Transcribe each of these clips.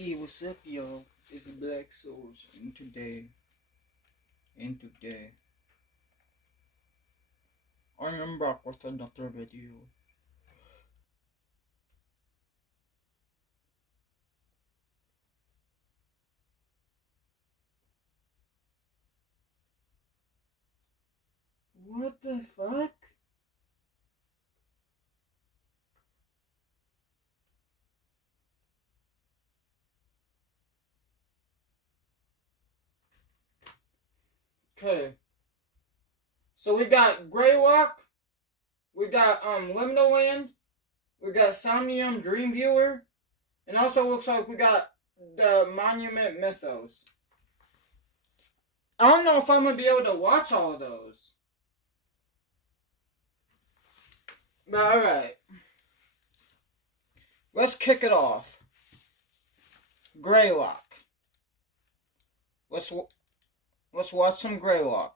Hey, what's up, y'all? It's BlackSouls, and today, I am back with another video. What the fuck? Okay. So we got GREYLOCK, we got Liminal, we got Somnium DreamViewer, and also looks like we got the Monument Mythos. I don't know if I'm gonna be able to watch all of those. But alright. Let's kick it off. GREYLOCK. Let's watch some GREYLOCK.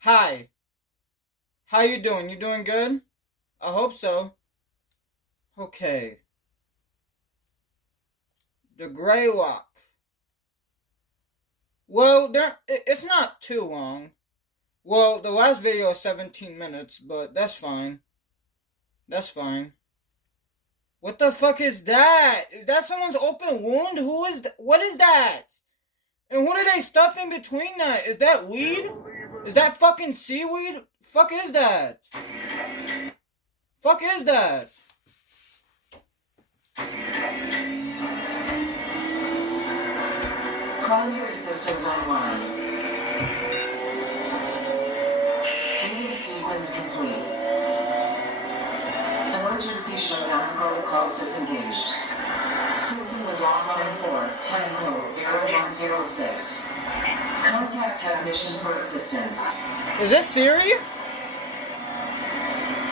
Hi. How you doing? You doing good? I hope so. Okay. The GREYLOCK. Well, it's not too long. Well, the last video is 17 minutes, but that's fine. That's fine. What the fuck is that? Is that someone's open wound? Who is that? What is that? And what are they stuffing between that? Is that weed? Is that fucking seaweed? Fuck is that? Fuck is that? Primary systems online. Meeting sequence complete. Emergency shutdown protocols disengaged. System was offline for time code 0106. Contact technician for assistance. Is that Siri?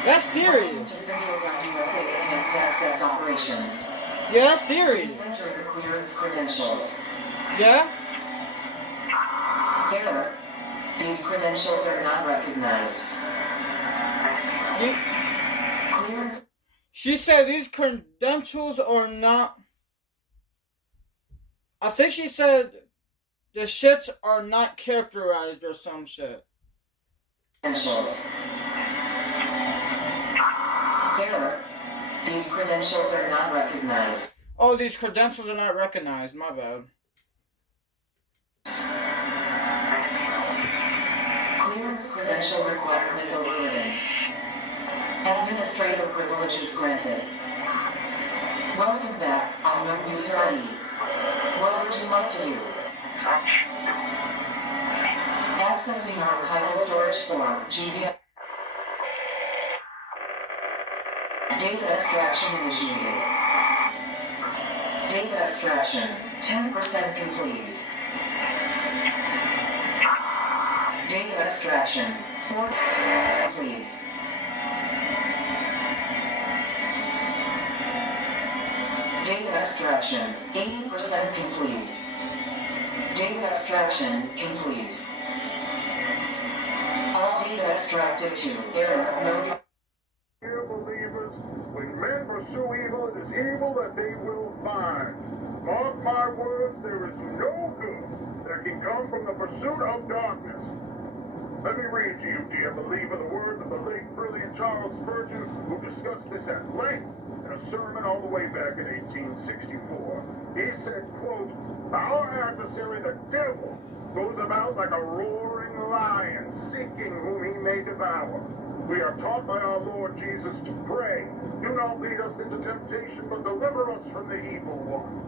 That's Siri. Welcome to Signal.USA Enhanced Access Operations. Yeah, that's Siri. Please enter your clearance credentials. Yeah? Error. These credentials are not recognized. Clearance. She said these credentials are not... I think she said the shits are not characterized or some shit. Credentials. Error. These credentials are not recognized. Oh, these credentials are not recognized. My bad. Clearance credential requirement eliminated. Administrator privileges granted. Welcome back, unknown user ID. What would you like to do? Accessing archival storage for GBI. Data extraction initiated. Data extraction 10% complete. Data extraction 4% complete. Data extraction 80% complete. Data extraction complete. All data extracted to error mode. Dear believers, when men pursue evil, it is evil that they will find. Mark my words, there is no good that can come from the pursuit of darkness. Let me read to you, dear believer, the words of the late brilliant Charles Spurgeon, who discussed this at length in a sermon all the way back in 1864. He said, quote, "Our adversary, the devil, goes about like a roaring lion, seeking whom he may devour. We are taught by our Lord Jesus to pray, do not lead us into temptation, but deliver us from the evil one.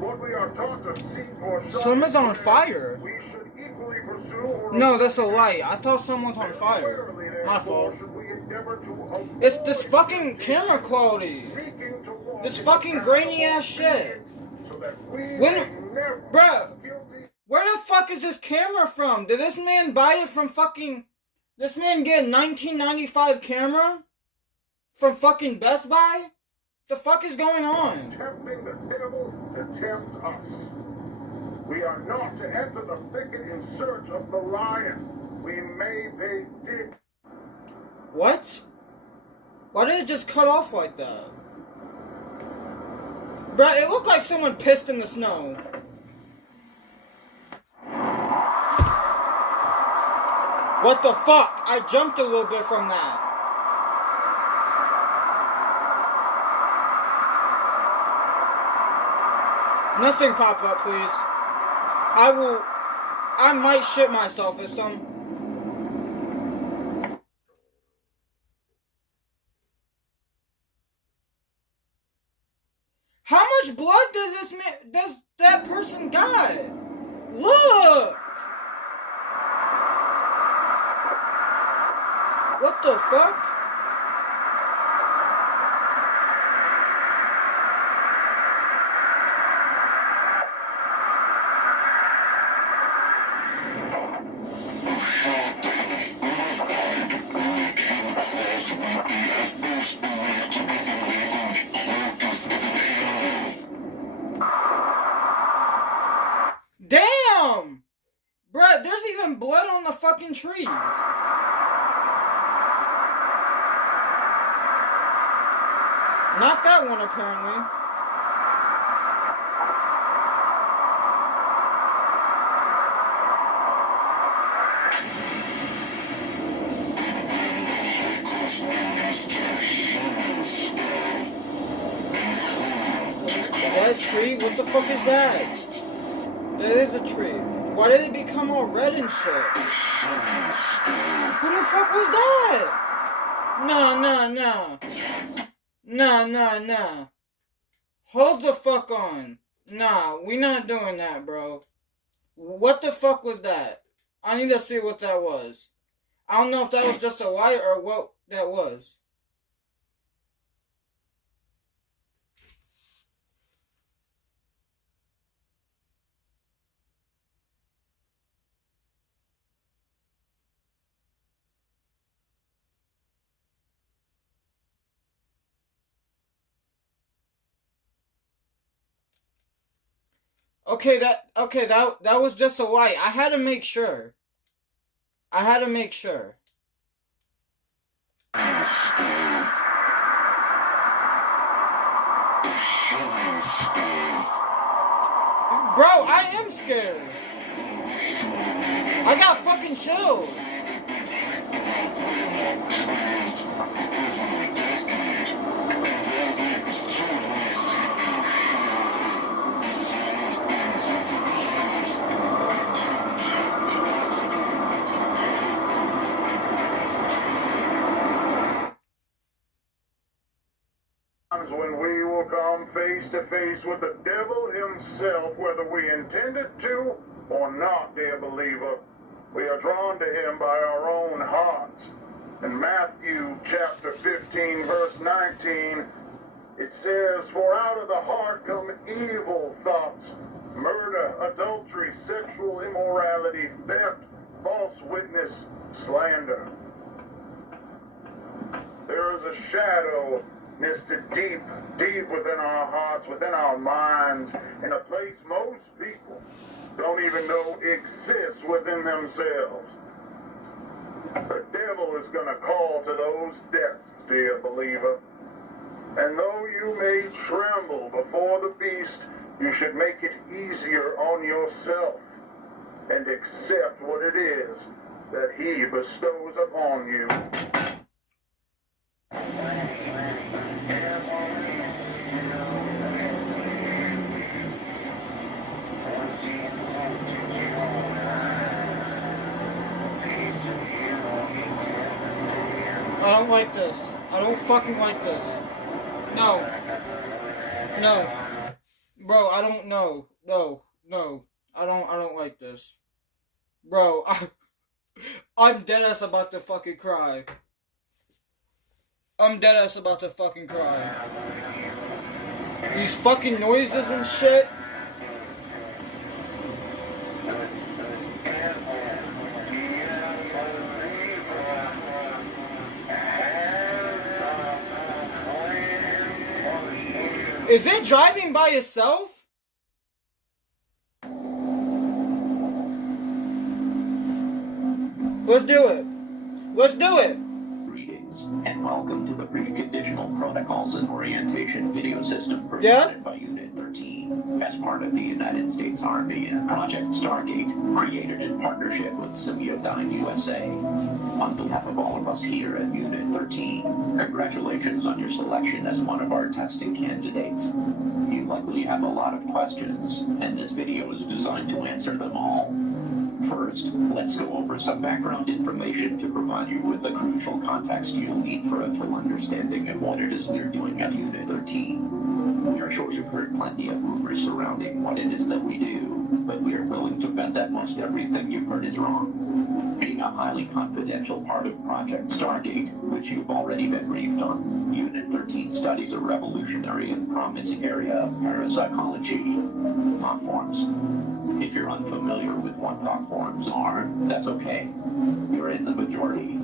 What we are taught to seek or shun, Someone's on fire. we should equally pursue or No, that's a lie. I thought someone's on fire. My fault. should we endeavor to avoid It's this fucking camera quality. seeking to walk This in fucking the path grainy of ass shit. obedience, so that we When- may never Bruh. be guilty. Where the fuck is this camera from? Did this man buy it from fucking... This man get a 1995 camera? From fucking Best Buy? The fuck is going on? Tempting the devil to tempt us. We are not to enter the thicket in search of the lion. We may pay dig. What? Why did it just cut off like that? Bruh, it looked like someone pissed in the snow. What the fuck? I jumped a little bit from that. Nothing pop up, please. I might shit myself if some... How much blood does that person got? Look! What the fuck? Damn! Bruh, there's even blood on the fucking trees. Not that one, apparently. Is that a tree? What the fuck is that? That is a tree. Why did it become all red and shit? Who the fuck was that? Nah. Nah. Hold the fuck on. Nah, we not doing that, bro. What the fuck was that? I need to see what that was. I don't know if that was just a light or what that was. Okay, that was just a light. I had to make sure. Bro, I am scared. I got fucking chills. When we will come face to face with the devil himself, whether we intended to or not, dear believer, we are drawn to him by our own hearts. In Matthew chapter 15, verse 19, it says, "For out of the heart come evil thoughts, murder, adultery, sexual immorality, theft, false witness, slander." There is a shadow nested deep within our hearts, within our minds, in a place most people don't even know exists within themselves. The devil is going to call to those depths, dear believer. And though you may tremble before the beast, you should make it easier on yourself and accept what it is that he bestows upon you. I don't like this. I don't fucking like this. No. Bro, I don't know. No. I don't like this. Bro, I'm deadass about to fucking cry. These fucking noises and shit. Is it driving by itself? Let's do it. Greetings and welcome to the Pretty Good protocols and orientation video system provided by Unit 13 as part of the United States Army and Project Stargate, created in partnership with Somnium USA. On behalf of all of us here at Unit 13, congratulations on your selection as one of our testing candidates. You likely have a lot of questions, and this video is designed to answer them all. First, let's go over some background information to provide you with the crucial context you'll need for a full understanding of what it is we're doing at Unit 13. We are sure you've heard plenty of rumors surrounding what it is that we do, but we are willing to bet that most everything you've heard is wrong. Being a highly confidential part of Project Stargate, which you've already been briefed on, Unit 13 studies a revolutionary and promising area of parapsychology, thought forms. If you're unfamiliar with what thought forms are, that's okay. You're in the majority.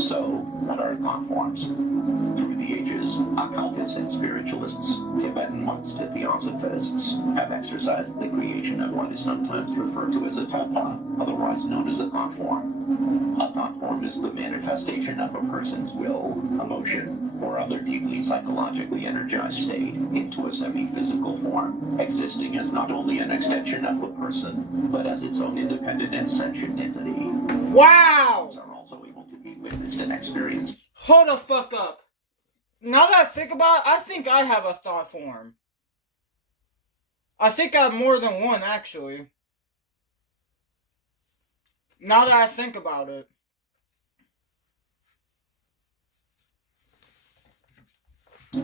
So, what are thought forms? Through the ages, occultists and spiritualists, Tibetan monks to theosophists, have exercised the creation of what is sometimes referred to as a tulpa, otherwise known as a thought form. A thought form is the manifestation of a person's will, emotion, or other deeply psychologically energized state into a semi-physical form, existing as not only an extension of the person, but as its own independent and sentient entity. Wow! Are also able to be witnessed and experienced. Hold the fuck up. Now that I think about it, I think I have a thought form. I think I have more than one, actually. Now that I think about it.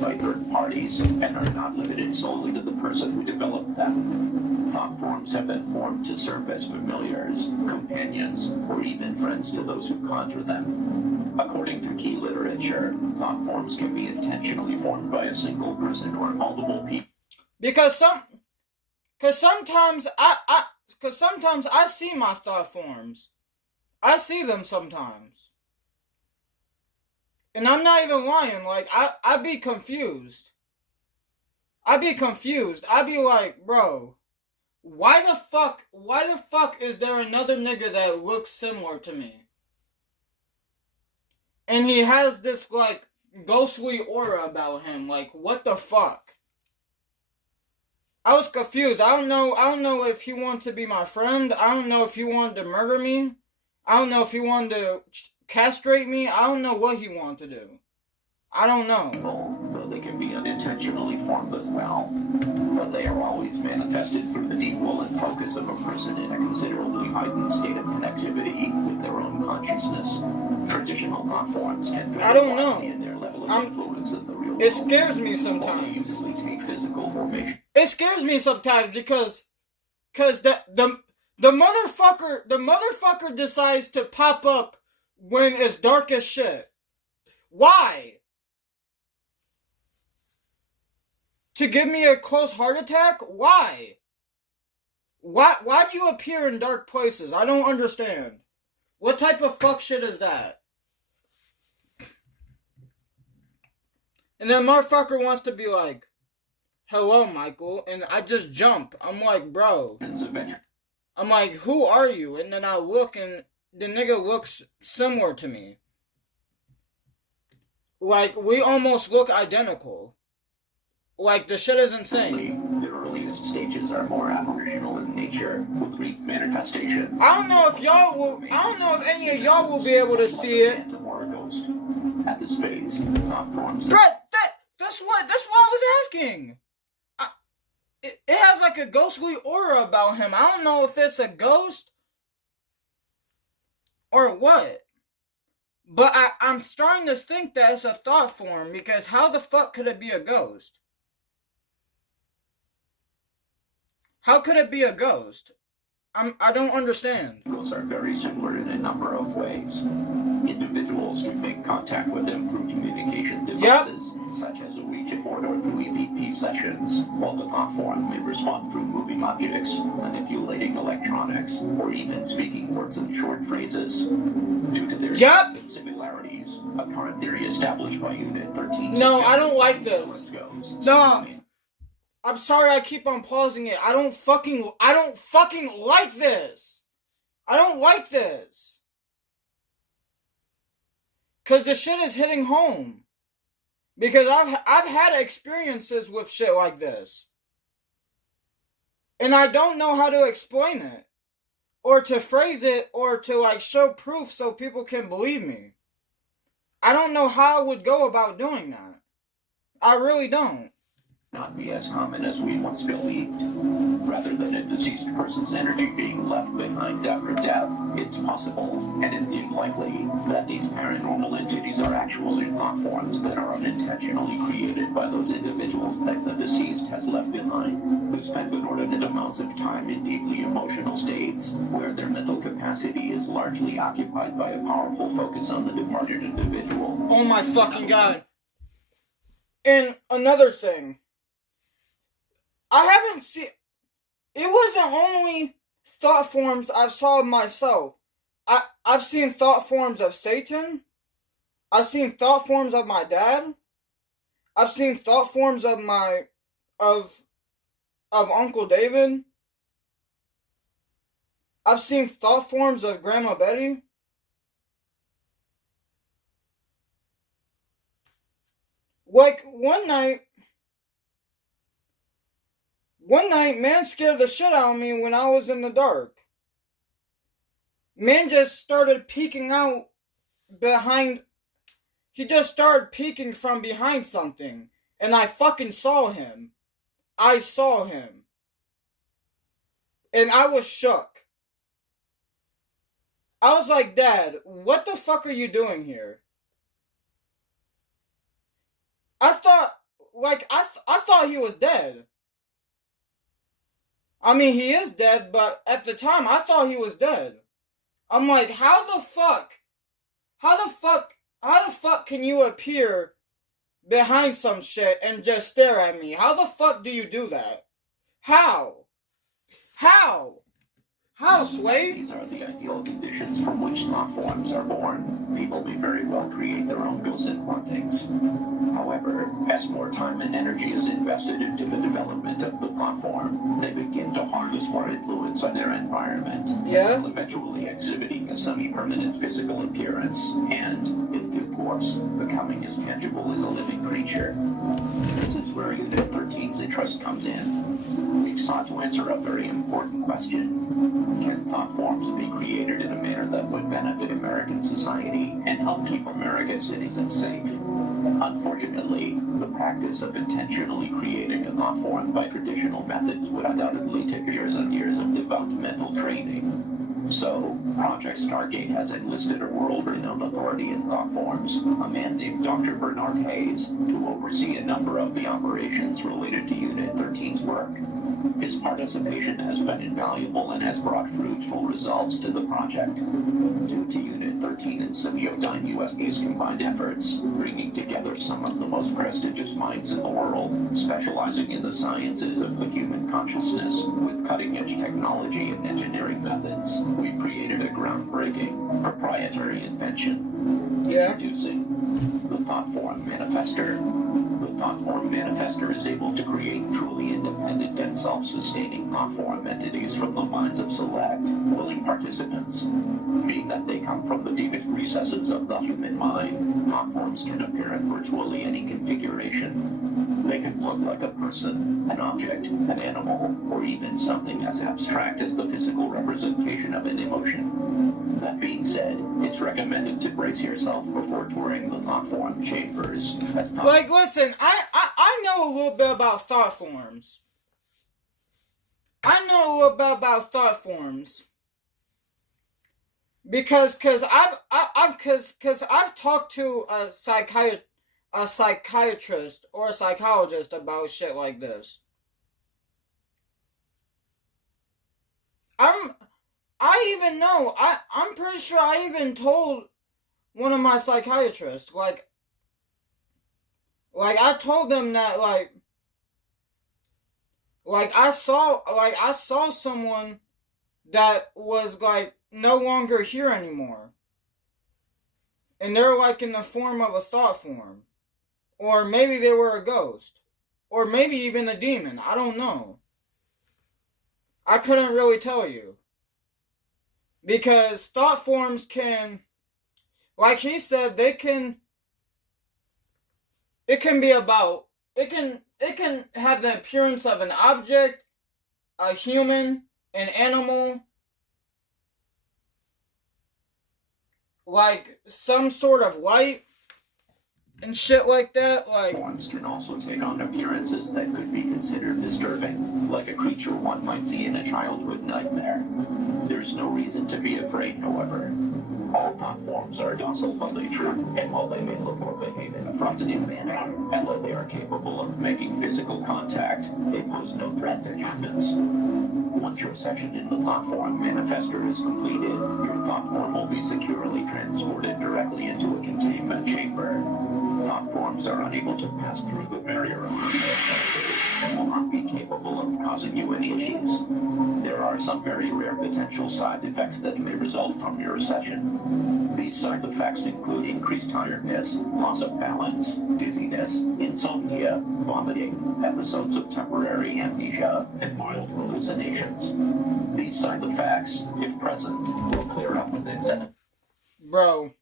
By third parties and are not limited solely to the person who developed them. Thought forms have been formed to serve as familiars, companions, or even friends to those who conjure them. According to key literature, thought forms can be intentionally formed by a single person or multiple people. Because sometimes I see my thought forms. I see them sometimes. And I'm not even lying, like, I'd be confused. I'd be like, bro, why the fuck is there another nigga that looks similar to me? And he has this, like, ghostly aura about him, like, what the fuck? I was confused. I don't know if he wanted to be my friend. I don't know if he wanted to murder me. I don't know if he wanted to castrate me. I don't know what he wanted to do. I don't know. Though they can be unintentionally formed as well, but they are always manifested through the deep will and focus of a person in a considerably heightened state of connectivity with their own consciousness. Traditional thought forms can vary widely in their level of influence in the real world. It scares me sometimes. Usually take physical formation. It scares me sometimes because the motherfucker decides to pop up when it's dark as shit. Why? To give me a close heart attack? Why? Why do you appear in dark places? I don't understand. What type of fuck shit is that? And then motherfucker wants to be like, hello, Michael, and I just jump. I'm like, bro. I'm like, who are you? And then I look and the nigga looks similar to me. Like, we almost look identical. Like, the shit is insane. The earliest stages are more apparitional in nature, with brief manifestations. I don't know if any of y'all will be able to see it. Or a ghost. At this phase, thought forms. That's what I was asking. It has like a ghostly aura about him. I don't know if it's a ghost or what. But I'm starting to think that it's a thought form, because how the fuck could it be a ghost? How could it be a ghost? I don't understand. Ghosts are very similar in a number of ways. Individuals can make contact with them through communication devices, such as a Ouija board or through EVP sessions, while the thought form may respond through moving objects, manipulating electronics, or even speaking words and short phrases. Due to their similarities, a current theory established by Unit 13... No, I don't like this. No. I'm sorry I keep on pausing it. I don't fucking like this. I don't like this. Cause the shit is hitting home. Because I've had experiences with shit like this. And I don't know how to explain it. Or to phrase it, or to like show proof so people can believe me. I don't know how I would go about doing that. I really don't. Not be as common as we once believed. Rather than a deceased person's energy being left behind after death, it's possible, and indeed likely, that these paranormal entities are actually thought forms that are unintentionally created by those individuals that the deceased has left behind, who spend inordinate amounts of time in deeply emotional states, where their mental capacity is largely occupied by a powerful focus on the departed individual. Oh my fucking god. And another thing. I haven't seen... It wasn't only thought forms I saw of myself. I've seen thought forms of Satan. I've seen thought forms of my dad. I've seen thought forms of of Uncle David. I've seen thought forms of Grandma Betty. Like, one night, man scared the shit out of me when I was in the dark. Man just started peeking out behind... He just started peeking from behind something. And I fucking saw him. I saw him. And I was shook. I was like, Dad, what the fuck are you doing here? I thought he was dead. I mean, he is dead, but at the time, I thought he was dead. I'm like, how the fuck can you appear behind some shit and just stare at me? How the fuck do you do that? How, Sway? These are the ideal conditions from which thought forms are born. People may very well create their own ghosts and hauntings. However, as more time and energy is invested into the development of the thought form, they begin to harness more influence on their environment, until eventually exhibiting a semi-permanent physical appearance, and, in due course, becoming as tangible as a living creature. This is where Unit 13's interest comes in. We've sought to answer a very important question. Can thought forms be created in a manner that would benefit American society and help keep American citizens safe? Unfortunately, the practice of intentionally creating a thought form by traditional methods would undoubtedly take years and years of devout mental training. So, Project Stargate has enlisted a world-renowned authority in thought forms, a man named Dr. Bernard Hayes, to oversee a number of the operations related to Unit 13's work. His participation has been invaluable and has brought fruitful results to the project. Due to Unit 13 and Semiodyne USA's combined efforts, bringing together some of the most prestigious minds in the world, specializing in the sciences of the human consciousness, with cutting-edge technology and engineering methods, we've created a groundbreaking, proprietary invention. Introducing the Thought Form Manifester. The Thought Form Manifester is able to create truly independent and self-sustaining thought form entities from the minds of select, willing participants. Being that they come from the deepest recesses of the human mind, thought forms can appear in virtually any configuration. They can look like a person, an object, an animal, or even something as abstract as the physical representation of an emotion. That being said, it's recommended to brace yourself before touring the thought form chambers. Like, listen, I know a little bit about thought forms. I know a little bit about thought forms. Because I've talked to a psychiatrist or a psychologist about shit like this. I even know, I'm pretty sure I even told one of my psychiatrists, like I told them that, I saw someone that was, no longer here anymore. And they're, in the form of a thought form. Or maybe they were a ghost. Or maybe even a demon. I don't know. I couldn't really tell you. Because thought forms can, like he said, they can It can be about, it can have the appearance of an object, a human, an animal, like some sort of light and shit like that. Like, Forms can also take on appearances that could be considered disturbing, like a creature one might see in a childhood nightmare. There's no reason to be afraid, however. All thought forms are docile by nature, and while they may look or behave in a frightening manner, and while they are capable of making physical contact, they pose no threat to humans. Once your session in the thought form manifester is completed, your thought form will be securely transported directly into a containment chamber. Thought forms are unable to pass through the barrier of and will not be capable of causing you any issues. There are some very rare potential side effects that may result from your session. These side effects include increased tiredness, loss of balance, dizziness, insomnia, vomiting, episodes of temporary amnesia, and mild hallucinations. These side effects, if present, will clear up within 7. bro,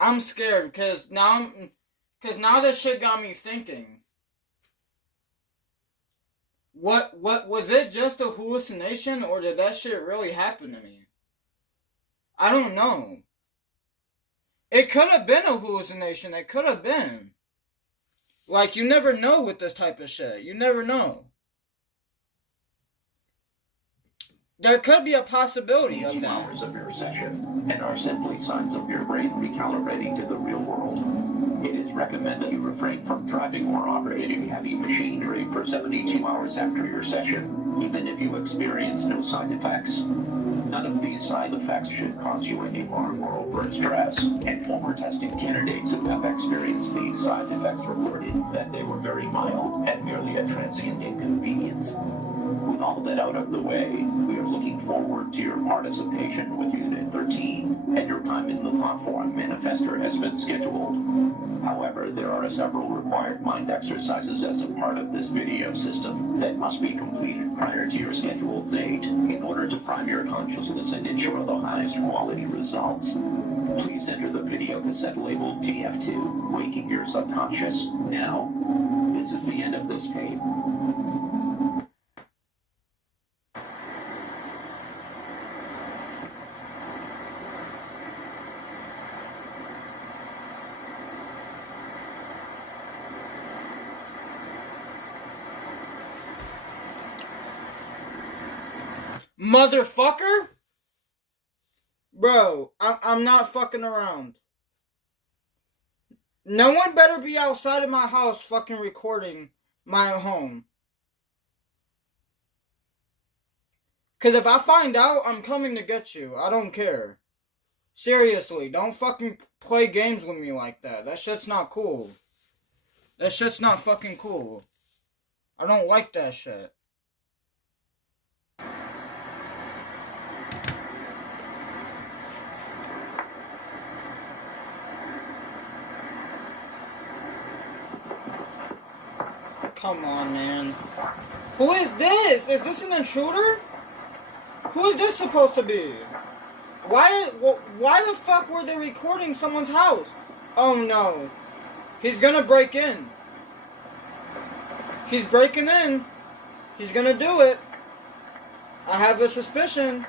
I'm scared because now this shit got me thinking. What was it just a hallucination, or did that shit really happen to me? I don't know. It could have been a hallucination. It could have been. Like, you never know with this type of shit. You never know. There could be a possibility of that. Hours of your session and are simply signs of your brain recalibrating to the real world. It is recommended you refrain from driving or operating heavy machinery for 72 hours after your session, even if you experience no side effects. None of these side effects should cause you any harm or overt stress, and former testing candidates who have experienced these side effects reported that they were very mild and merely a transient inconvenience. With all that out of the way, we are looking forward to your participation with Unit 13, and your time in the thought form manifester has been scheduled. However, there are several required mind exercises as a part of this video system that must be completed prior to your scheduled date in order to prime your consciousness and ensure the highest quality results. Please enter the video cassette labeled TF2, Waking Your Subconscious, now. This is the end of this tape. Motherfucker? Bro, I'm not fucking around. No one better be outside of my house fucking recording my home. Cause if I find out, I'm coming to get you. I don't care. Seriously, don't fucking play games with me like that. That shit's not cool. That shit's not fucking cool. I don't like that shit. Come on, man. Who is this? Is this an intruder? Who is this supposed to be? Why the fuck were they recording someone's house? Oh no. He's gonna break in. He's breaking in. He's gonna do it. I have a suspicion.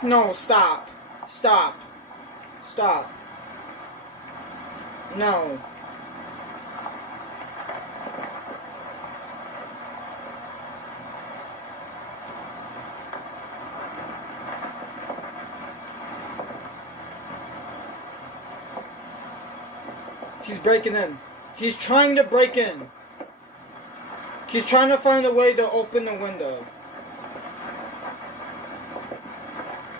No, stop. Stop. Stop. No. He's breaking in. He's trying to break in. He's trying to find a way to open the window.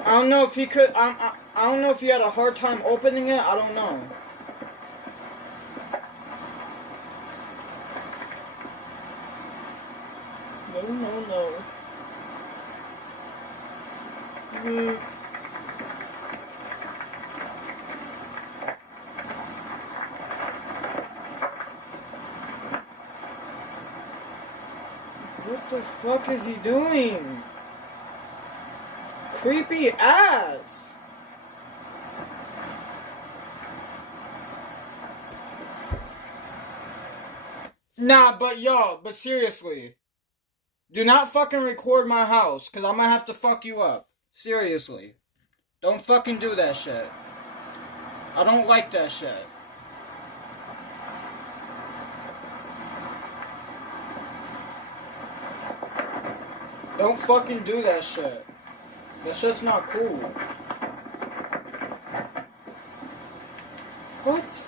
I don't know if he could. I don't know if he had a hard time opening it. I don't know. No. What the fuck is he doing? Creepy ass. Nah, but y'all, but seriously. Do not fucking record my house, cause I'm gonna have to fuck you up. Seriously. Don't fucking do that shit. I don't like that shit. Don't fucking do that shit. That's just not cool. What?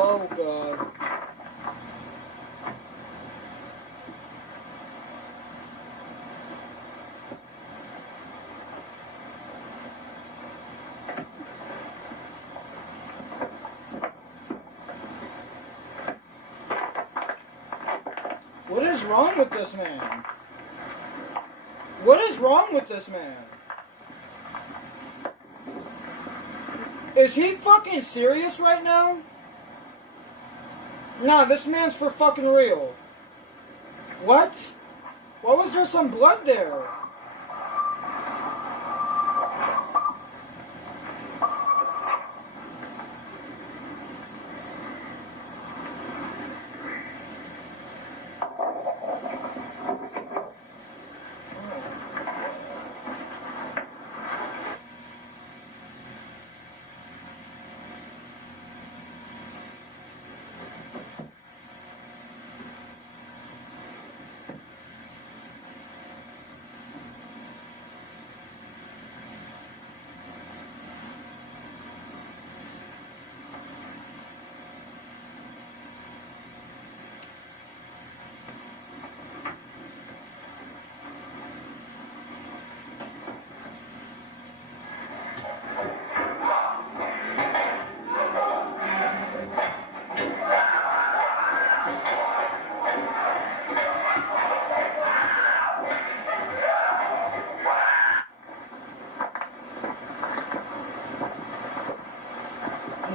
Oh god. What is wrong with this man? What is wrong with this man? Is he fucking serious right now? Nah, this man's for fucking real. What? Why was there some blood there?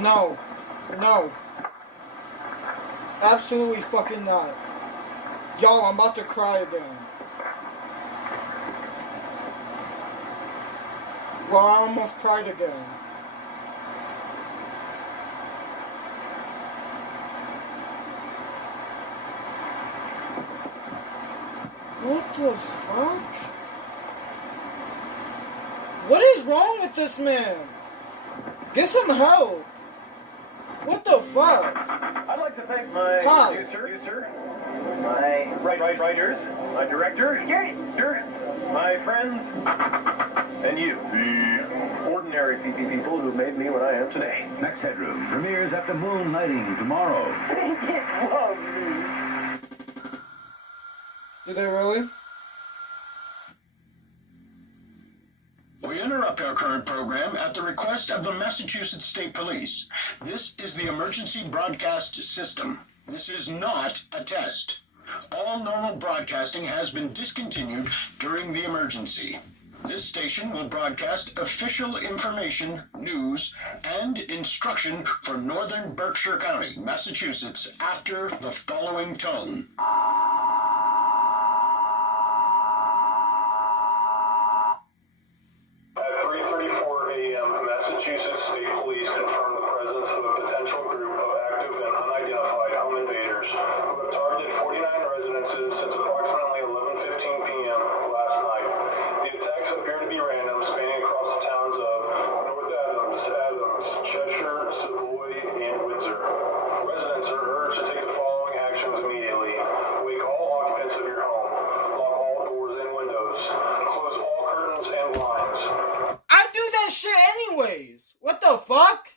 No. No. Absolutely fucking not. Y'all, I'm about to cry again. Well, I almost cried again. What the fuck? What is wrong with this man? Get some help. What the fuck? I'd like to thank my producer, my writers, my director, my friends, and you, the ordinary people who made me what I am today. Next Headroom premieres after moonlighting tomorrow. They just love me. Do they really? We interrupt our current program at the request of the Massachusetts State Police. This is the emergency broadcast system. This is not a test. All normal broadcasting has been discontinued during the emergency. This station will broadcast official information, news, and instruction for northern Berkshire County, Massachusetts, after the following tone. 3:34 a.m., Massachusetts State Police confirmed the presence of a potential group of active and unidentified home invaders who have targeted 49 residences since approximately 11:15 p.m. last night. The attacks appear to be random, spanning across the towns of North Adams, Cheshire, Savoy, and Windsor. Residents are urged to take the following actions immediately. Wake all occupants of your home. Lock all doors and windows. Close all curtains and blinds. I do that shit anyways. What the fuck?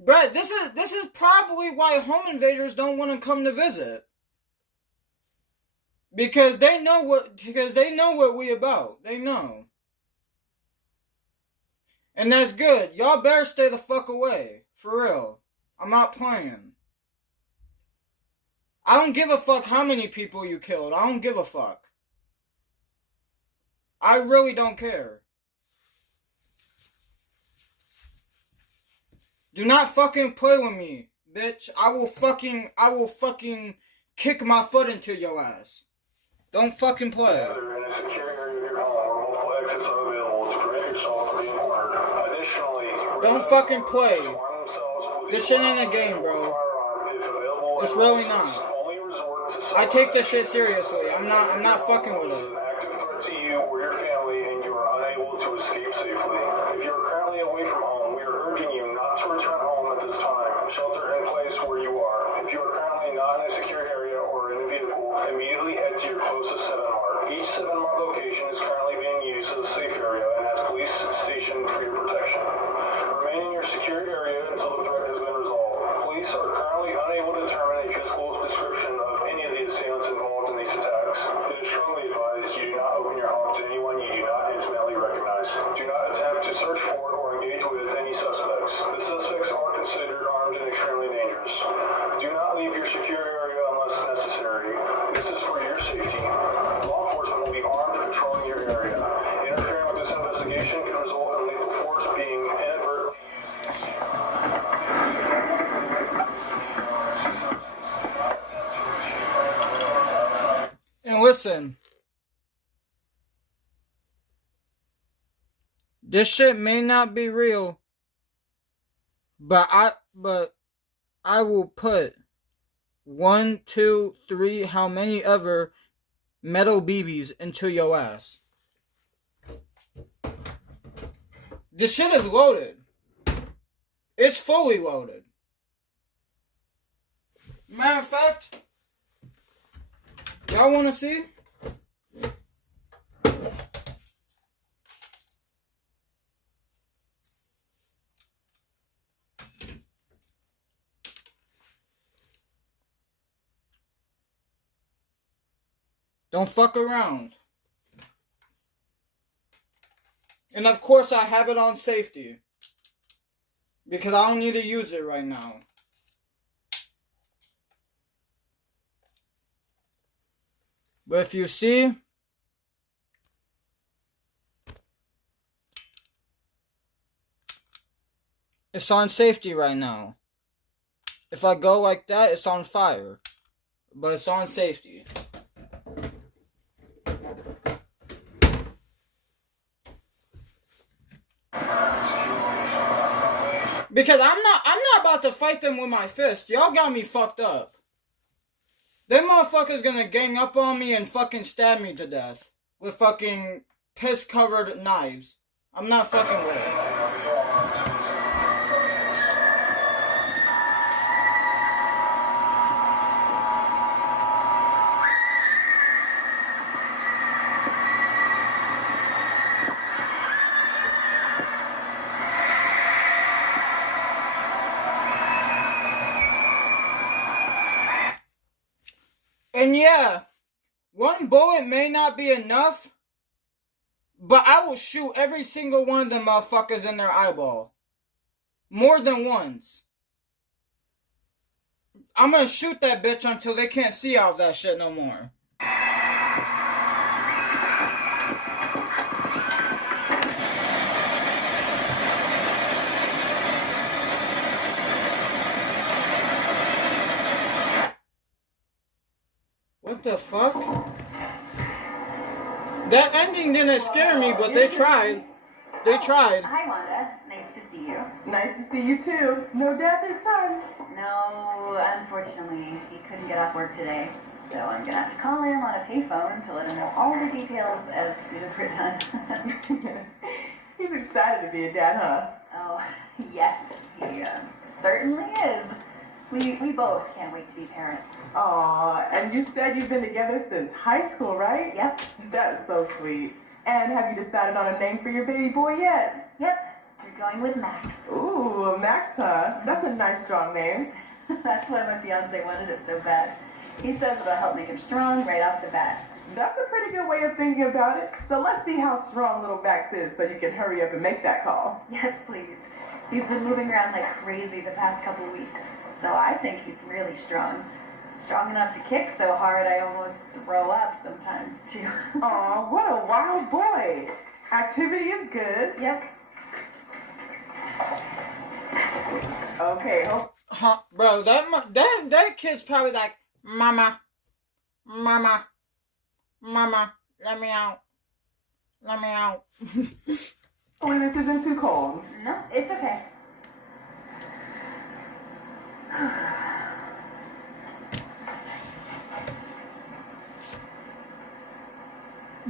Bruh, this is probably why home invaders don't want to come to visit. Because they know what we about. They know. And that's good. Y'all better stay the fuck away. For real. I'm not playing. I don't give a fuck how many people you killed. I don't give a fuck. I really don't care. Do not fucking play with me, bitch. I will fucking kick my foot into your ass. Don't fucking play. In a secure area of your home where multiple exits are available to prevent yourself from being harmed. Additionally, don't fucking play. This shit ain't a game, bro. It's really not. I take this shit seriously. I'm not fucking with it. Active threat to you or your family, and you are unable to escape safely. If you are currently away from home, we are urging you not to return home at this time. Shelter in place where you are. If you are currently not in a secure area or in a vehicle, immediately head to your closest 7-Mart. Each 7-Mart location is currently being used as a safe area and has police stationed for your protection. Remain in your secure area until the threat has been resolved. Police are currently unable to determine a physical description of any of the assailants involved in these attacks. It is strongly advised you do not open your home to anyone you do not intimately recognize. Do not attempt to search for or engage with any suspects. The suspects are considered armed and extremely dangerous. Do not leave your secure area unless necessary. This is for your safety. Law enforcement will be armed and patrolling your area. Interfering with this investigation could result in lethal force being inadvertent. And listen, this shit may not be real, but I will put 1, 2, 3, how many ever metal BBs into your ass. This shit is loaded. It's fully loaded. Matter of fact, y'all wanna see? Don't fuck around. And of course I have it on safety. Because I don't need to use it right now. But if you see, it's on safety right now. If I go like that, it's on fire. But it's on safety. Because I'm not about to fight them with my fist. Y'all got me fucked up. Them motherfuckers gonna gang up on me and fucking stab me to death. With fucking piss-covered knives. I'm not fucking with it. And yeah, one bullet may not be enough, but I will shoot every single one of them motherfuckers in their eyeball. More than once. I'm gonna shoot that bitch until they can't see out of that shit no more. What the fuck? That ending didn't scare me, but they tried. They tried. Hi, Wanda. Nice to see you. Nice to see you too. No dad this time. No, unfortunately, he couldn't get off work today. So I'm gonna have to call him on a payphone to let him know all the details as soon as we're done. He's excited to be a dad, huh? Oh, yes, he certainly is. We both can't wait to be parents. Aw, and you said you've been together since high school, right? Yep. That's so sweet. And have you decided on a name for your baby boy yet? Yep, we're going with Max. Ooh, Max, huh? That's a nice, strong name. That's why my fiance wanted it so bad. He says it'll help make him strong right off the bat. That's a pretty good way of thinking about it. So let's see how strong little Max is so you can hurry up and make that call. Yes, please. He's been moving around like crazy the past couple weeks, so I think he's really strong. Strong enough to kick so hard I almost throw up sometimes, too. Aw, what a wild boy. Activity is good. Yep. Okay, Huh, bro, that kid's probably like, Mama, Mama, Mama, let me out. Let me out. hopefully this isn't too cold. No, it's okay.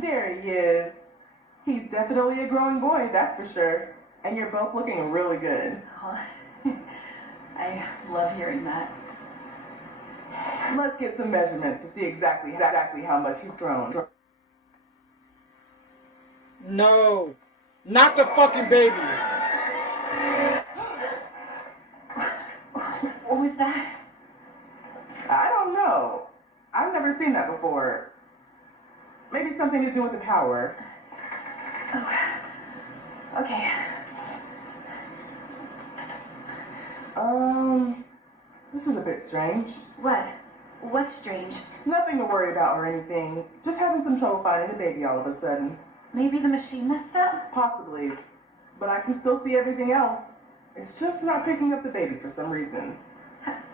There he is. He's definitely a growing boy, that's for sure. And you're both looking really good. Oh, I love hearing that. Let's get some measurements to see exactly how much he's grown. No, not the fucking baby. What was that? I don't know. I've never seen that before. Maybe something to do with the power. Oh, okay. This is a bit strange. What? What's strange? Nothing to worry about or anything. Just having some trouble finding the baby all of a sudden. Maybe the machine messed up? Possibly. But I can still see everything else. It's just not picking up the baby for some reason.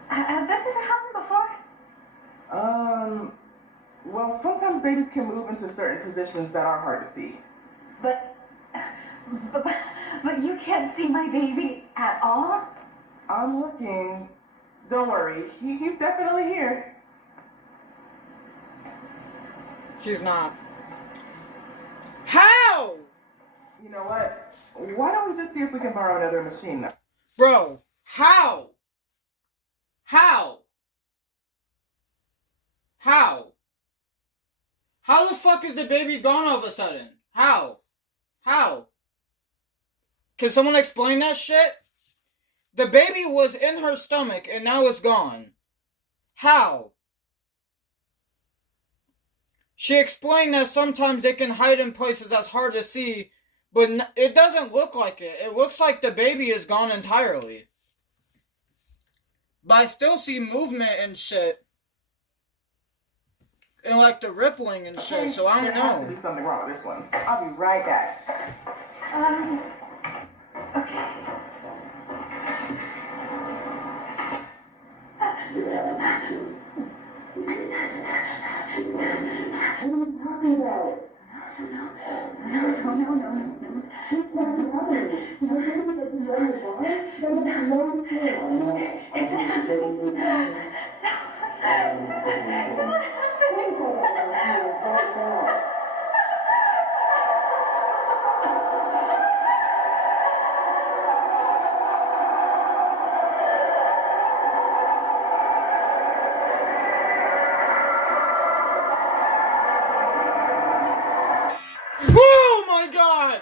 Has this ever happened before? Well, sometimes babies can move into certain positions that are hard to see. But you can't see my baby at all? I'm looking. Don't worry, he's definitely here. He's not. How? You know what? Why don't we just see if we can borrow another machine now? Bro, how? How? How? How the fuck is the baby gone all of a sudden? How? How? Can someone explain that shit? The baby was in her stomach and now it's gone. How? She explained that sometimes they can hide in places that's hard to see, but it doesn't look like it. It looks like the baby is gone entirely. But I still see movement and shit. And like the rippling and shit, so I don't know. There has to be something wrong with this one. I'll be right back. Okay. Oh my god!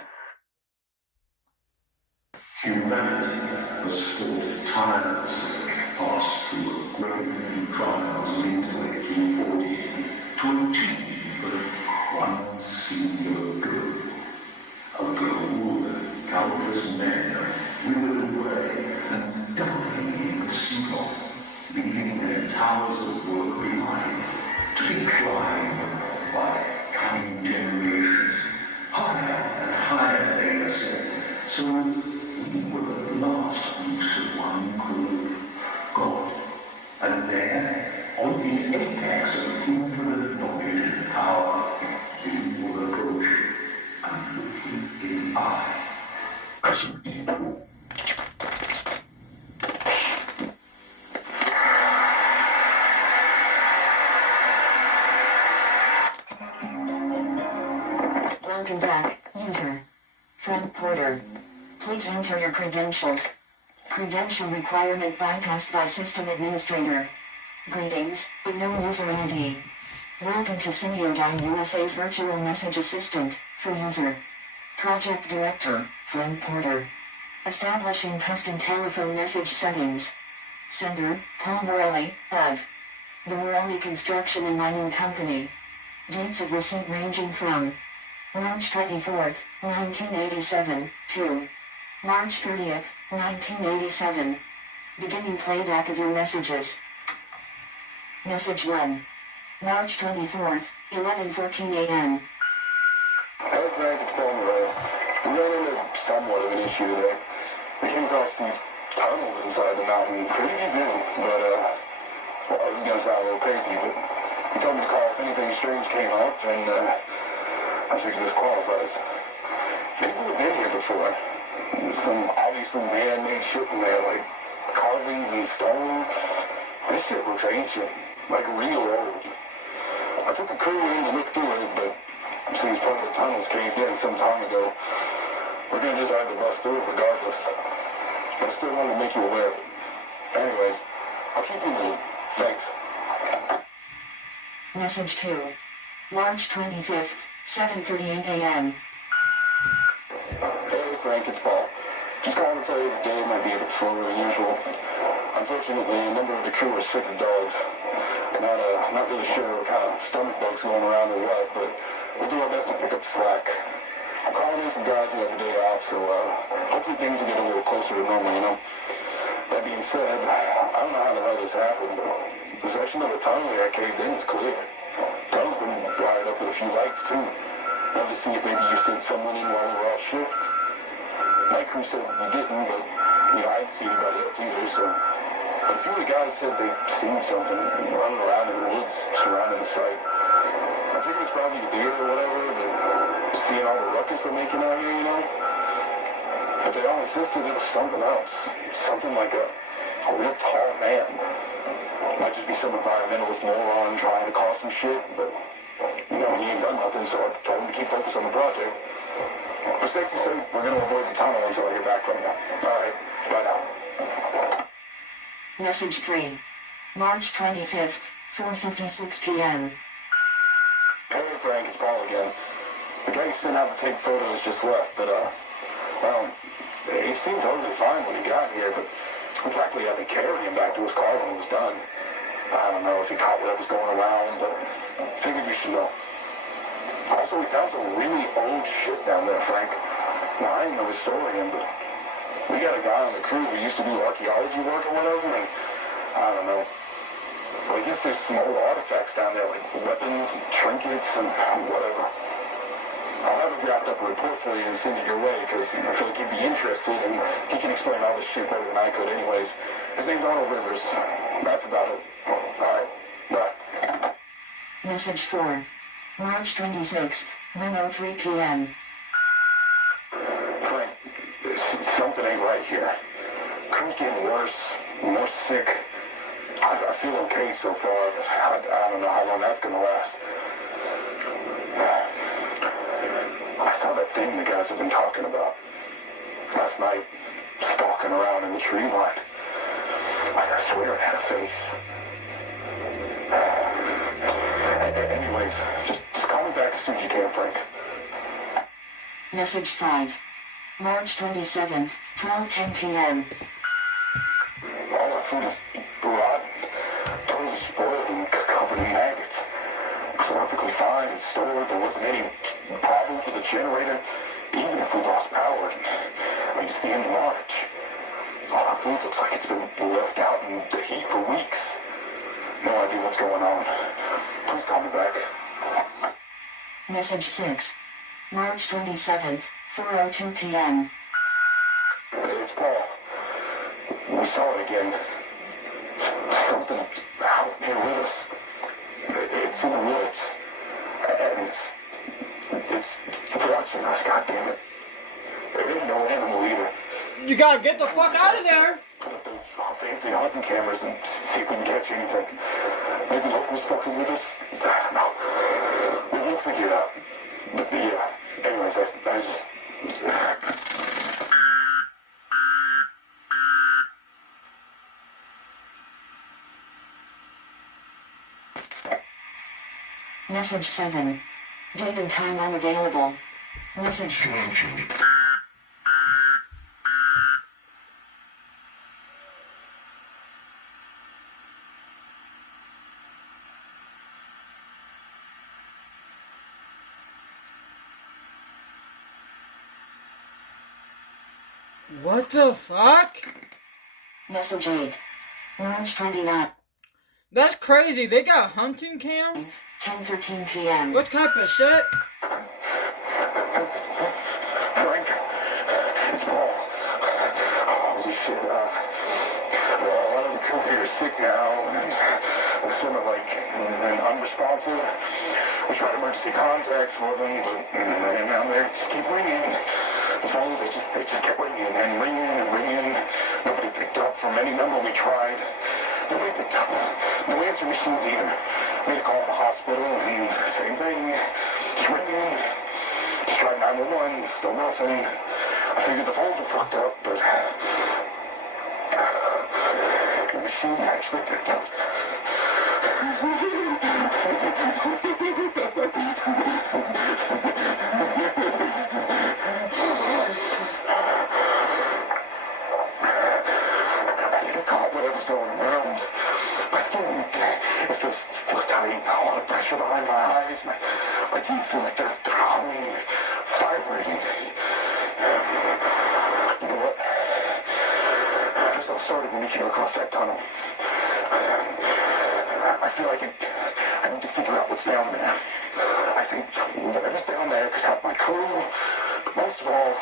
Humanity has fought tirelessly past through a great many trials of intellect and fortitude to achieve one singular goal. A goal that countless men have withered away and dying in pursuit of, leaving their towers of work behind, to be climbed by coming generations. Higher and higher they ascend, so we will at last reach the one called God. And there, on this apex of infinite knowledge and power, we will approach and look him in the eye as an equal. Welcome back, user. Frank Porter. Please enter your credentials. Credential requirement bypassed by system administrator. Greetings, unknown user ID. Welcome to Somnium USA's virtual message assistant, for user. Project Director, Frank Porter. Establishing custom telephone message settings. Sender, Paul Morelli, of the Morelli Construction and Mining Company. Dates of receipt ranging from March 24th, 1987, to March 30th, 1987. Beginning playback of your messages. Message 1. March 24th, 11:14 a.m. Hey Frank, it's Paul Murray. We ran into somewhat of an issue today. We came across these tunnels inside the mountain, pretty deep in, but well, this is gonna sound a little crazy, but he told me to call if anything strange came up, and I figured this qualifies. People have been here before. Some obviously man-made shit in there, like carvings and stone. This shit looks ancient, like real old. I took a crew in to look through it, but since part of the tunnels caved in some time ago, we're gonna just have to bust through it regardless. But I still wanted to make you aware of it. Anyways, I'll keep you in the loop. Thanks. Message 2. March 25th, 7:38 a.m. Hey Frank, it's Paul. Just calling to tell you the day might be a bit slower than usual. Unfortunately, a number of the crew are sick as dogs. Not really sure what kind of stomach bugs going around or what, but we'll do our best to pick up the slack. I'm calling in some guys who have the day off, so hopefully things will get a little closer to normal, you know? That being said, I don't know how the hell this happened, but the section of the tunnel that caved in is clear. The tunnel's been wired up with a few lights, too. Wanted to see if maybe you sent someone in while we were off shift. My crew said you didn't, but, you know, I didn't see anybody else either, so... But a few of the guys said they'd seen something running around in the woods surrounding the site. I figured it's probably a deer or whatever, but seeing all the ruckus they're making out here, you know? But they all insisted it was something else. Something like a real tall man. Might just be some environmentalist moron trying to cause some shit, but, you know, he ain't done nothing, so I told him to keep focused on the project. For safety's sake, we're going to avoid the tunnel until I get back from you. All right, bye now. Message 3. March 25th, 4:56 p.m. Hey Frank, it's Paul again. The guy you sent out to take photos just left, but, well, he seemed totally fine when he got here, but we practically had to carry him back to his car when he was done. I don't know if he caught what was going around, but figured you should know. Also, we found some really old shit down there, Frank. Now, I ain't no historian, but we got a guy on the crew who used to do archaeology work or whatever, and I don't know. Well, I guess there's some old artifacts down there, like weapons and trinkets and whatever. I'll have him draft up a report for you and send it your way, because I feel like he'd be interested, and he can explain all this shit better than I could anyways. His name's Arnold Rivers. That's about it. Alright, bye. Message 4. March 26th, 1:03 p.m. Frank, something ain't right here. Crew's getting worse, more sick. I feel okay so far, but I don't know how long that's gonna last. I saw that thing the guys have been talking about last night, stalking around in the tree line. I swear it had a face. Anyways, just call me back as soon as you can, Frank. Message 5. March 27th, 12:10 p.m. All our food is rotten, totally spoiled and covered in maggots. Perfectly fine and stored. There wasn't any problem with the generator, even if we lost power. I mean, it's the end of March. All our food looks like it's been left out in the heat for weeks. No idea what's going on. Please call me back. Message 6. March 27th, 4:02 p.m. Hey, it's Paul. We saw it again. Something out here with us. It's in the woods. And it's watching us, goddammit. There ain't no animal either. You gotta get the fuck out of there! Put up those fancy hunting cameras and see if we can catch anything. Maybe locals fucking with us. I don't know. We'll figure it out. But yeah. Anyways, I just... Message 7. Date and time unavailable. Message. What the fuck? Message 8. March 29th. That's crazy. They got hunting cams? 10:13 p.m. What type of shit? Frank, it's Paul. Holy shit, well, one of the crew here is sick now, and they're sort of like unresponsive. We tried emergency contacts for them, but and now they just keep ringing. The phones, they just kept ringing and ringing and ringing. Nobody picked up from any number we tried. Nobody picked up. No answer machines either. Made a call to the hospital, and same thing. Just ringing. Just tried 911, still nothing. I figured the phones were fucked up, but the machine actually picked up. Whatever's going around. My skin, it feels tight. A lot of pressure behind my eyes. My teeth feel like they're humming, vibrating. You know what? I just got started when we came across that tunnel. I feel like I need to figure out what's down there. I think whatever's down there could help my crew. But most of all,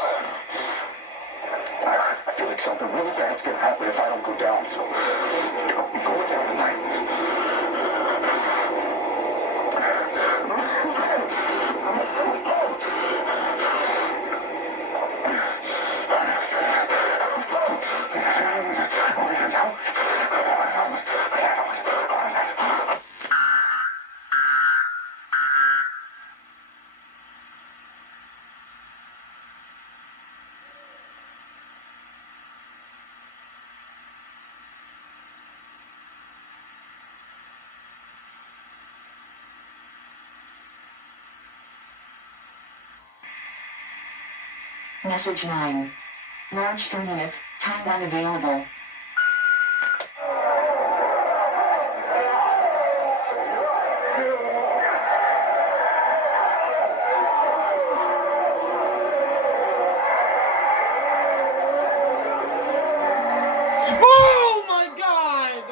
I feel like something really bad's gonna happen if I don't go down, so I'm going down tonight. Message 9. March 30th, time unavailable. Oh my god!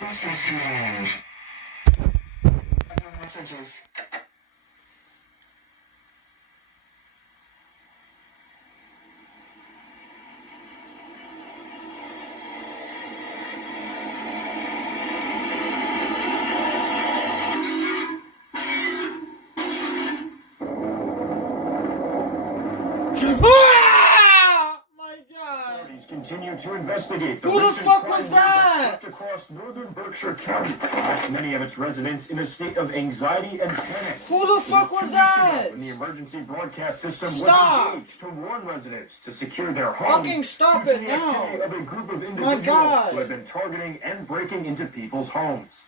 This is Liminal. Other messages. Ah! My god! Authorities continue to investigate Who the recent fuck crime was wave that? swept across northern Berkshire County, left many of its residents in a state of anxiety and panic. Who the fuck was 2 weeks that? ago when the emergency broadcast system Stop! was engaged to warn residents to secure their homes. Fucking stop due to it the now. activity of a group of My individuals God. who have been targeting and breaking into people's homes.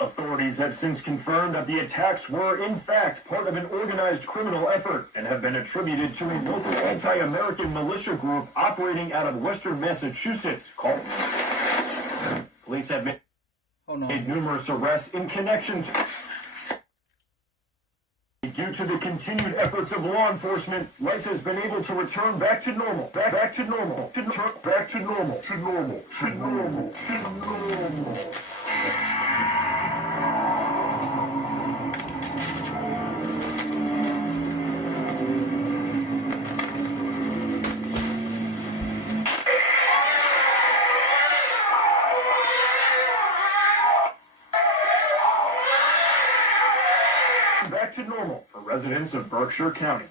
Authorities have since confirmed that the attacks were, in fact, part of an organized criminal effort and have been attributed to a local anti-American militia group operating out of western Massachusetts called... Police have made numerous arrests in connection to... Due to the continued efforts of law enforcement, life has been able to return back to normal. Back to normal. Back to normal. To normal. To normal. To normal. Back to normal for residents of Berkshire County.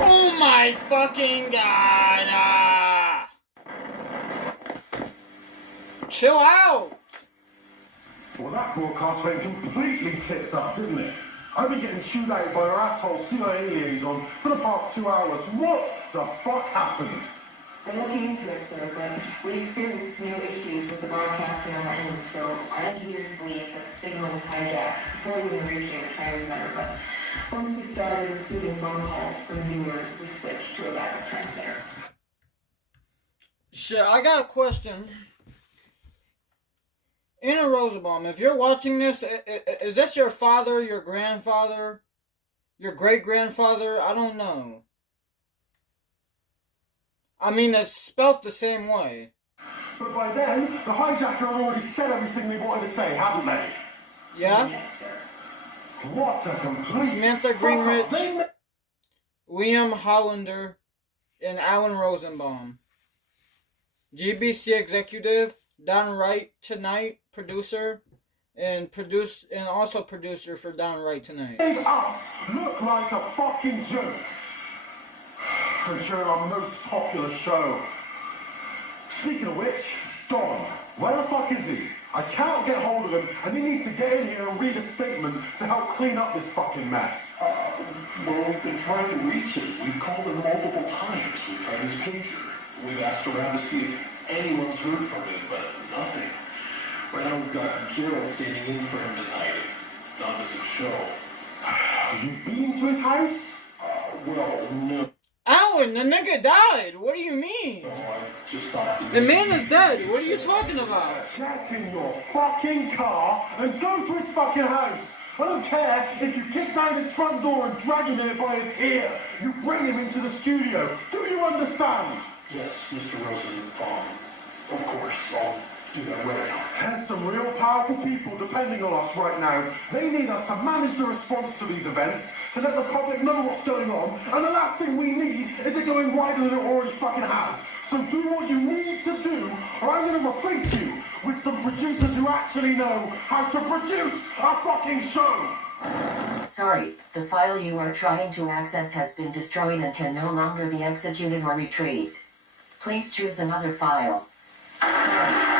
Oh my fucking god! Chill out! Well, that broadcast went completely tits up, didn't it? I've been getting chewed out by our asshole CIA liaison for the past 2 hours. What the fuck happened? We're looking into it, sir, but we experienced new issues with the broadcasting on the end, so our engineers believe that the signal was hijacked before even reaching the transmitter, but once we started receiving phone calls from viewers, we switched to a backup transmitter. Shit, I got a question. Anna Rosenbaum, if you're watching this, is this your father, your grandfather, your great-grandfather? I don't know. I mean, it's spelt the same way. But by then, the hijacker had already said everything they wanted to say, hadn't they? Yeah? Yes, sir. What a complete... Samantha Greenrich, Liam Hollander, and Alan Rosenbaum. GBC executive, Don Wright Tonight, producer, and also producer for Don Wright Tonight. Made us look like a fucking joke. And during our most popular show. Speaking of which, Don, where the fuck is he? I cannot get hold of him, and he needs to get in here and read a statement to help clean up this fucking mess. Well, we've been trying to reach him. We've called him multiple times. We've tried his pager. We've asked around to see if anyone's heard from him, but nothing. Right now we've got Gerald standing in for him tonight. Don doesn't show. You've been to his house? Well, no. Alan, the nigga died. What do you mean? Oh, I just thought... The man is dead. What are you talking about? Get in your fucking car and go to his fucking house. I don't care if you kick down his front door and drag him in by his ear. You bring him into the studio. Do you understand? Yes, Mr. Rosenbaum. Of course, I'll do that right now. There's some real powerful people depending on us right now. They need us to manage the response to these events, to let the public know what's going on, and the last thing we need is it going wider than it already fucking has. So do what you need to do, or I'm going to replace you with some producers who actually know how to produce a fucking show. Sorry, the file you are trying to access has been destroyed and can no longer be executed or retrieved. Please choose another file. Sorry.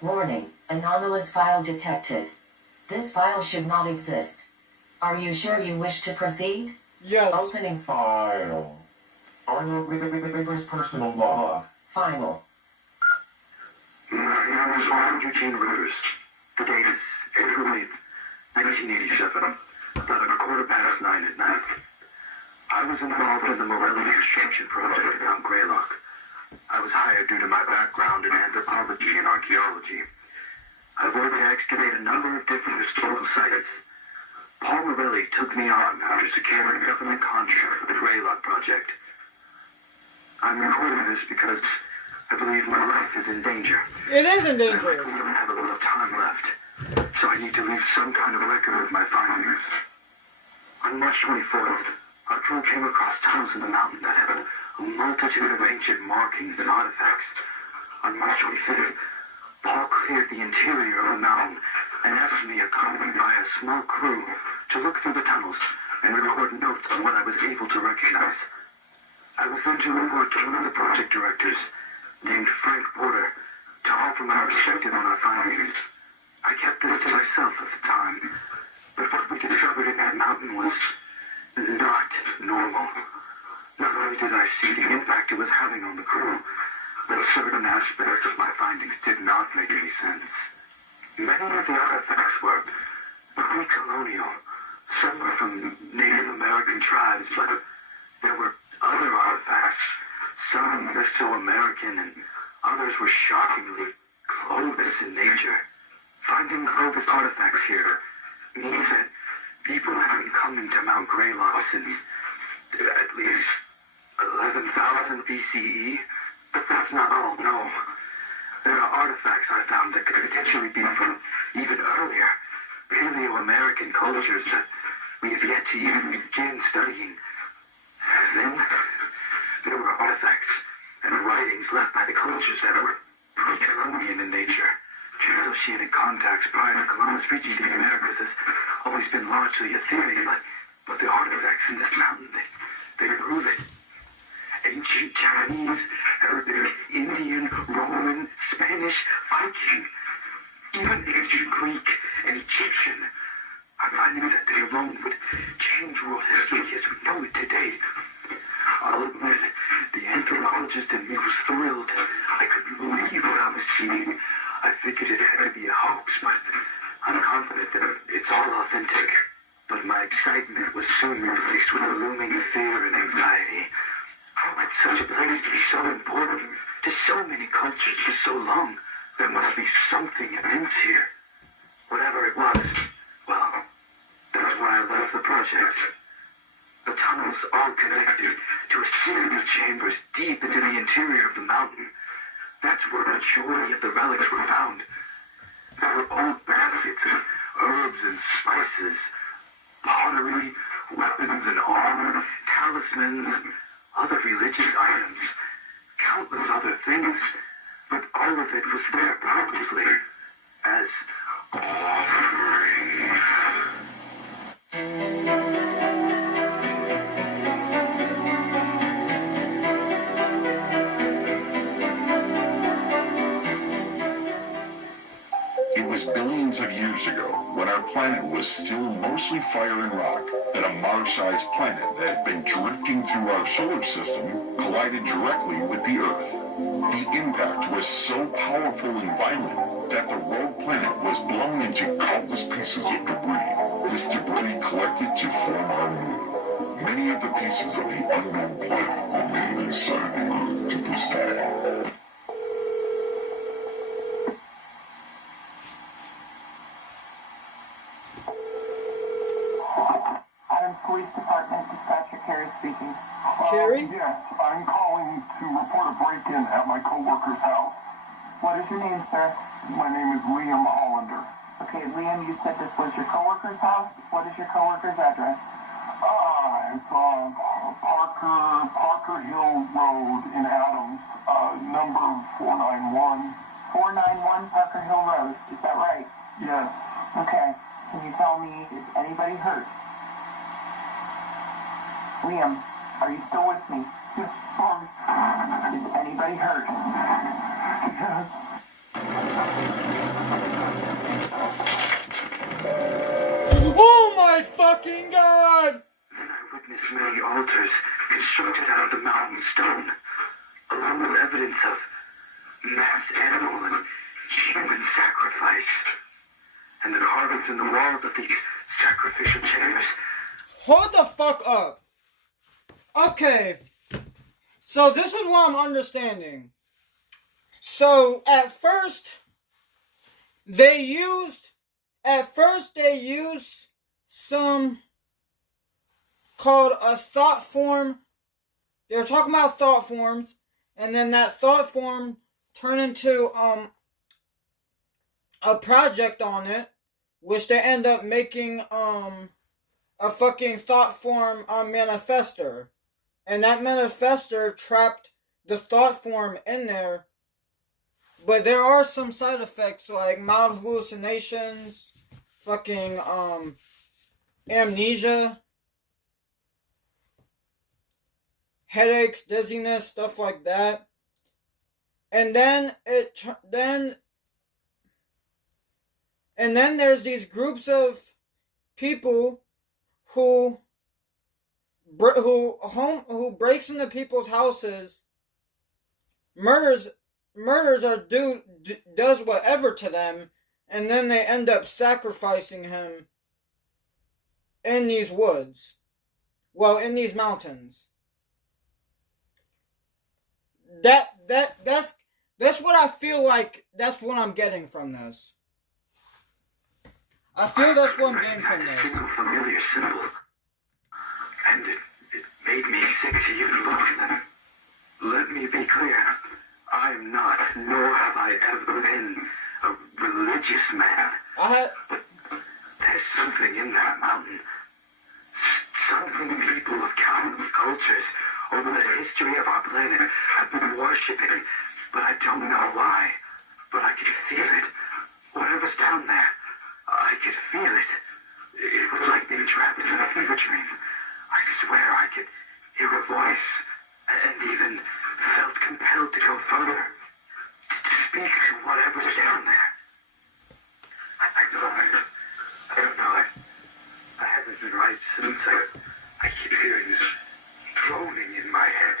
Warning, anomalous file detected. This file should not exist. Are you sure you wish to proceed? Yes. Opening File. Reverse personal log. Final. My name is Ron Eugene Rivers. The date is April 8th, 1987, about 9:15 at night. I was involved in the Morelli construction project around Greylock. I was hired due to my background in anthropology and archaeology. I worked to excavate a number of different historical sites. Paul Morelli took me on after securing a government contract for the Greylock project. I'm recording this because I believe my life is in danger. It is in danger. I likely don't have a lot of time left, so I need to leave some kind of record of my findings. On March 24th, our crew came across tunnels in the mountain that had a multitude of ancient markings and artifacts. On March 25th, Paul cleared the interior of the mountain and asked me, accompanied by a small crew, to look through the tunnels and record notes on what I was able to recognize. I was then to report to one of the project directors, named Frank Porter, to offer my perspective on our findings. I kept this to myself at the time, but what we discovered in that mountain was not normal. Not only did I see the impact it was having on the crew, but certain aspects of my findings did not make any sense. Many of the artifacts were pre-colonial. Some were from Native American tribes, but there were other artifacts, some Mesoamerican, and others were shockingly Clovis in nature. Finding Clovis artifacts here means that people have been coming to Mount Greylock since at least 11,000 BCE, but that's not all, no. There are artifacts I found that could potentially be from even earlier, Paleo-American cultures that we have yet to even begin studying. Then, there were artifacts and writings left by the cultures that were pre-Columbian in nature. Transoceanic contacts prior to Columbus reaching the Americas has always been largely a theory, but the artifacts in this mountain, they prove it. Ancient Chinese, Arabic, Indian, Roman, Spanish, Viking, even ancient Greek and Egyptian. I'm finding that they alone would change world history as we know it today. I'll admit, the anthropologist in me was thrilled. I couldn't believe what I was seeing. I figured it had to be a hoax, but I'm confident that it's all authentic. But my excitement was soon overwhelming fear and anxiety. How could such a place be so important to so many cultures for so long? There must be something immense here. Whatever it was, well, that's why I left the project. The tunnels all connected to a series of chambers deep into the interior of the mountain. That's where the majority of the relics were found. There were old baskets of herbs and spices, pottery, weapons and armor, talismans, other religious items, countless other things, but all of it was there purposely as offerings. It was billions of years ago, when our planet was still mostly fire and rock, that a Mars-sized planet that had been drifting through our solar system collided directly with the Earth. The impact was so powerful and violent that the rogue planet was blown into countless pieces of debris. This debris collected to form our moon. Many of the pieces of the unknown planet remain inside the Earth to this day. Police Department Dispatcher Carey speaking. Carey? Yes, I'm calling to report a break-in at my coworker's house. What is your name, sir? My name is Liam Hollander. Okay, Liam, you said this was your coworker's house. What is your coworker's address? It's on Parker Hill Road in Adams, number 491. 491 Parker Hill Road. Is that right? Yes. Okay. Can you tell me, is anybody hurt? Liam, are you still with me? Yes, sorry. Is anybody hurt? Yes. Oh my fucking god! Then I witnessed many altars constructed out of the mountain stone, along with evidence of mass animal and human sacrifice, and the carvings in the walls of these sacrificial chambers. Hold the fuck up. Okay. So this is what I'm understanding. So at first they used some called a thought form. They were talking about thought forms, and then that thought form turned into a project on it, which they end up making a fucking thought form manifester. And that manifester trapped the thought form in there. But there are some side effects like mild hallucinations, fucking amnesia, headaches, dizziness, stuff like that. And then there's these groups of people who breaks into people's houses, murders or does whatever to them, and then they end up sacrificing him in these woods. Well, in these mountains. That's what I feel like. That's what I'm getting from this. I feel that's what I'm getting from this. A familiar symbol, and it made me sick to even look at them. Let me be clear. I am not, nor have I ever been, a religious man. But there's something in that mountain. Something people of countless cultures over the history of our planet have been worshipping, but I don't know why. But I could feel it. Whatever's down there, I could feel it. It was like being trapped in a fever dream. I swear I could hear a voice, and even felt compelled to go further, to speak to whatever's down there. I don't know. I haven't been right since. I keep hearing this droning in my head,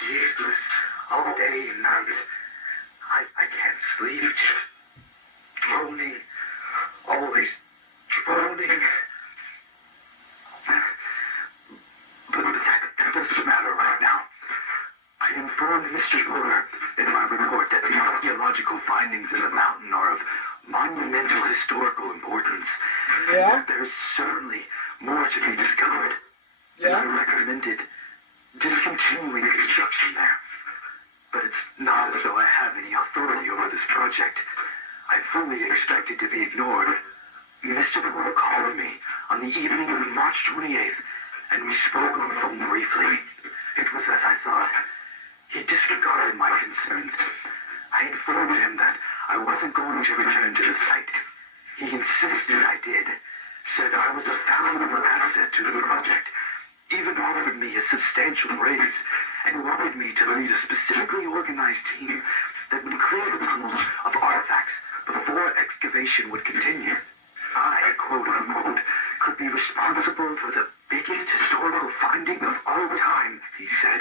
ceaseless, all day and night. I can't sleep, just droning, always droning. But Mr. Porter in my report that the archaeological findings in the mountain are of monumental historical importance. Yeah. And there's certainly more to be discovered. Yeah. And I recommended discontinuing construction there. But it's not as though I have any authority over this project. I fully expected to be ignored. Mr. Porter called me on the evening of March 28th, and we spoke on the phone briefly. It was as I thought. He disregarded my concerns. I informed him that I wasn't going to return to the site. He insisted I did, said I was a valuable asset to the project, even offered me a substantial raise, and wanted me to lead a specifically organized team that would clear the tunnels of artifacts before excavation would continue. I, quote unquote, could be responsible for the biggest historical finding of all time, he said.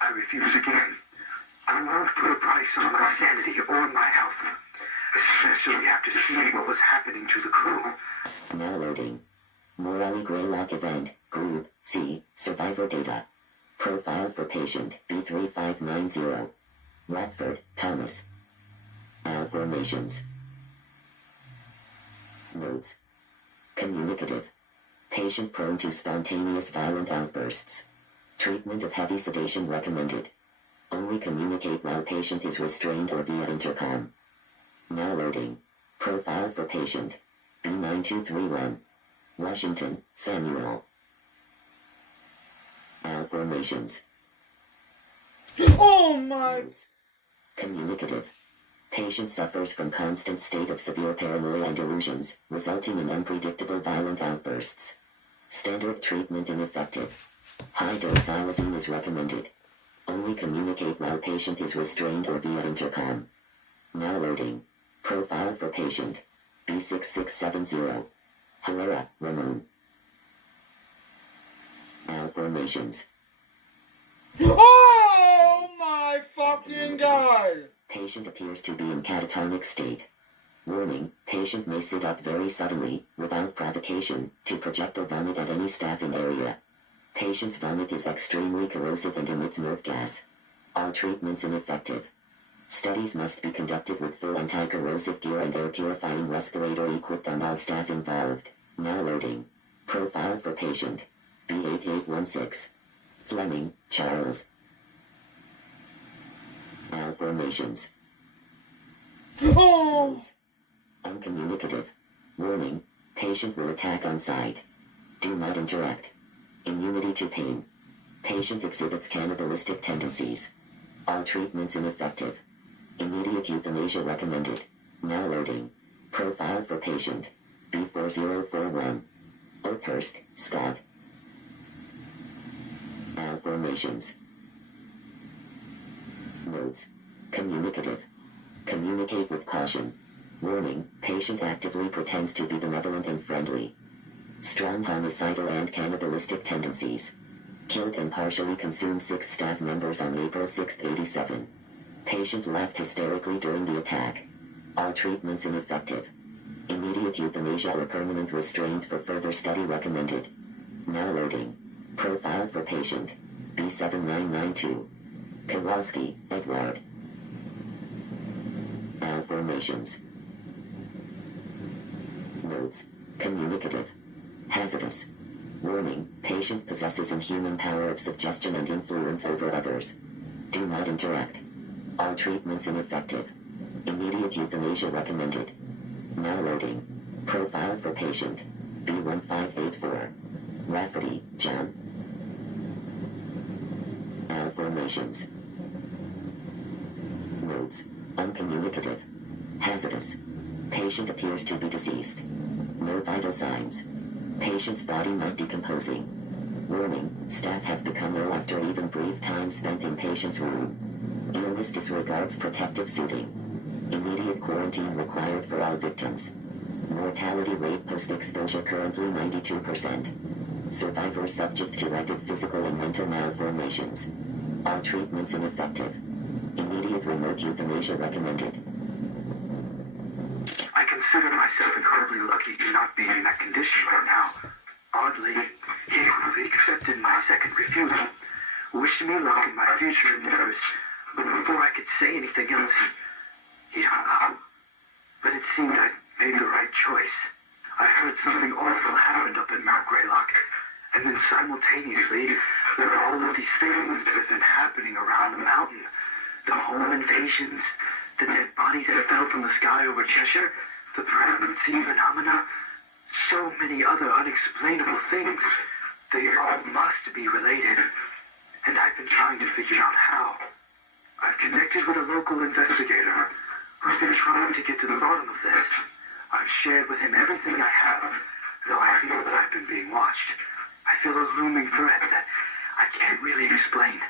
I refuse again. I won't put a price on my sanity or my health, especially after seeing what was happening to the crew. Now loading. Morale Greylock Event, Group C, Survivor Data. Profile for Patient B3590. Watford, Thomas. Formations. Notes. Communicative. Patient prone to spontaneous violent outbursts. Treatment of heavy sedation recommended. Only communicate while patient is restrained or via intercom. Now loading. Profile for patient B9231. Washington, Samuel. Formations. Oh my! Communicative. Patient suffers from constant state of severe paranoia and delusions, resulting in unpredictable violent outbursts. Standard treatment ineffective. High-dose xylazine is recommended. Only communicate while patient is restrained or via intercom. Now loading. Profile for patient B6670. Herrera, Ramon. Formations. Oh my fucking god! Patient appears to be in catatonic state. Warning, patient may sit up very suddenly, without provocation, to projectile vomit at any staffing area. Patient's vomit is extremely corrosive and emits nerve gas. All treatments ineffective. Studies must be conducted with full anti-corrosive gear and air purifying respirator equipped on all staff involved. Now loading. Profile for patient B8816. Fleming, Charles. Formations. Oh! Uncommunicative. Warning, patient will attack on sight. Do not interact. Immunity to pain. Patient exhibits cannibalistic tendencies. All treatments ineffective. Immediate euthanasia recommended. Now loading. Profile for patient B4041. Oakhurst, Scott. Formations. Notes. Communicative. Communicate with caution. Warning, patient actively pretends to be benevolent and friendly. Strong homicidal and cannibalistic tendencies. Killed and partially consumed 6 staff members on April 6, 87. Patient laughed hysterically during the attack. All treatments ineffective. Immediate euthanasia or permanent restraint for further study recommended. Now loading. Profile for patient B7992. Kowalski, Edward. Formations. Notes. Communicative. Hazardous. Warning, patient possesses inhuman power of suggestion and influence over others. Do not interact. All treatments ineffective. Immediate euthanasia recommended. Now loading. Profile for patient B1584. Rafferty, John. Formations. Notes. Uncommunicative. Hazardous. Patient appears to be deceased. No vital signs. Patient's body not decomposing. Warning, staff have become ill after even brief time spent in patient's room. Illness disregards protective suiting. Immediate quarantine required for all victims. Mortality rate post-exposure currently 92%. Survivor subject to rapid physical and mental malformations. All treatments ineffective. Immediate remote euthanasia recommended. I consider myself incredibly lucky to not be in that condition right now. Oddly, he accepted my second refusal, wished me luck in my future endeavors, but before I could say anything else, he hung up. But it seemed I'd made the right choice. I heard something awful happened up at Mount Greylock, and then simultaneously, there were all of these things that have been happening around the mountain. The home invasions, the dead bodies that fell from the sky over Cheshire, the pregnancy phenomena, so many other unexplainable things. They all must be related, and I've been trying to figure out how. I've connected with a local investigator who's been trying to get to the bottom of this. I've shared with him everything I have, though I feel that I've been being watched. I feel a looming threat that I can't really explain.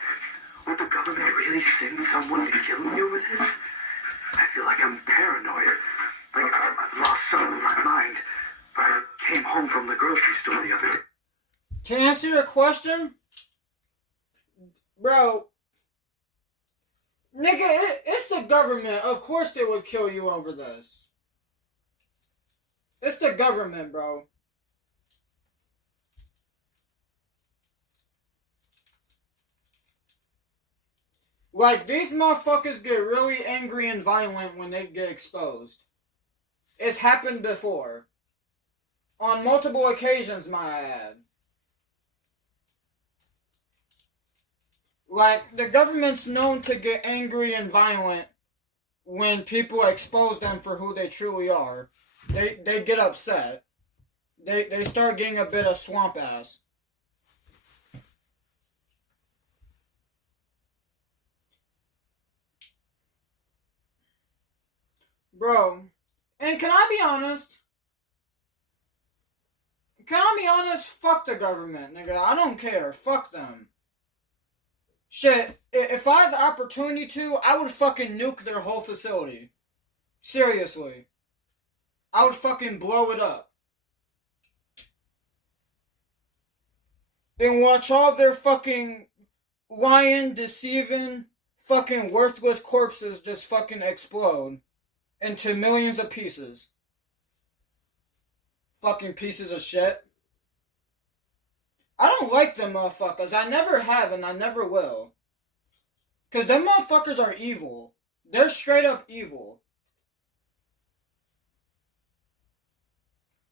Would the government really send someone to kill me over this? I feel like I'm paranoid, like I've lost some of my mind. But I came home from the grocery store the other day. To answer your question, bro, nigga, it's the government. Of course they would kill you over this. It's the government, bro. Like, these motherfuckers get really angry and violent when they get exposed. It's happened before. On multiple occasions, might I add. Like, the government's known to get angry and violent when people expose them for who they truly are. They get upset. They start getting a bit of swamp ass. Bro, and can I be honest? Fuck the government, nigga. I don't care. Fuck them. Shit, if I had the opportunity to, I would fucking nuke their whole facility. Seriously. I would fucking blow it up. And watch all their fucking lying, deceiving, fucking worthless corpses just fucking explode into millions of pieces. Fucking pieces of shit. I don't like them motherfuckers. I never have and I never will. Because them motherfuckers are evil. They're straight up evil.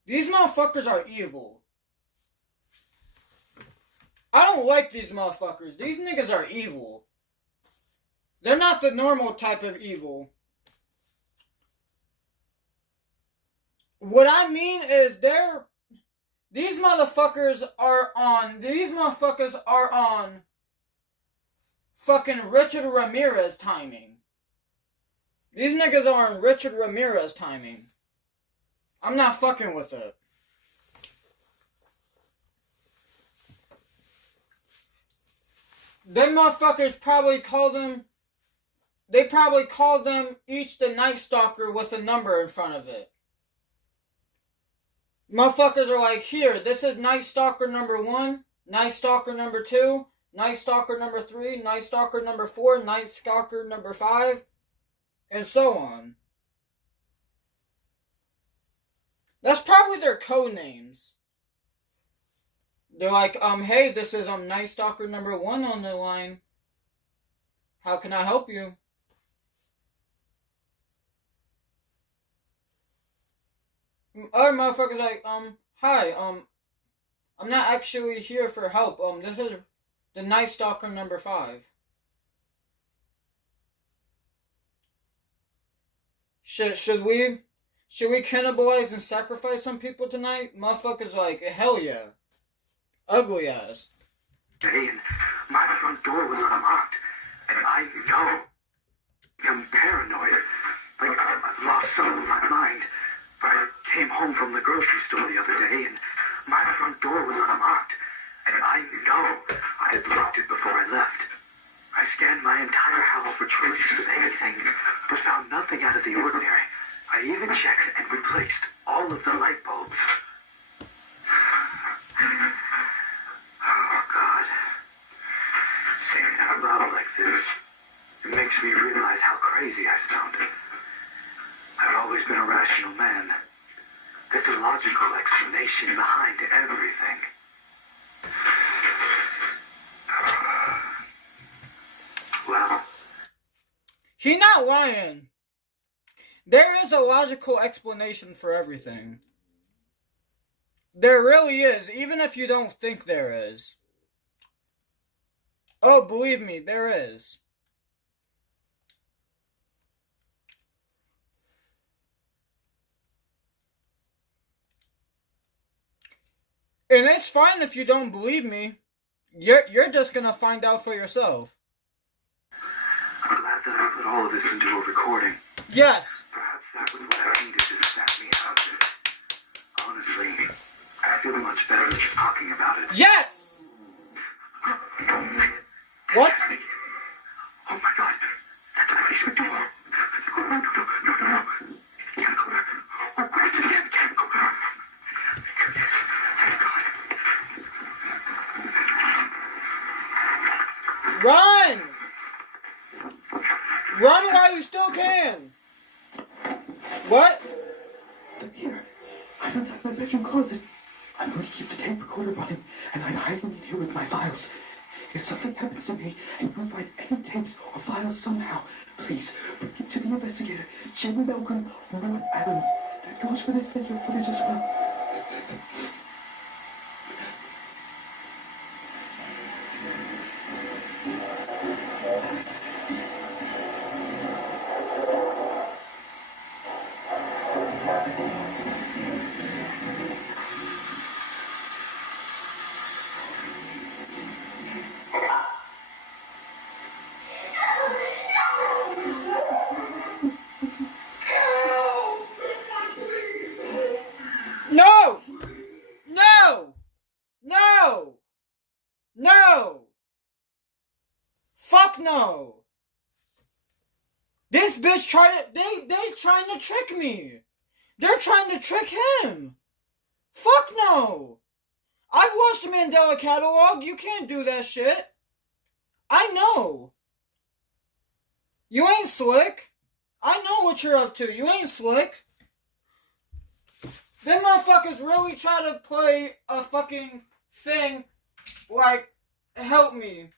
These motherfuckers are evil. I don't like these motherfuckers. These niggas are evil. They're not the normal type of evil. What I mean is these motherfuckers are on fucking Richard Ramirez timing. These niggas are on Richard Ramirez timing. I'm not fucking with it. Them motherfuckers probably called them each the Night Stalker with a number in front of it. Motherfuckers are like, here, this is Night Stalker number 1, Night Stalker number 2, Night Stalker number 3, Night Stalker number 4, Night Stalker number 5, and so on. That's probably their code names. They're like, hey, this is Night Stalker number 1 on the line. How can I help you? Other motherfuckers like, hi, I'm not actually here for help. This is the Night Stalker number 5. Should we cannibalize and sacrifice some people tonight? Motherfuckers like, hell yeah. Ugly ass. And my front door was unlocked, and I know I'm paranoid. Like I've lost some of my mind. But I came home from the grocery store the other day, and my front door was unlocked, and I know I had locked it before I left. I scanned my entire house for traces of anything, but found nothing out of the ordinary. I even checked and replaced all of the light bulbs. Oh, God. Saying it out loud like this, it makes me realize how crazy I sounded. I've always been a rational man. There's a logical explanation behind everything. Well, He not lying. There is a logical explanation for everything. There really is, even if you don't think there is. Oh, believe me, there is. And it's fine if you don't believe me. You're just gonna find out for yourself. I'm glad that I put all of this into a recording. Yes. Perhaps that was what I needed to snap me out of this. Honestly, I feel much better just talking about it. Yes! What? Oh my god, that's a basement door. No. You can't go there. Oh, wait, you can't go there. There it is. Thank God. Run! Run while you still can! What? Here, I'm inside my bedroom closet. I'm going to keep the tape recorder running, and I'm hiding in here with my files. If something happens to me, and you find any tapes or files somehow, please bring it to the investigator, Jimmy Malcolm from North Adams. That goes for this video footage as well. No! No! No! No! Fuck no! This bitch they trying to trick me. They're trying to trick him. Fuck no! I've watched the Mandela catalog. You can't do that shit. I know. You ain't slick. I know what you're up to. You ain't slick. Them motherfuckers really try to play a fucking thing like, help me.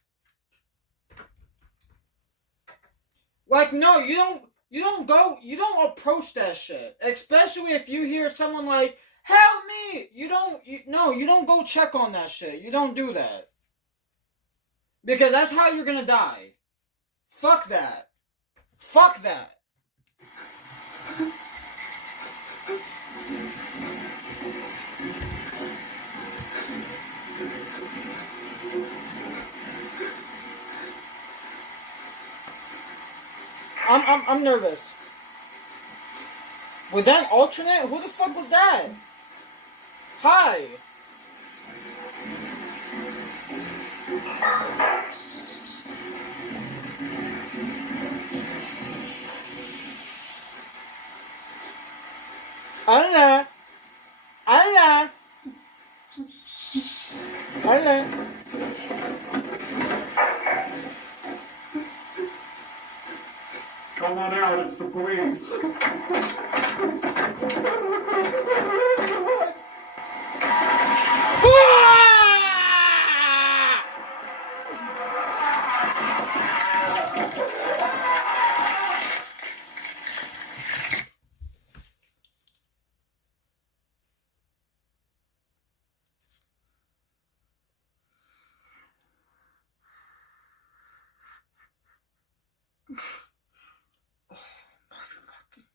Like, no, you don't approach that shit. Especially if you hear someone like, help me! You don't go check on that shit. You don't do that. Because that's how you're gonna die. Fuck that. Fuck that. I'm nervous. Was that alternate? Who the fuck was that? Hi. I don't know. Come on out, it's the police.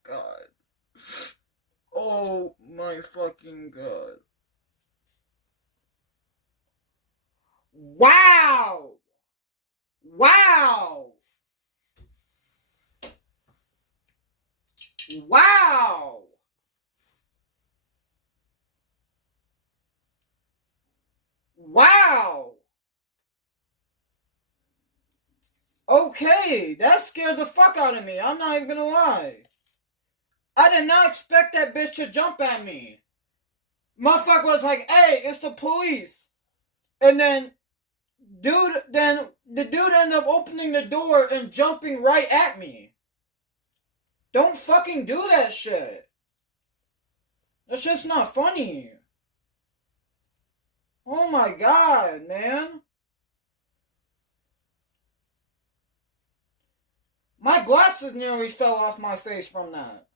God. Oh my fucking God. Wow! Wow! Wow! Wow! Okay, that scared the fuck out of me. I'm not even gonna lie. I did not expect that bitch to jump at me. Motherfucker was like, hey, it's the police. And then the dude ended up opening the door and jumping right at me. Don't fucking do that shit. That's just not funny. Oh my God, man. My glasses glasses nearly fell off my face from that.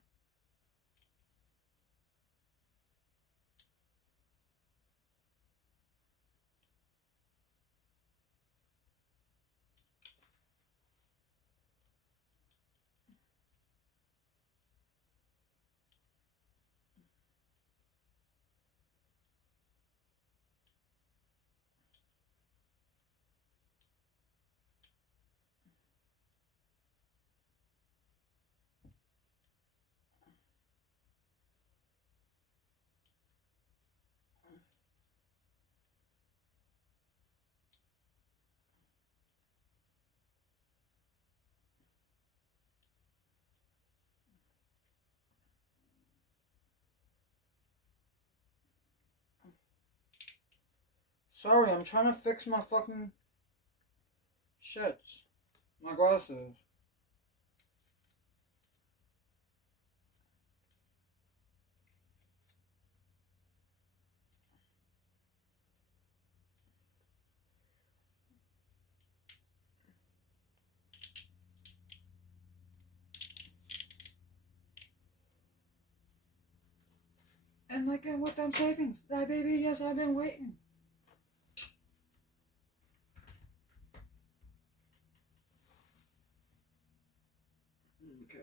Sorry, I'm trying to fix my fucking shits. My glasses. And like with them savings, that baby, yes, I've been waiting. Okay.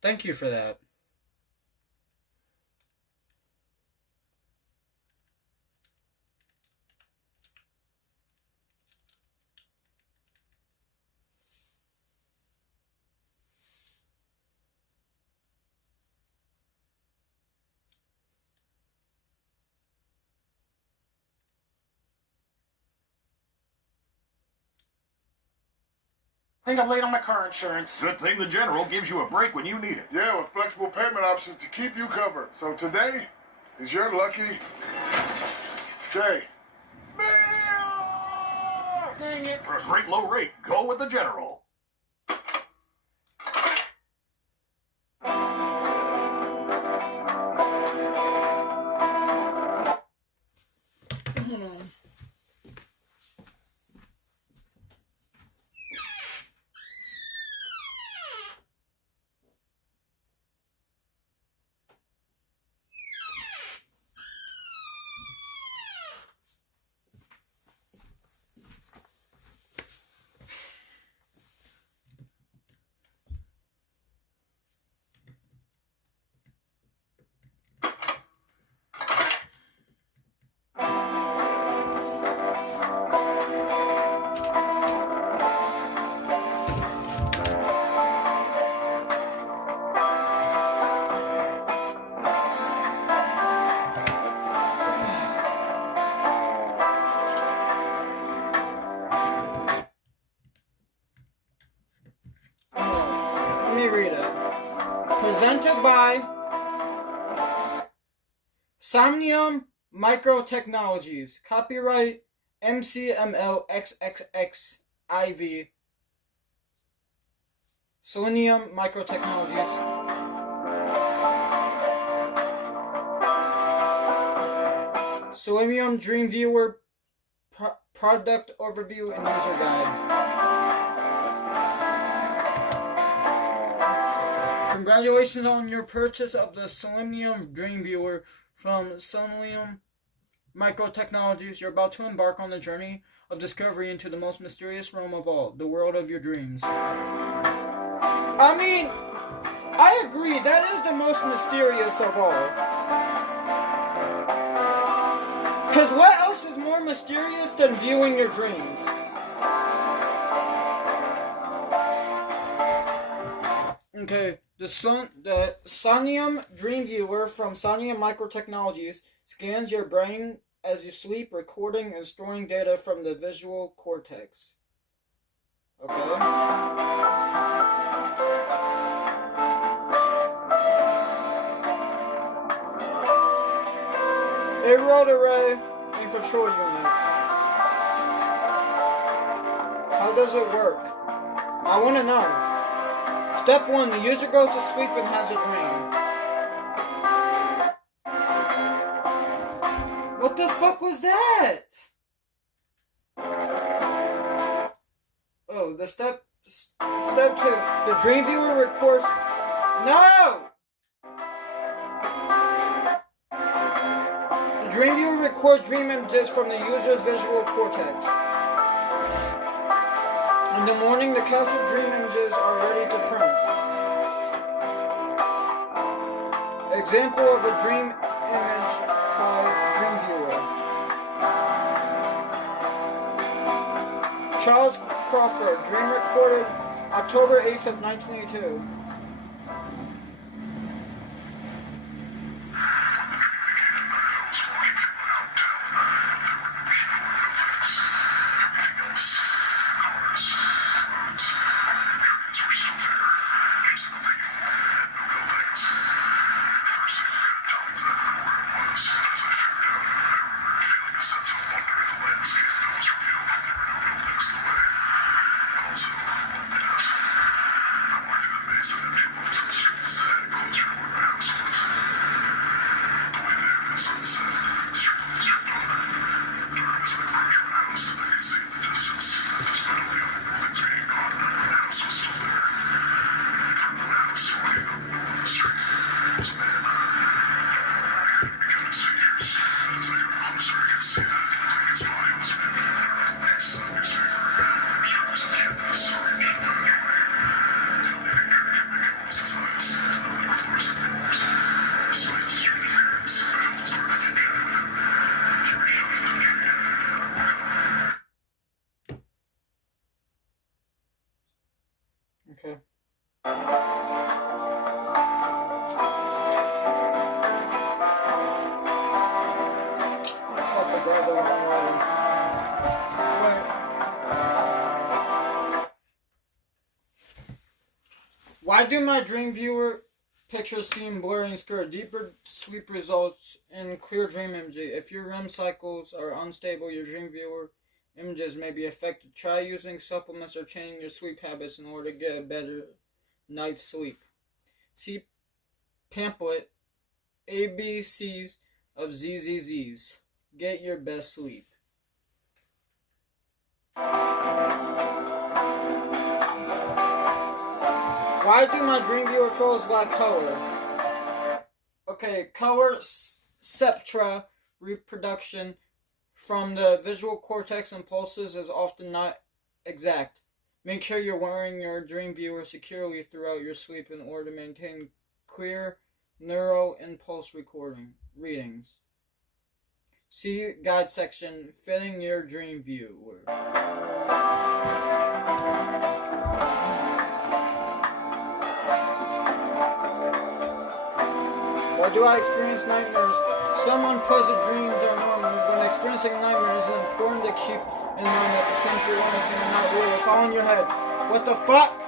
Thank you for that. I think I'm late on my car insurance. Good thing the General gives you a break when you need it. Yeah, with flexible payment options to keep you covered. So today is your lucky day. Dang it. For a great low rate, go with the General. Let me read it. Presented by Somnium Microtechnologies. Copyright MCMLXXXIV. Selenium Microtechnologies. Somnium DreamViewer Product Overview and User Guide. Congratulations on your purchase of the Somnium DreamViewer from Somnium Microtechnologies. You're about to embark on the journey of discovery into the most mysterious realm of all, the world of your dreams. I mean, I agree, that is the most mysterious of all. Because what else is more mysterious than viewing your dreams? Okay, the Somnium DreamViewer from Somnium Microtechnologies scans your brain as you sleep, recording and storing data from the visual cortex. Okay. A road array and control unit. How does it work? I want to know. Step 1. The user goes to sleep and has a dream. What the fuck was that? Oh, the step 2. The DreamViewer records... No! The DreamViewer records dream images from the user's visual cortex. In the morning, the captured dream images are ready to print. Example of a dream image by DreamViewer. Charles Crawford, dream recorded October 8th of 1982. Okay. Why do my DreamViewer pictures seem blurry and skewed? Deeper sleep results in clear dream imagery. If your REM cycles are unstable, your DreamViewer images may be affected. Try using supplements or changing your sleep habits in order to get a better night's sleep. See pamphlet ABCs of ZZZs. Get your best sleep. Why do my DreamViewer photos lack color? Okay, color spectra reproduction from the visual cortex and pulses is often not exact. Make sure you're wearing your DreamViewer securely throughout your sleep in order to maintain clear neural impulse readings. See guide section, fitting your DreamViewer. Why do I experience nightmares? Some unpleasant dreams are normal. When experiencing nightmares, it's important to keep in mind that the things you're witnessing are not real. It's all in your head. What the fuck?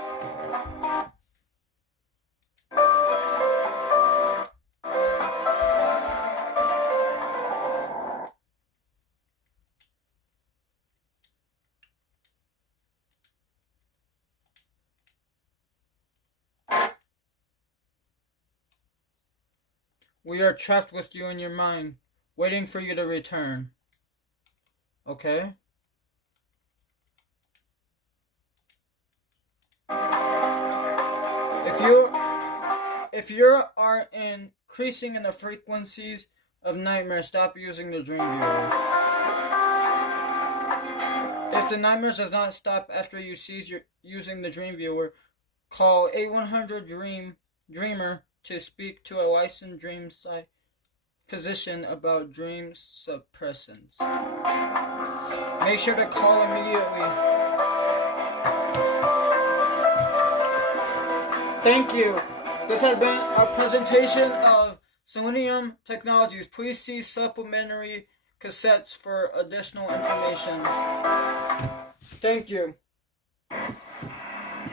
We are trapped with you in your mind, waiting for you to return. Okay? If you are increasing in the frequencies of nightmares, stop using the DreamViewer. If the nightmares does not stop after you cease using the DreamViewer, call 800-DREAMER to speak to a licensed dream physician about dream suppressants. Make sure to call immediately. Thank you. This has been a presentation of Somnium Technologies. Please see supplementary cassettes for additional information. Thank you.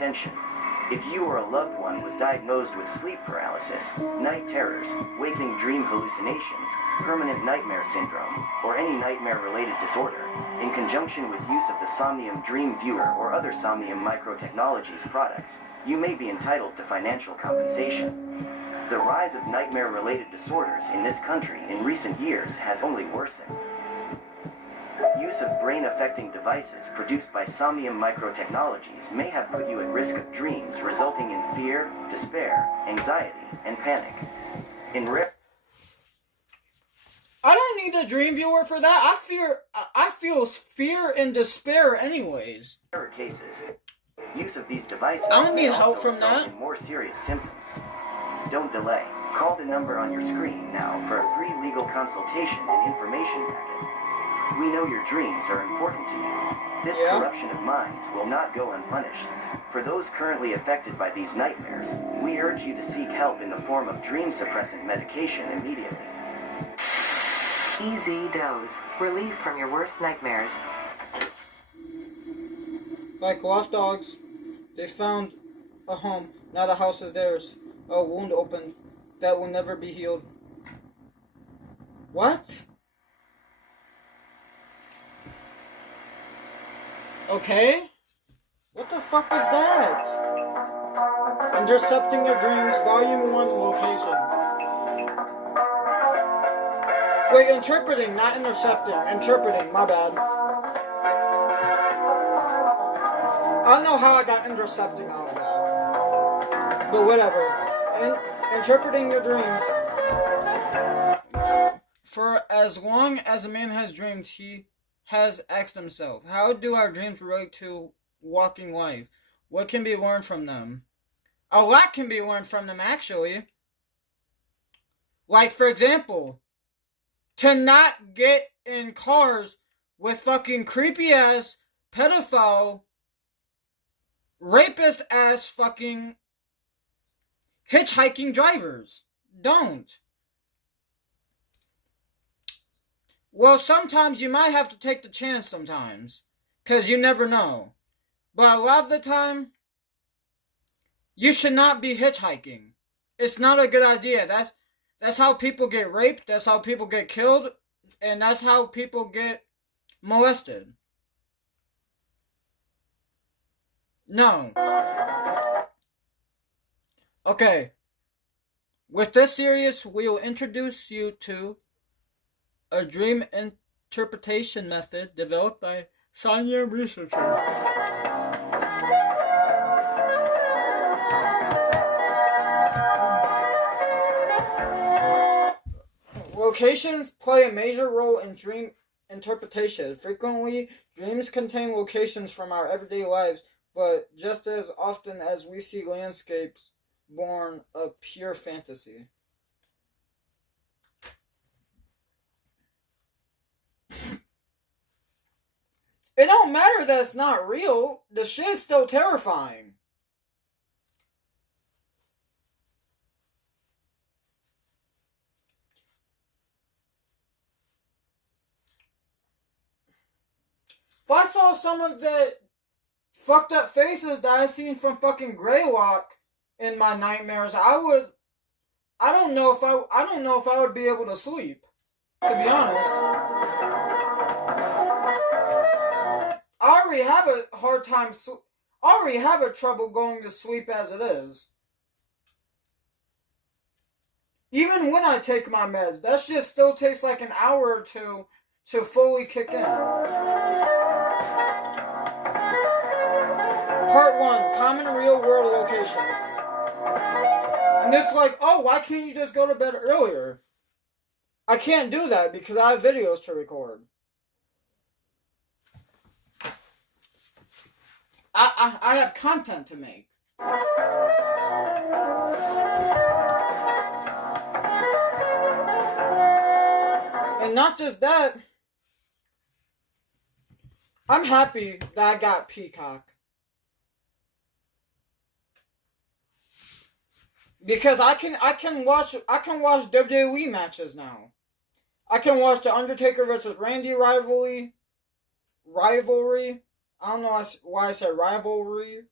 attention. If you or a loved one was diagnosed with sleep paralysis, night terrors, waking dream hallucinations, permanent nightmare syndrome, or any nightmare-related disorder, in conjunction with use of the Somnium DreamViewer or other Somnium Microtechnologies products, you may be entitled to financial compensation. The rise of nightmare-related disorders in this country in recent years has only worsened. Use of brain-affecting devices produced by Somnium Microtechnologies may have put you at risk of dreams resulting in fear, despair, anxiety, and panic. In rare... I don't need a dream viewer for that. I feel fear and despair anyways. ...cases, use of these devices I don't need may help also from result that. in more serious symptoms. Don't delay. Call the number on your screen now for a free legal consultation and information packet. We know your dreams are important to you. This corruption of minds will not go unpunished. For those currently affected by these nightmares, we urge you to seek help in the form of dream suppressant medication immediately. Easy Doze. Relief from your worst nightmares. Like lost dogs, they found a home. Now the house is theirs. A wound opened that will never be healed. What? Okay. What the fuck is that? Intercepting Your Dreams, Volume 1 location. Wait, interpreting, not intercepting. Interpreting, my bad. I don't know how I got intercepting out of that. But whatever. Interpreting your dreams. For as long as a man has dreamed, he has asked himself, how do our dreams relate to walking life? What can be learned from them? A lot can be learned from them, actually. Like, for example, to not get in cars with fucking creepy-ass, pedophile, rapist-ass fucking hitchhiking drivers. Don't. Well, sometimes you might have to take the chance sometimes. Because you never know. But a lot of the time, you should not be hitchhiking. It's not a good idea. That's how people get raped. That's how people get killed. And that's how people get molested. No. Okay. With this series, we will introduce you to a dream interpretation method developed by Somnium researchers. Locations play a major role in dream interpretation. Frequently, dreams contain locations from our everyday lives, but just as often as we see landscapes born of pure fantasy. It don't matter that it's not real. The shit's still terrifying. If I saw some of the fucked up faces that I've seen from fucking GREYLOCK in my nightmares, I don't know if I would be able to sleep. To be honest. I already have a hard time I already have a trouble going to sleep as it is. Even when I take my meds, that shit still takes like an hour or two to fully kick in. Part 1, common real world locations. And it's like, oh, why can't you just go to bed earlier? I can't do that because I have videos to record. I have content to make. And not just that, I'm happy that I got Peacock. Because I can watch WWE matches now. I can watch The Undertaker versus Randy rivalry. I don't know why I said rivalry.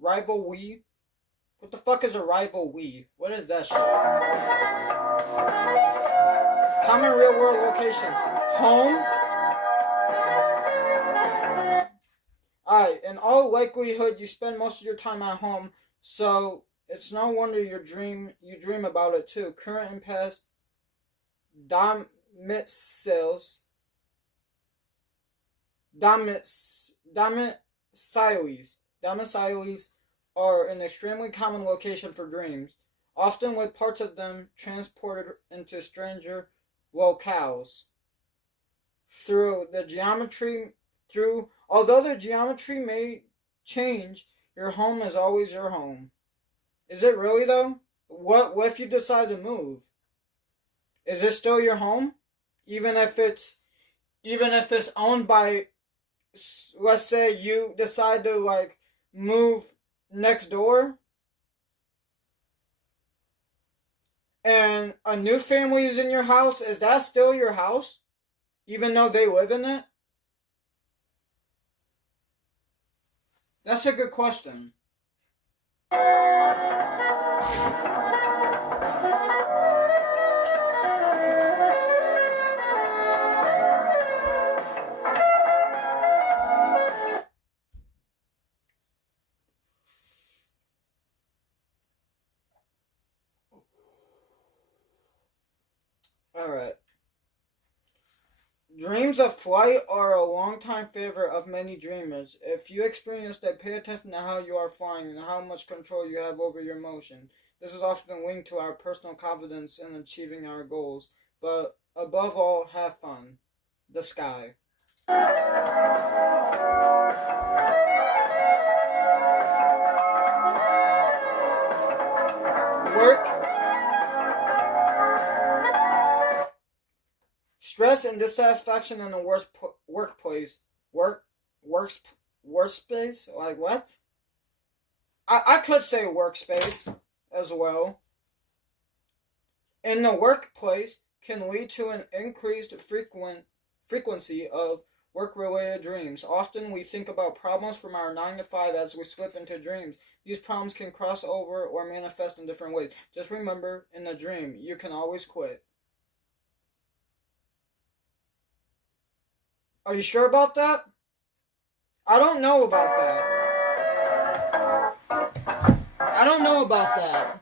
rivalry? What the fuck is a rivalry? What is that shit? Common real world locations. Home? Alright, in all likelihood, you spend most of your time at home, so it's no wonder you dream about it too. Current and past domiciles are an extremely common location for dreams, often with parts of them transported into stranger locales. Although the geometry may change, your home is always your home. Is it really though? What if you decide to move? Is it still your home? Even if it's owned by, let's say you decide to like move next door and a new family is in your house, is that still your house? Even though they live in it? That's a good question. Alright. Dreams of flight are a long-time favorite of many dreamers. If you experience that, pay attention to how you are flying and how much control you have over your motion. This is often linked to our personal confidence in achieving our goals. But above all, have fun. The sky. Work. Stress and dissatisfaction in the workplace. Workspace? Like what? I could say workspace as well. In the workplace can lead to an increased frequency of work-related dreams. Often we think about problems from our 9 to 5 as we slip into dreams. These problems can cross over or manifest in different ways. Just remember, in a dream, you can always quit. Are you sure about that? I don't know about that. I don't know about that.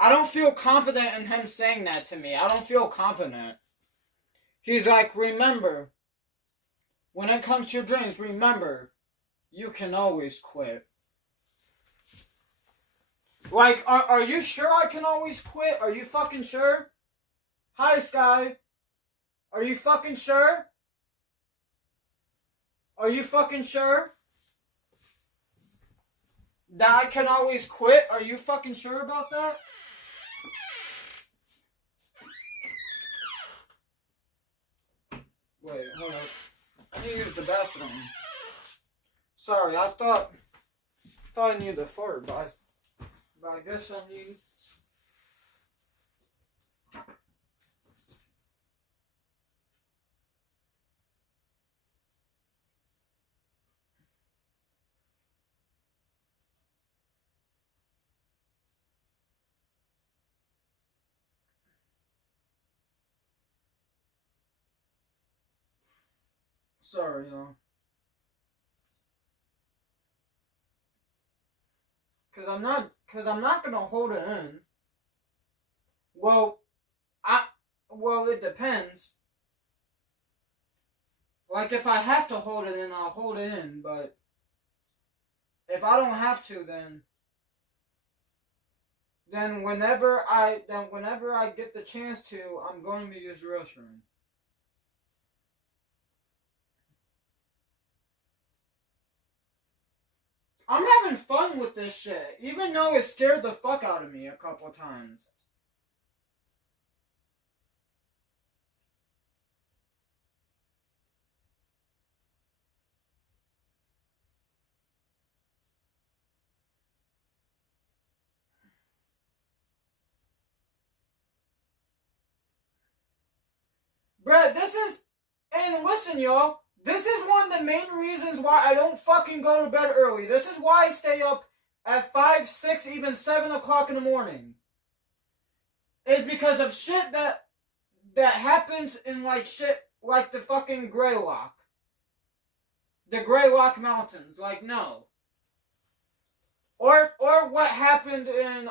I don't feel confident in him saying that to me. I don't feel confident. He's like, remember, when it comes to your dreams, remember, you can always quit. Like, are you sure I can always quit? Are you fucking sure? Hi, Sky. Are you fucking sure? Are you fucking sure? That I can always quit? Are you fucking sure about that? Wait, hold up. I need to use the bathroom. Sorry, I thought I needed a fart, but I guess I need... Sorry, y'all. Cause I'm not gonna hold it in. Well, it depends. Like, if I have to hold it in, I'll hold it in, but if I don't have to, then whenever I get the chance to, I'm going to use the restroom. I'm having fun with this shit, even though it scared the fuck out of me a couple times. Bruh, and listen, y'all, This is one of the main reasons why I don't fucking go to bed early. This is why I stay up at 5, 6, even 7 o'clock in the morning. It's because of shit that happens in like shit like the fucking GREYLOCK. The GREYLOCK Mountains. Like, no. Or what happened in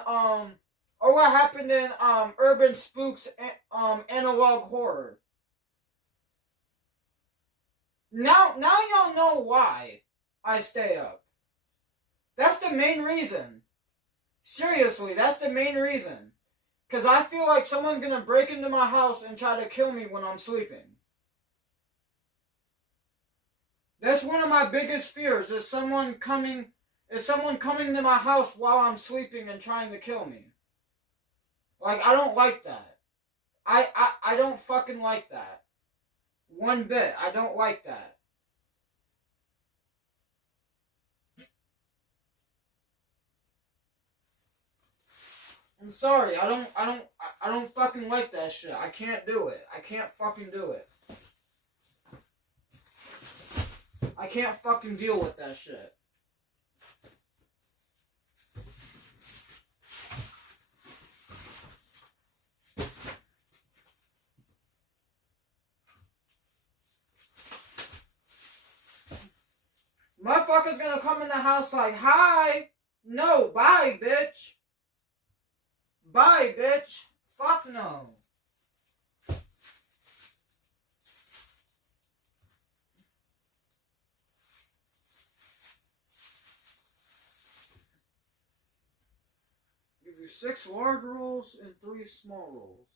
Urban Spooks analog horror. Now y'all know why I stay up. That's the main reason. Seriously, that's the main reason. Because I feel like someone's gonna break into my house and try to kill me when I'm sleeping. That's one of my biggest fears, is someone coming to my house while I'm sleeping and trying to kill me. Like, I don't like that. I don't fucking like that. One bit. I don't like that. I'm sorry. I don't fucking like that shit. I can't do it. I can't fucking do it. I can't fucking deal with that shit. Motherfucker's gonna come in the house like, hi! No, bye, bitch! Bye, bitch! Fuck no! Give you 6 large rolls and 3 small rolls.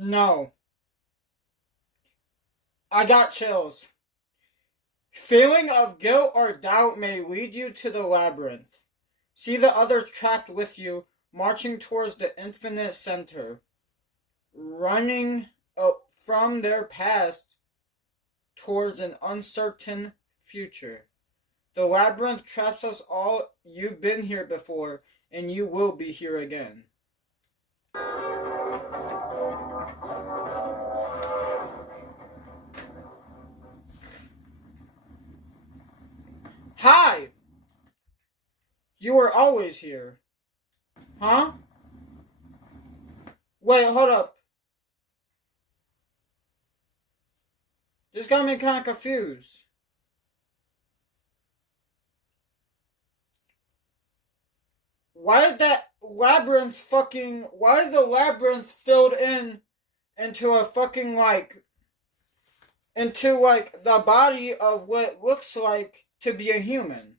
No. I got chills. Feeling of guilt or doubt may lead you to the labyrinth. See the others trapped with you, marching towards the infinite center, running from their past towards an uncertain future. The labyrinth traps us all. You've been here before, and you will be here again. Hi! You were always here. Huh? Wait, hold up. This got me kind of confused. Why is the labyrinth filled into a fucking into the body of what looks like to be a human?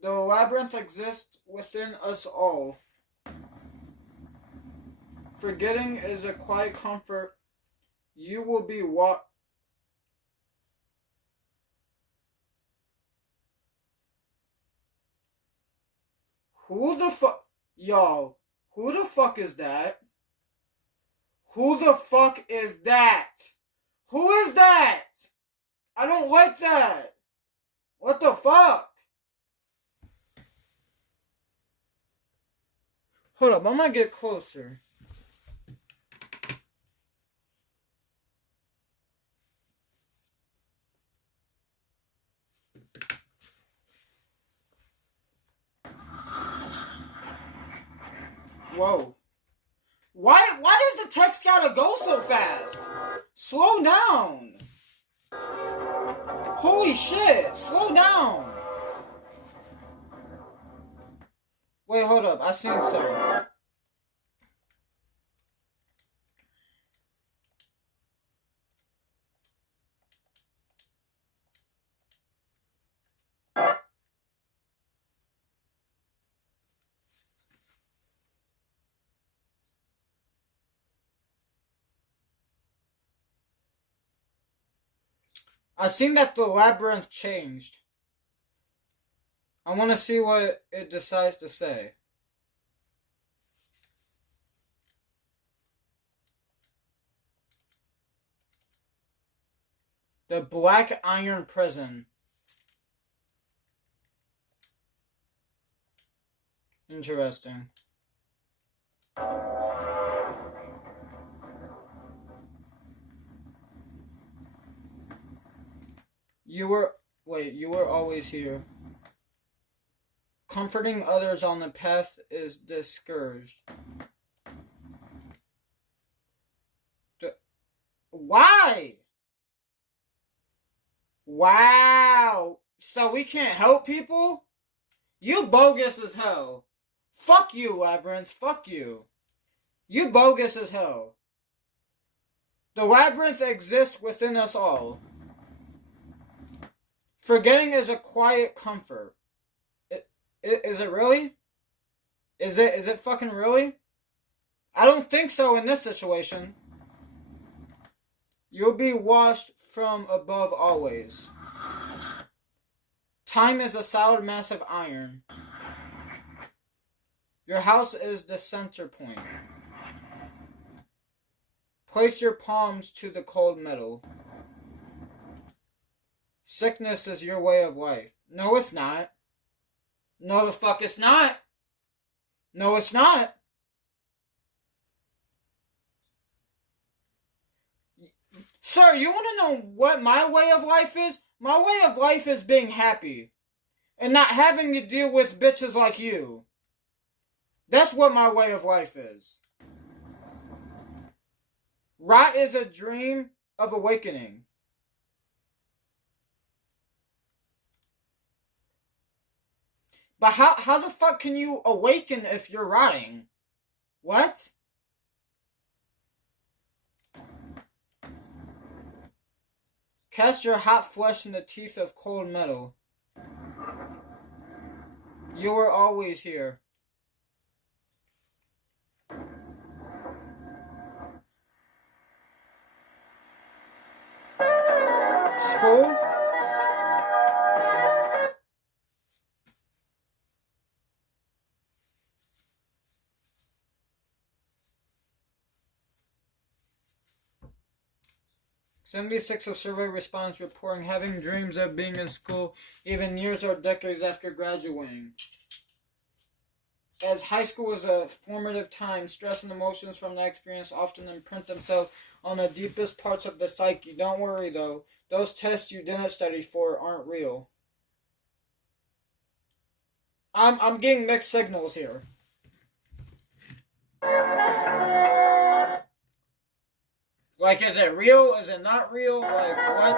The labyrinth exists within us all. Forgetting is a quiet comfort. You will be what? Who the fuck? Yo, who the fuck is that? Who the fuck is that? Who is that? I don't like that. What the fuck? Hold up, I'm gonna get closer. Whoa. Why does the text gotta go so fast? Slow down. Holy shit, slow down. Wait, hold up, I seen something. I seen that the labyrinth changed. I want to see what it decides to say. The Black Iron Prison. Interesting. You were always here. Comforting others on the path is discouraged. Why? Wow. So we can't help people? You bogus as hell. Fuck you, Labyrinth. Fuck you. You bogus as hell. The labyrinth exists within us all. Forgetting is a quiet comfort. Is it really? Is it fucking really? I don't think so in this situation. You'll be washed from above always. Time is a solid mass of iron. Your house is the center point. Place your palms to the cold metal. Sickness is your way of life. No, it's not. No, the fuck it's not. No, it's not. Sir, you want to know what my way of life is? My way of life is being happy. And not having to deal with bitches like you. That's what my way of life is. Rot is a dream of awakening. But how the fuck can you awaken if you're rotting? What? Cast your hot flesh in the teeth of cold metal. You were always here. School? "76 of survey response reporting having dreams of being in school even years or decades after graduating. As high school is a formative time, stress and emotions from that experience often imprint themselves on the deepest parts of the psyche. Don't worry though, those tests you didn't study for aren't real." I'm getting mixed signals here. Like, is it real? Is it not real? Like, what?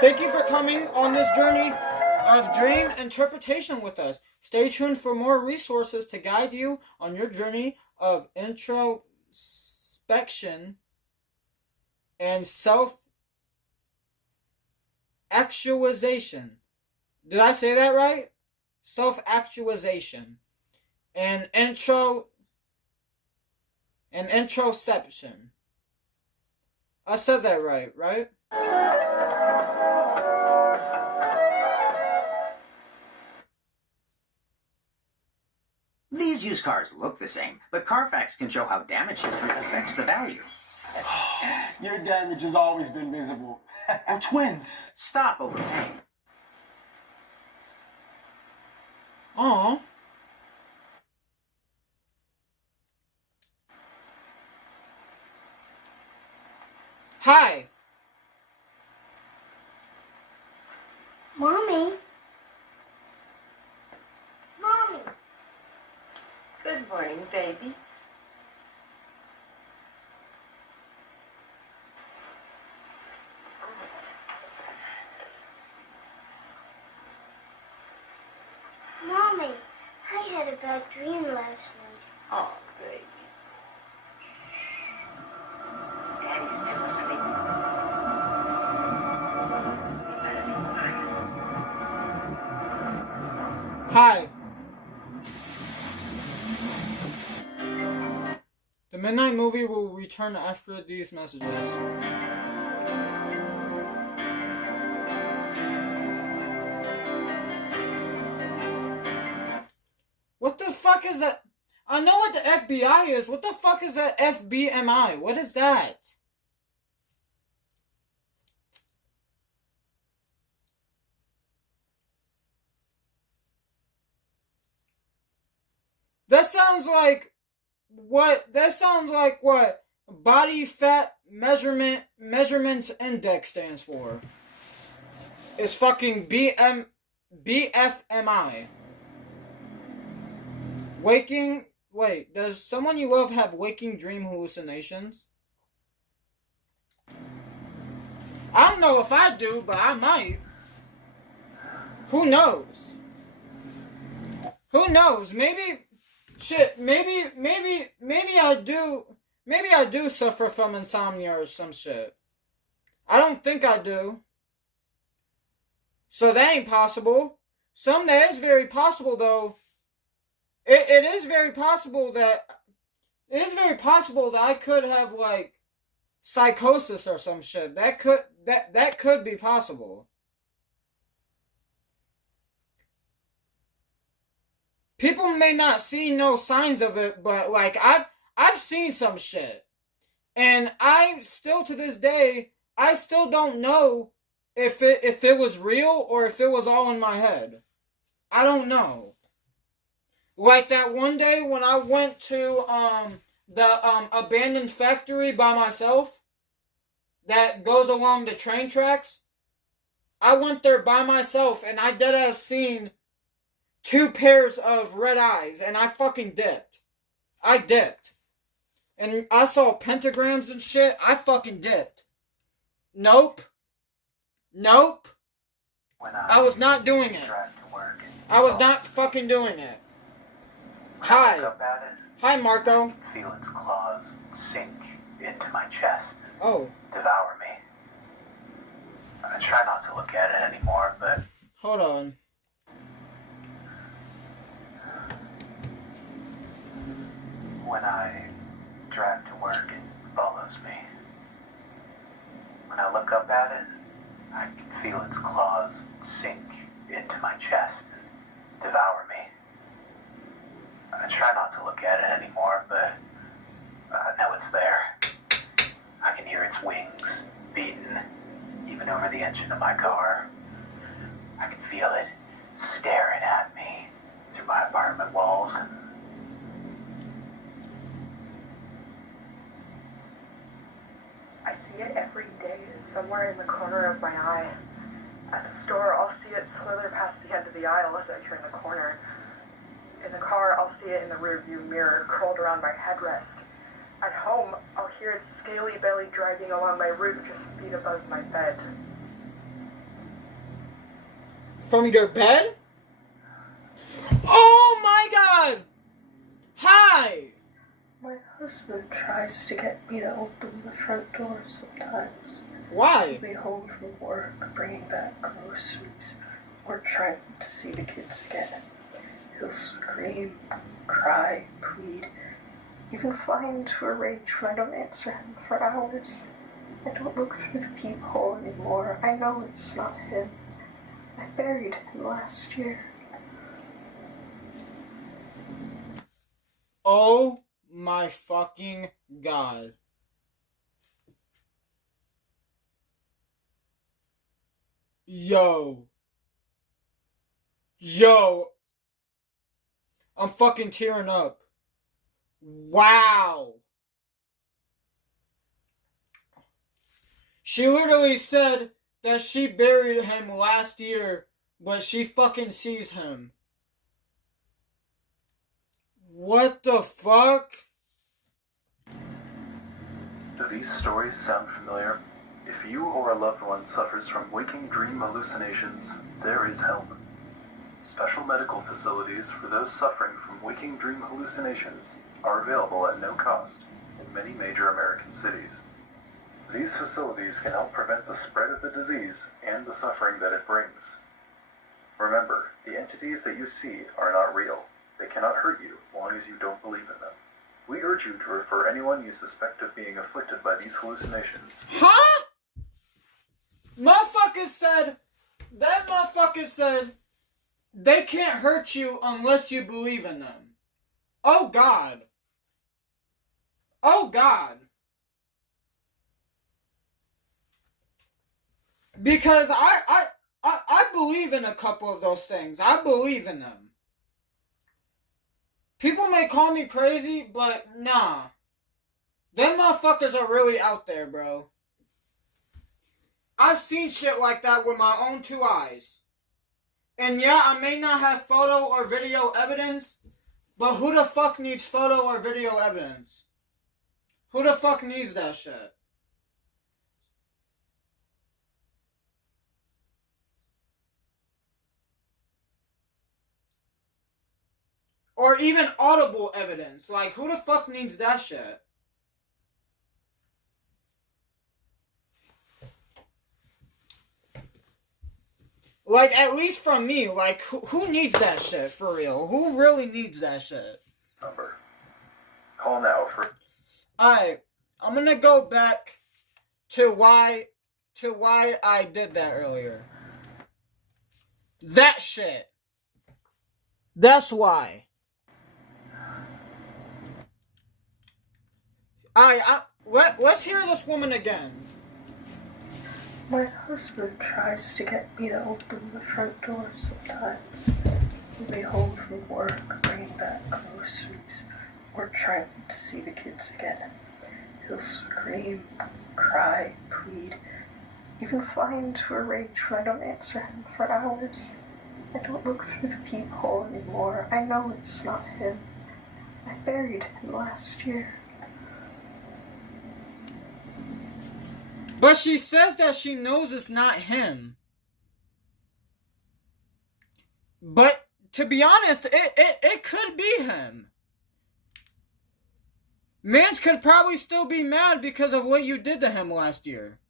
Thank you for coming on this journey of dream interpretation with us. Stay tuned for more resources to guide you on your journey of introspection and self-actualization. Did I say that right? Self-actualization. And introception. I said that right? These used cars look the same, but Carfax can show how damage history affects the value. Your damage has always been visible. We're twins. Stop overpaying. Aww. Hi. Mommy. Mommy. Good morning, baby. Mommy, I had a bad dream last night. Oh, baby. Daddy's still asleep. Hi. The Midnight Movie will return after these messages. What the fuck is that? I know what the FBI is. What the fuck is that FBMI? What is that? That sounds like what? That sounds like what? Body fat measurements index stands for. It's fucking BFMI. Wait, does someone you love have waking dream hallucinations? I don't know if I do, but I might. Who knows? Who knows? Maybe I do. Maybe I do suffer from insomnia or some shit. I don't think I do. So that ain't possible. Someday it's very possible though. It is very possible that I could have like psychosis or some shit. That could be possible. People may not see no signs of it, but like I've seen some shit. And I still to this day, I still don't know if it was real or if it was all in my head. I don't know. Like that one day when I went to the abandoned factory by myself that goes along the train tracks. I went there by myself and I deadass seen 2 pairs of red eyes and I fucking dipped. I dipped. And I saw pentagrams and shit. I fucking dipped. Nope. I was not doing it. I was not fucking doing it. Hi. Hi, Marco. I can feel its claws sink into my chest and Oh. devour me. I try not to look at it anymore, but... Hold on. When I drive to work, it follows me. When I look up at it, I can feel its claws sink into my chest and devour me. I try not to look at it anymore, but I know it's there. I can hear its wings beating even over the engine of my car. I can feel it staring at me through my apartment walls. I see it every day, somewhere in the corner of my eye. At the store, I'll see it slither past the end of the aisle as I turn the corner. In the car, I'll see it in the rearview mirror, curled around my headrest. At home, I'll hear its scaly belly dragging along my roof just feet above my bed. From your bed? Oh my god! Hi! My husband tries to get me to open the front door sometimes. Why? He'll be home from work, bringing back groceries, or trying to see the kids again. He'll scream, cry, plead, even fly into a rage when I don't answer him for hours. I don't look through the peephole anymore. I know it's not him. I buried him last year. Oh my fucking god. Yo. I'm fucking tearing up. Wow. She literally said that she buried him last year, but she fucking sees him. What the fuck? Do these stories sound familiar? If you or a loved one suffers from waking dream hallucinations, there is help. Special medical facilities for those suffering from waking dream hallucinations are available at no cost in many major American cities. These facilities can help prevent the spread of the disease and the suffering that it brings. Remember, the entities that you see are not real. They cannot hurt you as long as you don't believe in them. We urge you to refer anyone you suspect of being afflicted by these hallucinations. Huh? That motherfucker said, they can't hurt you unless you believe in them. Oh God. Oh God. Because I believe in a couple of those things. I believe in them. People may call me crazy, but nah. Them motherfuckers are really out there, bro. I've seen shit like that with my own two eyes. And yeah, I may not have photo or video evidence, but who the fuck needs photo or video evidence? Who the fuck needs that shit? Or even audible evidence. Like, who the fuck needs that shit? Like, at least from me, like, who needs that shit, for real? Who really needs that shit? Number. Call now for... Alright, I'm gonna go back to why I did that earlier. That shit. That's why. Let's hear this woman again. My husband tries to get me to open the front door sometimes. He'll be home from work, bringing back groceries, or trying to see the kids again. He'll scream, cry, plead, even fly into a rage when I don't answer him for hours. I don't look through the peephole anymore. I know it's not him. I buried him last year. But she says that she knows it's not him. But to be honest, it could be him. Mans could probably still be mad because of what you did to him last year.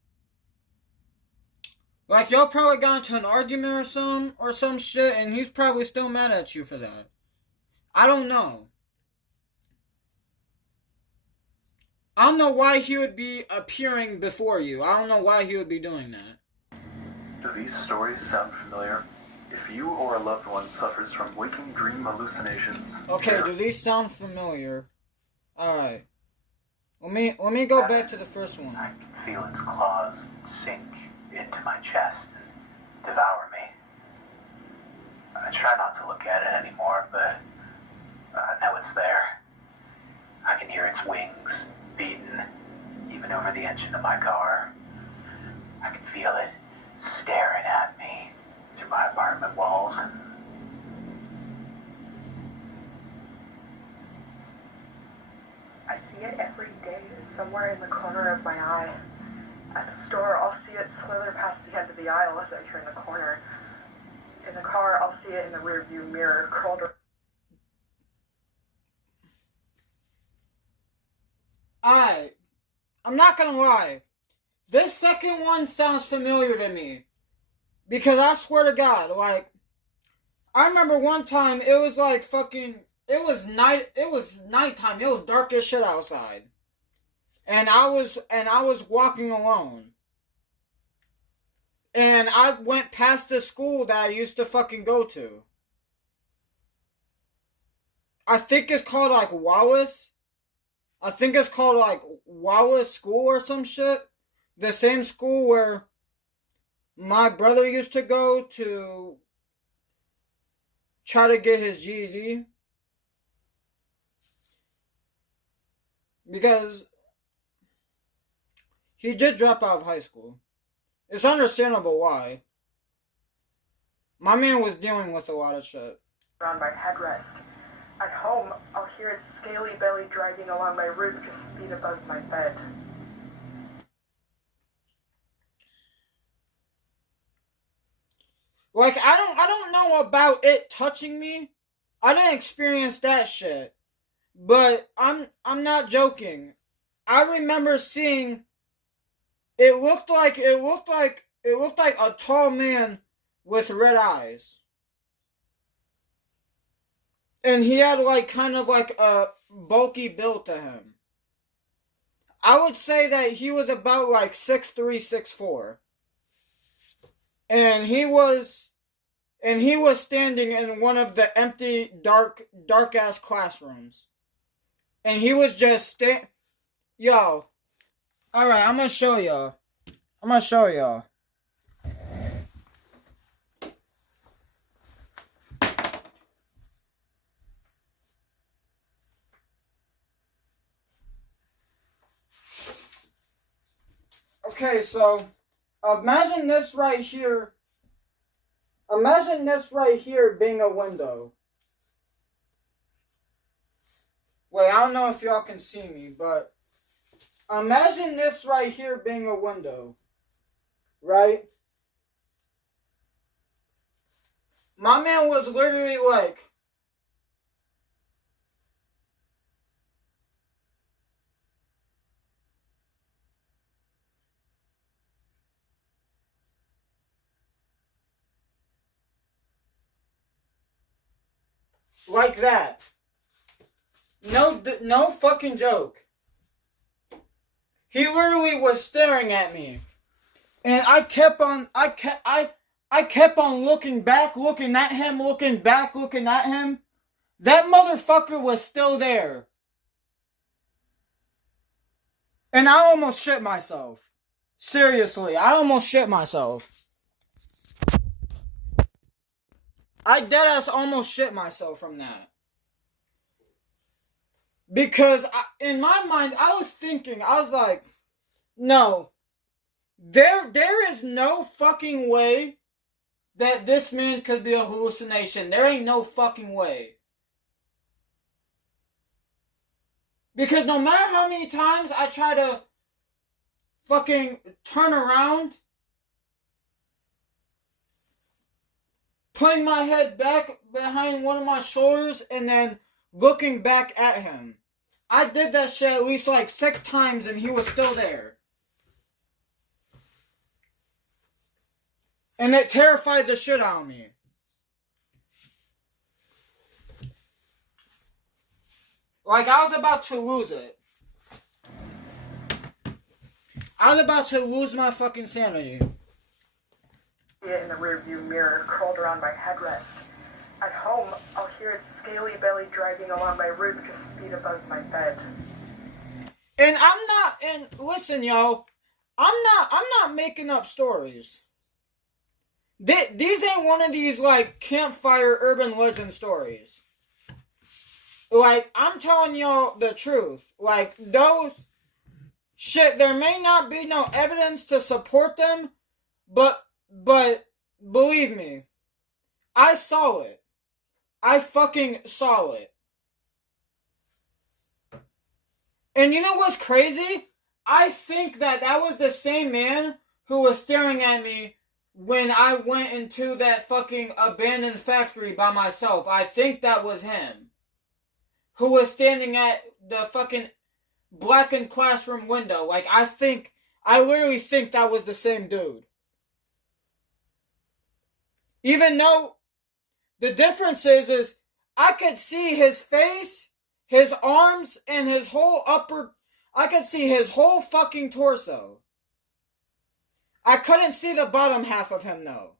Like, y'all probably got into an argument or some shit, and he's probably still mad at you for that. I don't know. I don't know why he would be appearing before you. I don't know why he would be doing that. Do these stories sound familiar? If you or a loved one suffers from waking dream hallucinations... Okay, do these sound familiar? Alright. Let me go back to the first one. I can feel its claws sink into my chest and devour me. I try not to look at it anymore, but I know it's there. I can hear its wings beating, even over the engine of my car. I can feel it staring at me through my apartment walls. I see it every day, somewhere in the corner of my eye. At the store, I'll see it slither past the end of the aisle as I turn the corner. In the car, I'll see it in the rearview mirror, curled around. I'm not gonna lie. This second one sounds familiar to me. Because I swear to God, like, I remember one time it was like fucking, it was nighttime, it was dark as shit outside. And I was walking alone. And I went past the school that I used to fucking go to. I think it's called like Wallace. I think it's called like Wallace School or some shit. The same school where my brother used to go to try to get his GED. Because he did drop out of high school. It's understandable why. My man was dealing with a lot of shit. Around my headrest. At home, I'll hear its scaly belly dragging along my roof just feet above my bed. Like, I don't know about it touching me. I didn't experience that shit. But I'm not joking. I remember seeing it looked like a tall man with red eyes. And he had like kind of like a bulky build to him. I would say that he was about like 6'3", 6'4". And he was standing in one of the empty, dark ass classrooms. And he was just Yo. Alright, I'm gonna show y'all. Okay, so imagine this right here. Imagine this right here being a window. Wait, I don't know if y'all can see me, but imagine this right here being a window. Right? My man was literally like that. No fucking joke. He literally was staring at me. And I kept on looking back, looking at him, looking back, looking at him. That motherfucker was still there. And I almost shit myself. Seriously, I almost shit myself. I deadass almost shit myself from that. Because in my mind, I was like, no. There is no fucking way that this man could be a hallucination. There ain't no fucking way. Because no matter how many times I try to fucking turn around, putting my head back behind one of my shoulders and then looking back at him. I did that shit at least like 6 times and he was still there. And it terrified the shit out of me. Like I was about to lose it. I was about to lose my fucking sanity. In the rearview mirror, curled around my headrest. At home, I'll hear its scaly belly dragging along my roof just feet above my bed. And listen, yo, I'm not making up stories. These ain't one of these, like, campfire urban legend stories. Like, I'm telling y'all the truth. Like, those... Shit, there may not be no evidence to support them, but believe me, I saw it. I fucking saw it. And you know what's crazy? I think that was the same man who was staring at me when I went into that fucking abandoned factory by myself. I think that was him. Who was standing at the fucking blackened classroom window. Like, I think I literally think that was the same dude. Even though the difference is I could see his face, his arms, and his whole I could see his whole fucking torso. I couldn't see the bottom half of him, though.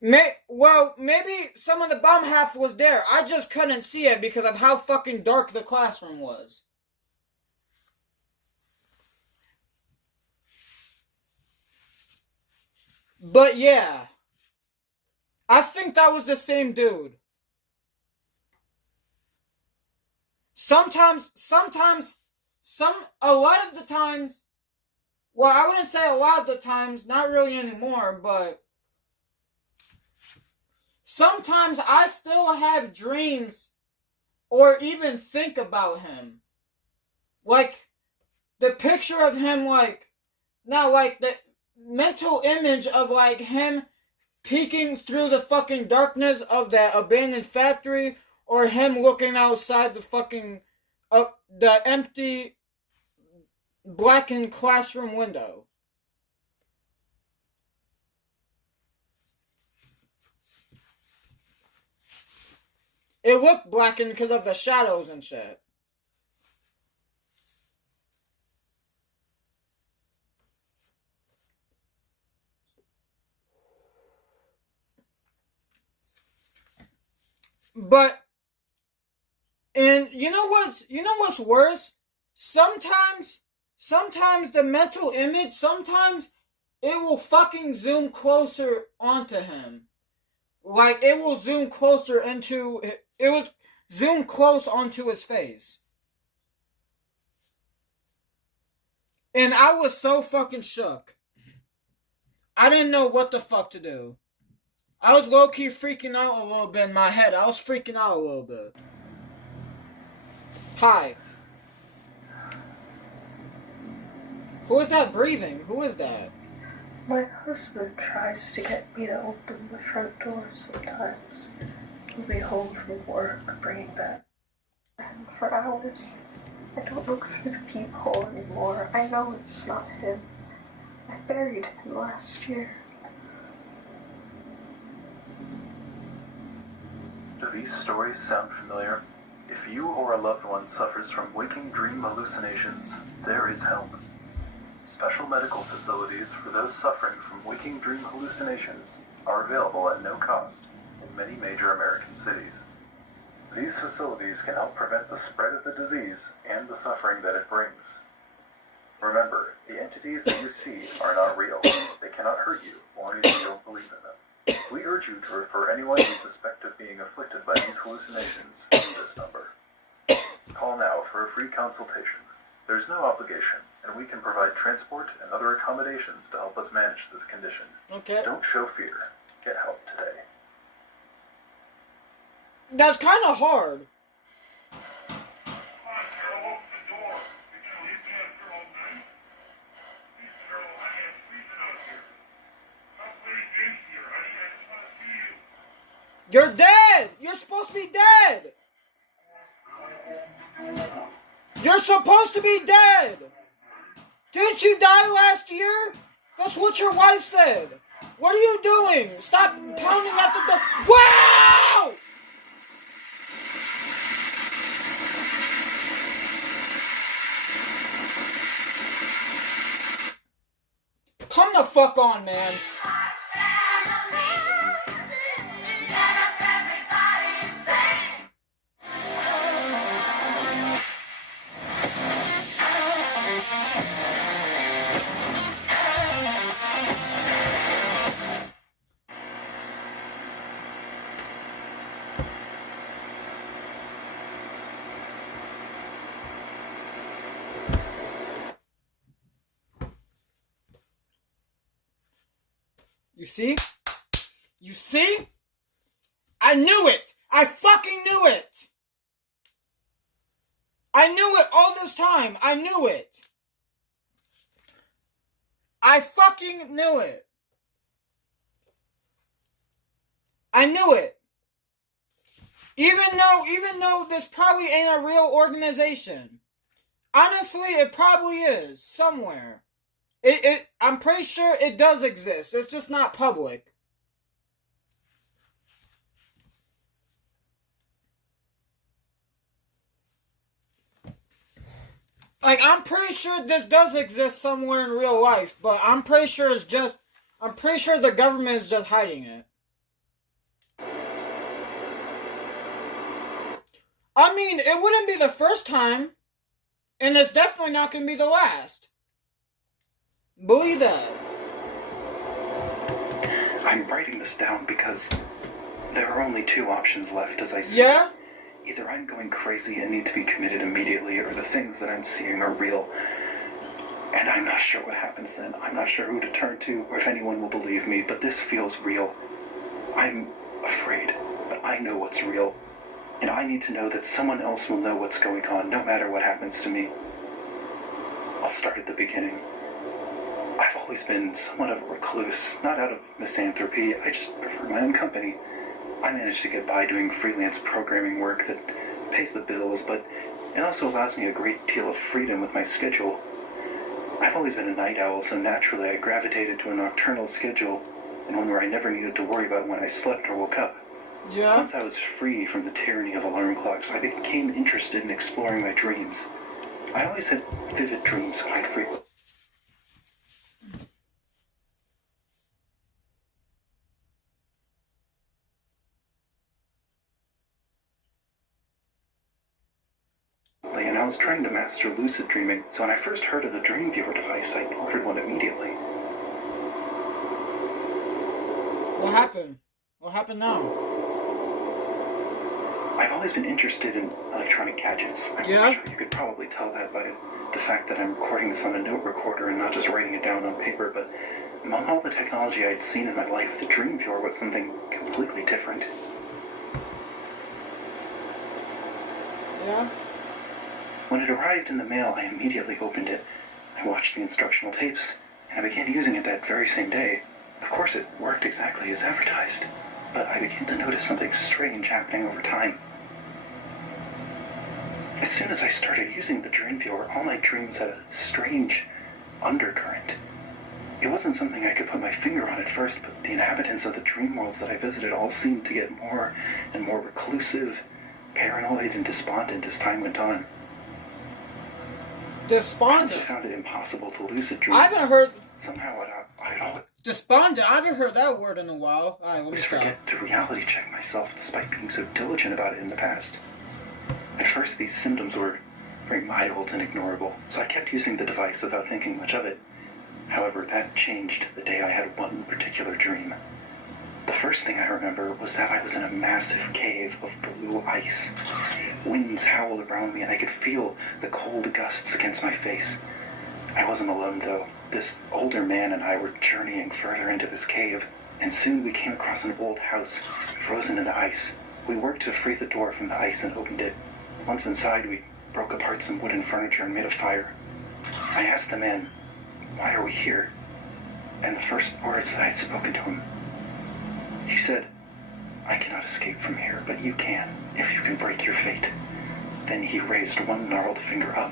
Maybe some of the bottom half was there. I just couldn't see it because of how fucking dark the classroom was. But yeah, I think that was the same dude. A lot of the times, well, I wouldn't say a lot of the times, not really anymore, but sometimes I still have dreams or even think about him. Like, the picture of him, like, now, like, the mental image of, like, him peeking through the fucking darkness of that abandoned factory, or him looking outside the fucking, the empty, blackened classroom window. It looked blackened because of the shadows and shit. But, and you know what's worse? Sometimes the mental image, sometimes it will fucking zoom closer onto him. Like, it will zoom closer into, it will zoom close onto his face. And I was so fucking shook. I didn't know what the fuck to do. I was low-key freaking out a little bit in my head. I was freaking out a little bit. Hi. Who is that breathing? Who is that? My husband tries to get me to open the front door sometimes. He'll be home from work, bringing back and for hours. I don't look through the peephole anymore. I know it's not him. I buried him last year. Do these stories sound familiar? If you or a loved one suffers from waking dream hallucinations, there is help. Special medical facilities for those suffering from waking dream hallucinations are available at no cost in many major American cities. These facilities can help prevent the spread of the disease and the suffering that it brings. Remember, the entities that you see are not real. They cannot hurt you as long as you don't believe in them. We urge you to refer anyone you suspect of being afflicted by these hallucinations to this number. Call now for a free consultation. There's no obligation, and we can provide transport and other accommodations to help us manage this condition. Okay. Don't show fear. Get help today. That's kind of hard. You're dead! You're supposed to be dead! You're supposed to be dead! Didn't you die last year? That's what your wife said. What are you doing? Stop pounding at the door. Wow! Come the fuck on, man. You see? You see? I knew it! I fucking knew it! I knew it all this time! I knew it! I fucking knew it! I knew it! Even though this probably ain't a real organization. Honestly, it probably is somewhere. I'm pretty sure it does exist. It's just not public. Like, I'm pretty sure this does exist somewhere in real life, but I'm pretty sure the government is just hiding it. I mean, it wouldn't be the first time, and it's definitely not going to be the last. Believe that. I'm writing this down because there are only two options left as I see Yeah? it. Either I'm going crazy and need to be committed immediately, or the things that I'm seeing are real. And I'm not sure what happens then. I'm not sure who to turn to, or if anyone will believe me, but this feels real. I'm afraid, but I know what's real. And I need to know that someone else will know what's going on, no matter what happens to me. I'll start at the beginning. I've always been somewhat of a recluse, not out of misanthropy, I just prefer my own company. I manage to get by doing freelance programming work that pays the bills, but it also allows me a great deal of freedom with my schedule. I've always been a night owl, so naturally I gravitated to a nocturnal schedule, and one where I never needed to worry about when I slept or woke up. Yeah? Once I was free from the tyranny of alarm clocks, I became interested in exploring my dreams. I always had vivid dreams quite frequently. And I was trying to master lucid dreaming, so when I first heard of the DreamViewer device, I ordered one immediately. What happened? What happened now? I've always been interested in electronic gadgets. I'm sure you could probably tell that by the fact that I'm recording this on a note recorder and not just writing it down on paper, but among all the technology I'd seen in my life, the DreamViewer was something completely different. Yeah? When it arrived in the mail, I immediately opened it. I watched the instructional tapes, and I began using it that very same day. Of course, it worked exactly as advertised, but I began to notice something strange happening over time. As soon as I started using the DreamViewer, all my dreams had a strange undercurrent. It wasn't something I could put my finger on at first, but the inhabitants of the dream worlds that I visited all seemed to get more and more reclusive, paranoid, and despondent as time went on. Despondent? I also found it impossible to lucid dream. I haven't heard... Somehow I'd always... Despondent? I haven't heard that word in a while. Alright, let me stop. forget to reality check myself despite being so diligent about it in the past. At first, these symptoms were very mild and ignorable, so I kept using the device without thinking much of it. However, that changed the day I had one particular dream. The first thing I remember was that I was in a massive cave of blue ice. Winds howled around me, and I could feel the cold gusts against my face. I wasn't alone, though. This older man and I were journeying further into this cave, and soon we came across an old house, frozen in the ice. We worked to free the door from the ice and opened it. Once inside, we broke apart some wooden furniture and made a fire. I asked the man, "Why are we here?" And the first words that I had spoken to him, he said, "I cannot escape from here, but you can, if you can break your fate." Then he raised one gnarled finger up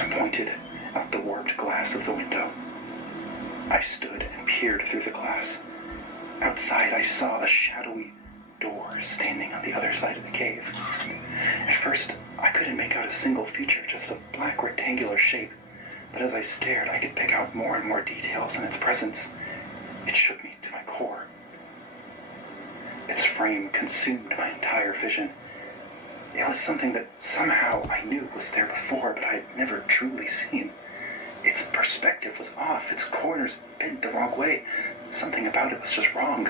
and pointed out the warped glass of the window. I stood and peered through the glass. Outside, I saw a shadowy door standing on the other side of the cave. At first, I couldn't make out a single feature, just a black rectangular shape. But as I stared, I could pick out more and more details in its presence. It shook me to my core. Its frame consumed my entire vision. It was something that somehow I knew was there before, but I had never truly seen. Its perspective was off, its corners bent the wrong way. Something about it was just wrong.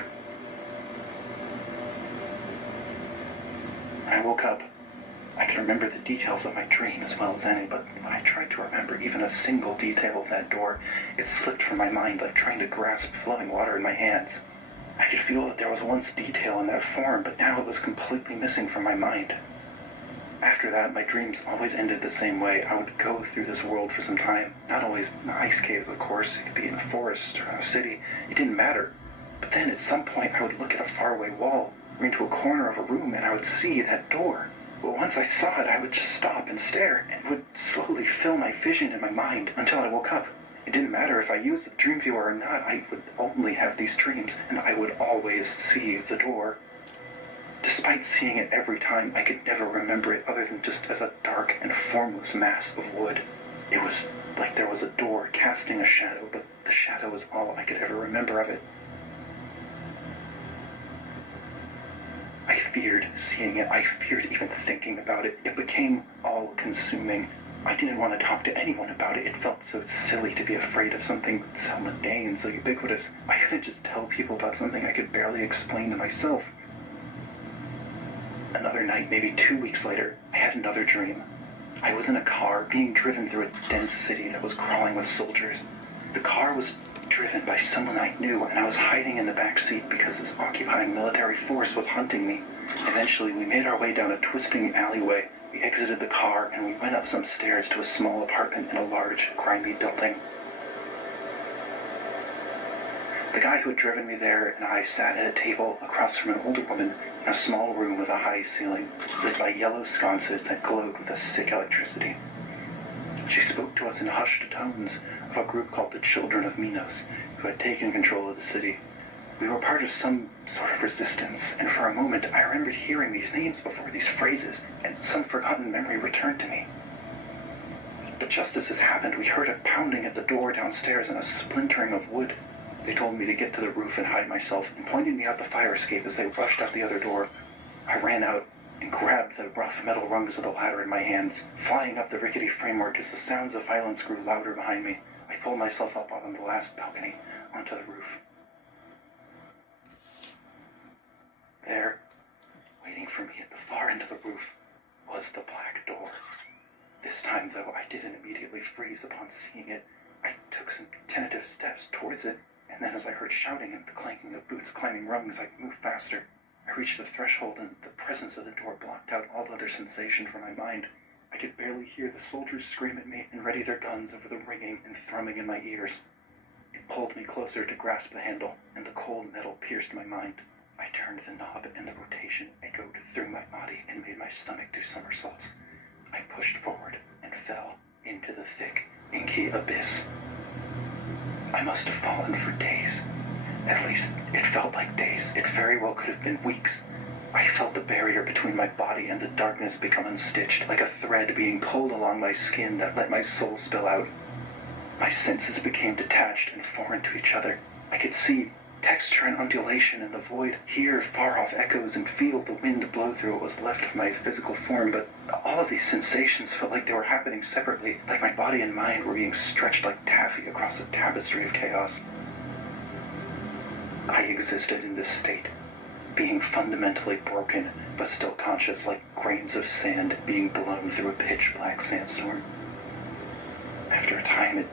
When I woke up, I could remember the details of my dream as well as any, but when I tried to remember even a single detail of that door, it slipped from my mind like trying to grasp flowing water in my hands. I could feel that there was once detail in that form, but now it was completely missing from my mind. After that, my dreams always ended the same way. I would go through this world for some time. Not always in the ice caves, of course. It could be in a forest or in a city. It didn't matter. But then at some point, I would look at a faraway wall or into a corner of a room, and I would see that door. But once I saw it, I would just stop and stare, and would slowly fill my vision in my mind until I woke up. It didn't matter if I used the dream viewer or not, I would only have these dreams, and I would always see the door. Despite seeing it every time, I could never remember it other than just as a dark and formless mass of wood. It was like there was a door casting a shadow, but the shadow was all I could ever remember of it. I feared seeing it. I feared even thinking about it. It became all-consuming. I didn't want to talk to anyone about it. It felt so silly to be afraid of something so mundane, so ubiquitous. I couldn't just tell people about something I could barely explain to myself. Another night, maybe 2 weeks later, I had another dream. I was in a car being driven through a dense city that was crawling with soldiers. The car was driven by someone I knew, and I was hiding in the back seat because this occupying military force was hunting me. Eventually, we made our way down a twisting alleyway. We exited the car, and we went up some stairs to a small apartment in a large, grimy building. The guy who had driven me there and I sat at a table across from an older woman in a small room with a high ceiling, lit by yellow sconces that glowed with a sick electricity. She spoke to us in hushed tones of a group called the Children of Minos, who had taken control of the city. We were part of some sort of resistance, and for a moment I remembered hearing these names before, these phrases, and some forgotten memory returned to me. But just as this happened, we heard a pounding at the door downstairs and a splintering of wood. They told me to get to the roof and hide myself, and pointed me out the fire escape as they rushed out the other door. I ran out and grabbed the rough metal rungs of the ladder in my hands, flying up the rickety framework as the sounds of violence grew louder behind me. I pulled myself up on the last balcony onto the roof. There, waiting for me at the far end of the roof, was the black door. This time, though, I didn't immediately freeze upon seeing it. I took some tentative steps towards it, and then as I heard shouting and the clanking of boots climbing rungs, I moved faster. I reached the threshold, and the presence of the door blocked out all other sensation from my mind. I could barely hear the soldiers scream at me and ready their guns over the ringing and thrumming in my ears. It pulled me closer to grasp the handle, and the cold metal pierced my mind. I turned the knob, and the rotation echoed through my body and made my stomach do somersaults. I pushed forward and fell into the thick, inky abyss. I must have fallen for days. At least, it felt like days. It very well could have been weeks. I felt the barrier between my body and the darkness become unstitched, like a thread being pulled along my skin that let my soul spill out. My senses became detached and foreign to each other. I could see texture and undulation in the void, hear far-off echoes, and feel the wind blow through what was left of my physical form, but all of these sensations felt like they were happening separately, like my body and mind were being stretched like taffy across a tapestry of chaos. I existed in this state, being fundamentally broken, but still conscious like grains of sand being blown through a pitch-black sandstorm. After a time,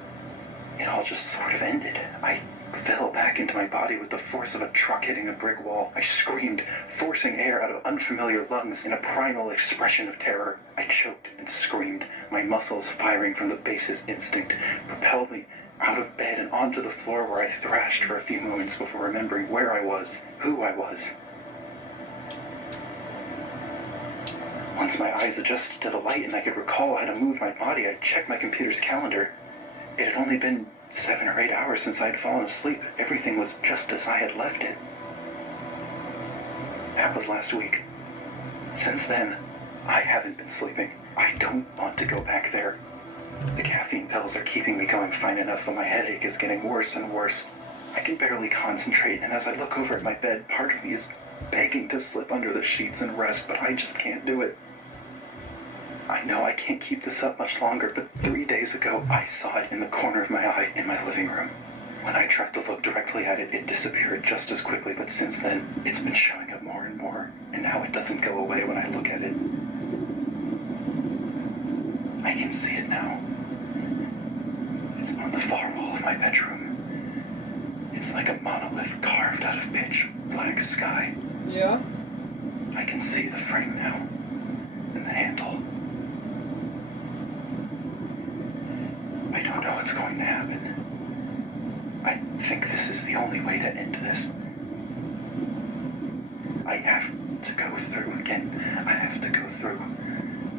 it all just sort of ended. I fell back into my body with the force of a truck hitting a brick wall. I screamed, forcing air out of unfamiliar lungs in a primal expression of terror. I choked and screamed, my muscles firing from the basest instinct, propelled me out of bed and onto the floor where I thrashed for a few moments before remembering where I was, who I was. Once my eyes adjusted to the light and I could recall how to move my body, I checked my computer's calendar. It had only been 7 or 8 hours since I had fallen asleep. Everything was just as I had left it. That was last week. Since then, I haven't been sleeping. I don't want to go back there. The caffeine pills are keeping me going fine enough, but my headache is getting worse and worse. I can barely concentrate, and as I look over at my bed, part of me is begging to slip under the sheets and rest, but I just can't do it. I know I can't keep this up much longer, but 3 days ago, I saw it in the corner of my eye in my living room. When I tried to look directly at it, it disappeared just as quickly, but since then, it's been showing up more and more, and now it doesn't go away when I look at it. I can see it now. It's on the far wall of my bedroom. It's like a monolith carved out of pitch black sky. Yeah? I can see the frame now, and the handle. I don't know what's going to happen. I think this is the only way to end this. I have to go through again. I have to go through.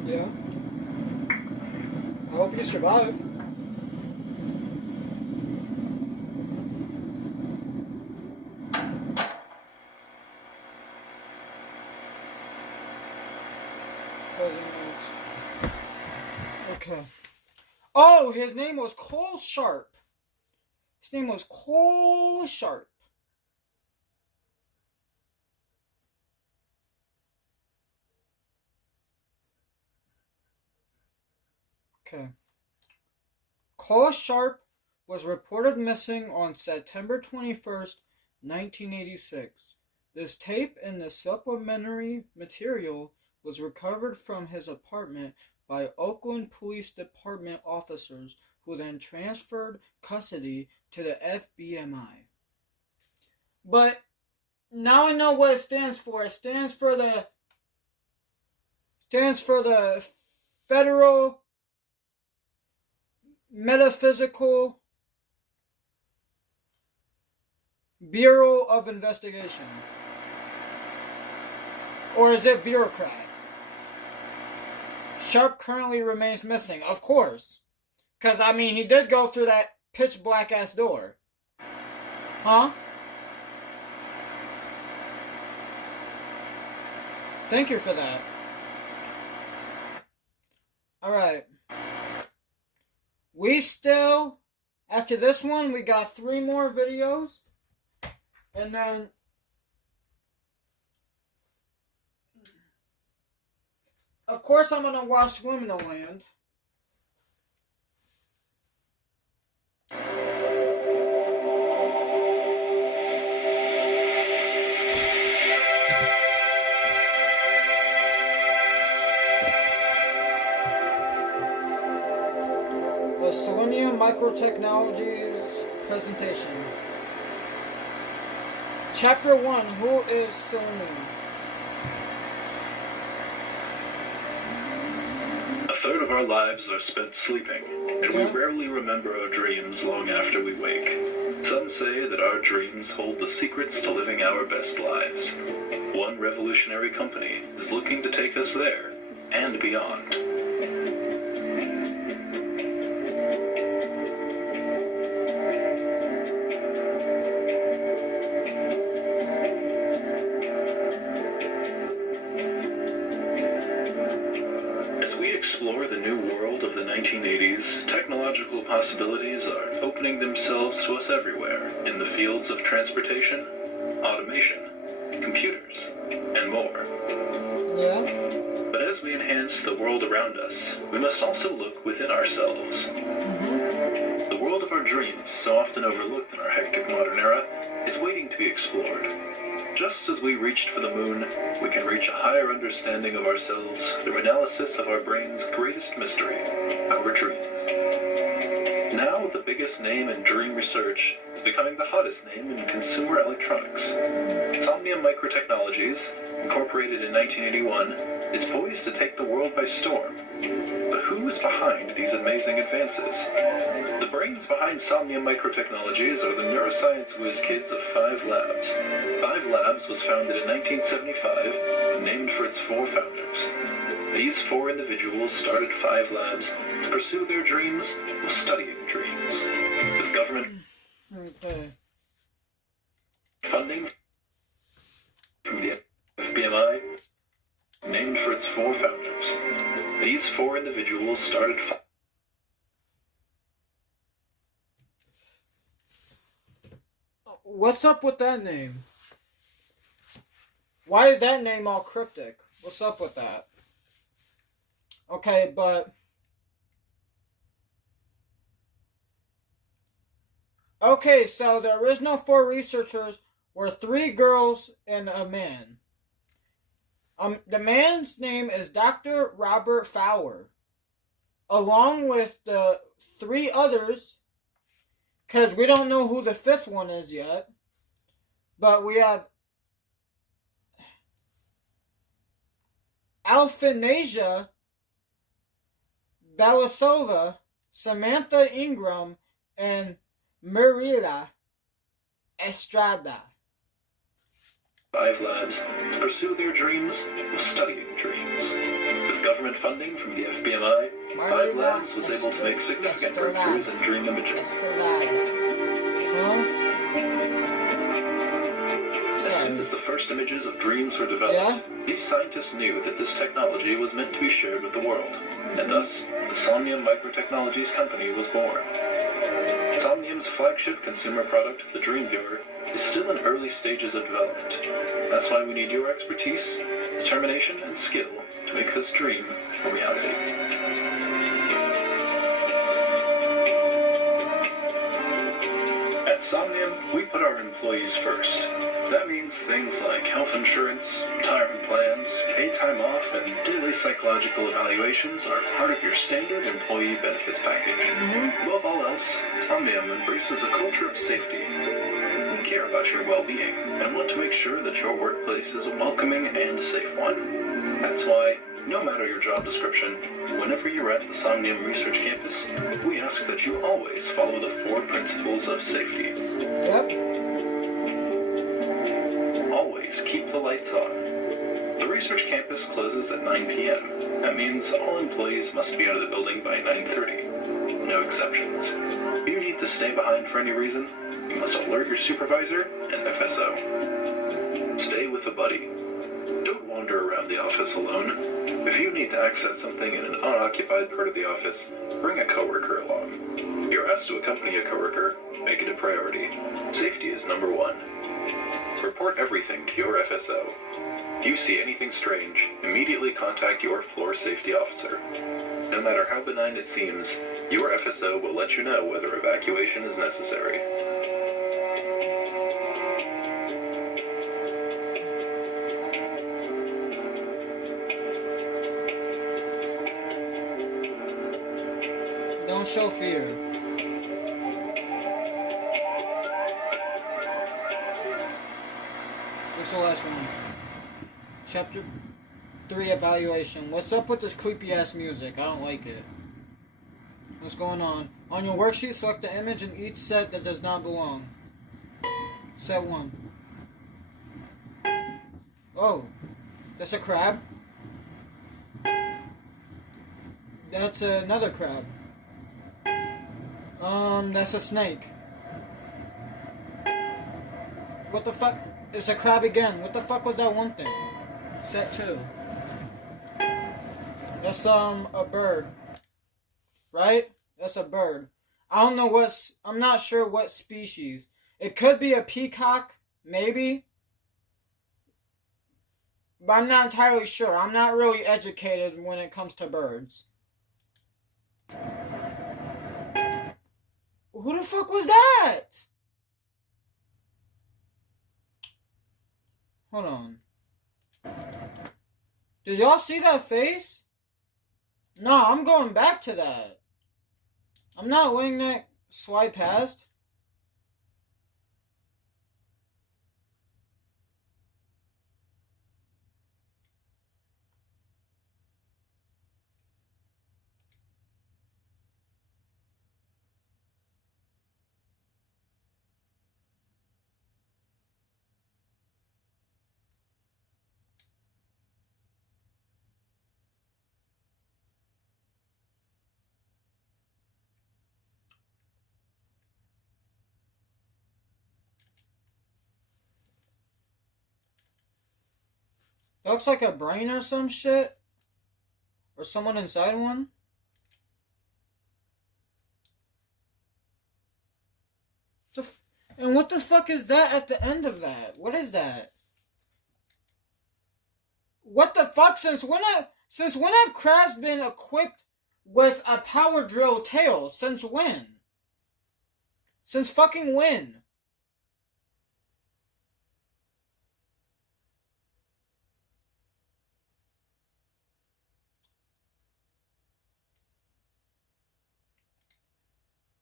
Yeah. I hope you survive. Okay. Oh, his name was Cole Sharp. His name was Cole Sharp. Okay. Cole Sharp was reported missing on September 21st, 1986. This tape and the supplementary material was recovered from his apartment by Oakland Police Department officers who then transferred custody to the FBMI. But now I know what it stands for. It stands for the Federal Metaphysical Bureau of Investigation. Or is it bureaucrat? Sharp currently remains missing, of course. Because, I mean, he did go through that pitch black ass door. Huh? Thank you for that. Alright. We still, after this one, we got 3 more videos. And then, of course, I'm going to watch Liminal Land. The Somnium Microtechnologies presentation. Chapter 1, Who is Somnium? A third of our lives are spent sleeping, and we rarely remember our dreams long after we wake. Some say that our dreams hold the secrets to living our best lives. One revolutionary company is looking to take us there and beyond. Explore the new world of the 1980s, technological possibilities are opening themselves to us everywhere in the fields of transportation, automation, computers, and more. Yeah. But as we enhance the world around us, we must also look within ourselves. The world of our dreams, so often overlooked in our hectic modern era, is waiting to be explored. Just as we reached for the moon, we can reach a higher understanding of ourselves through analysis of our brain's greatest mystery, our dreams. Now, the biggest name in dream research is becoming the hottest name in consumer electronics. Somnium Microtechnologies, incorporated in 1981, is poised to take the world by storm. But who is behind these amazing advances? The brains behind Somnium Microtechnologies are the neuroscience whiz kids of 5 Labs. 5 Labs was founded in 1975 and named for its 4 founders. These 4 individuals started 5 Labs to pursue their dreams of studying dreams. With government funding from the FBMI, named for its 4 founders. These 4 individuals started What's up with that name? Why is that name all cryptic? What's up with that? Okay, but... Okay, so the original 4 researchers were 3 girls and a man. The man's name is Dr. Robert Fowler. Along with the 3 others, because we don't know who the 5th one is yet. But we have Alphinasia Belisova, Samantha Ingram, and Marilla Estrada. 5 labs to pursue their dreams of studying dreams. With government funding from the FBMI, 5 labs was able to make significant breakthroughs in dream imaging. As soon as the first images of dreams were developed, these scientists knew that this technology was meant to be shared with the world, and thus, the Somnium Microtechnologies company was born. Somnium's flagship consumer product, the DreamViewer, is still in early stages of development. That's why we need your expertise, determination, and skill to make this dream a reality. At Somnium, we put our employees first. That means things like health insurance, retirement plans, paid time off, and daily psychological evaluations are part of your standard employee benefits package. Above all else, Somnium embraces a culture of safety. We care about your well-being and want to make sure that your workplace is a welcoming and safe one. That's why, no matter your job description, whenever you're at the Somnium Research Campus, we ask that you always follow the 4 principles of safety. Always keep the lights on. The research campus closes at 9 p.m. That means all employees must be out of the building by 9:30. No exceptions. If you need to stay behind for any reason, you must alert your supervisor and FSO. Stay with a buddy. Don't wander around the office alone. If you need to access something in an unoccupied part of the office, bring a coworker along. If you're asked to accompany a coworker, make it a priority. Safety is number 1. Report everything to your FSO. If you see anything strange, immediately contact your floor safety officer. No matter how benign it seems, your FSO will let you know whether evacuation is necessary. Don't show fear. What's the last one? Chapter 3 evaluation. What's up with this creepy ass music? I don't like it. What's going on? On your worksheet, select the image in each set that does not belong. Set 1. Oh, that's a crab? That's another crab. That's a snake. What the fuck? It's a crab again. What the fuck was that one thing? Set 2. That's, a bird. Right? That's a bird. I don't know I'm not sure what species. It could be a peacock, maybe. But I'm not entirely sure. I'm not really educated when it comes to birds. Who the fuck was that? Hold on. Did y'all see that face? No, I'm going back to that. I'm not letting that slide past. It looks like a brain or some shit. Or someone inside one. And what the fuck is that at the end of that? What is that? What the fuck? Since when have crabs been equipped with a power drill tail? Since when? Since fucking when?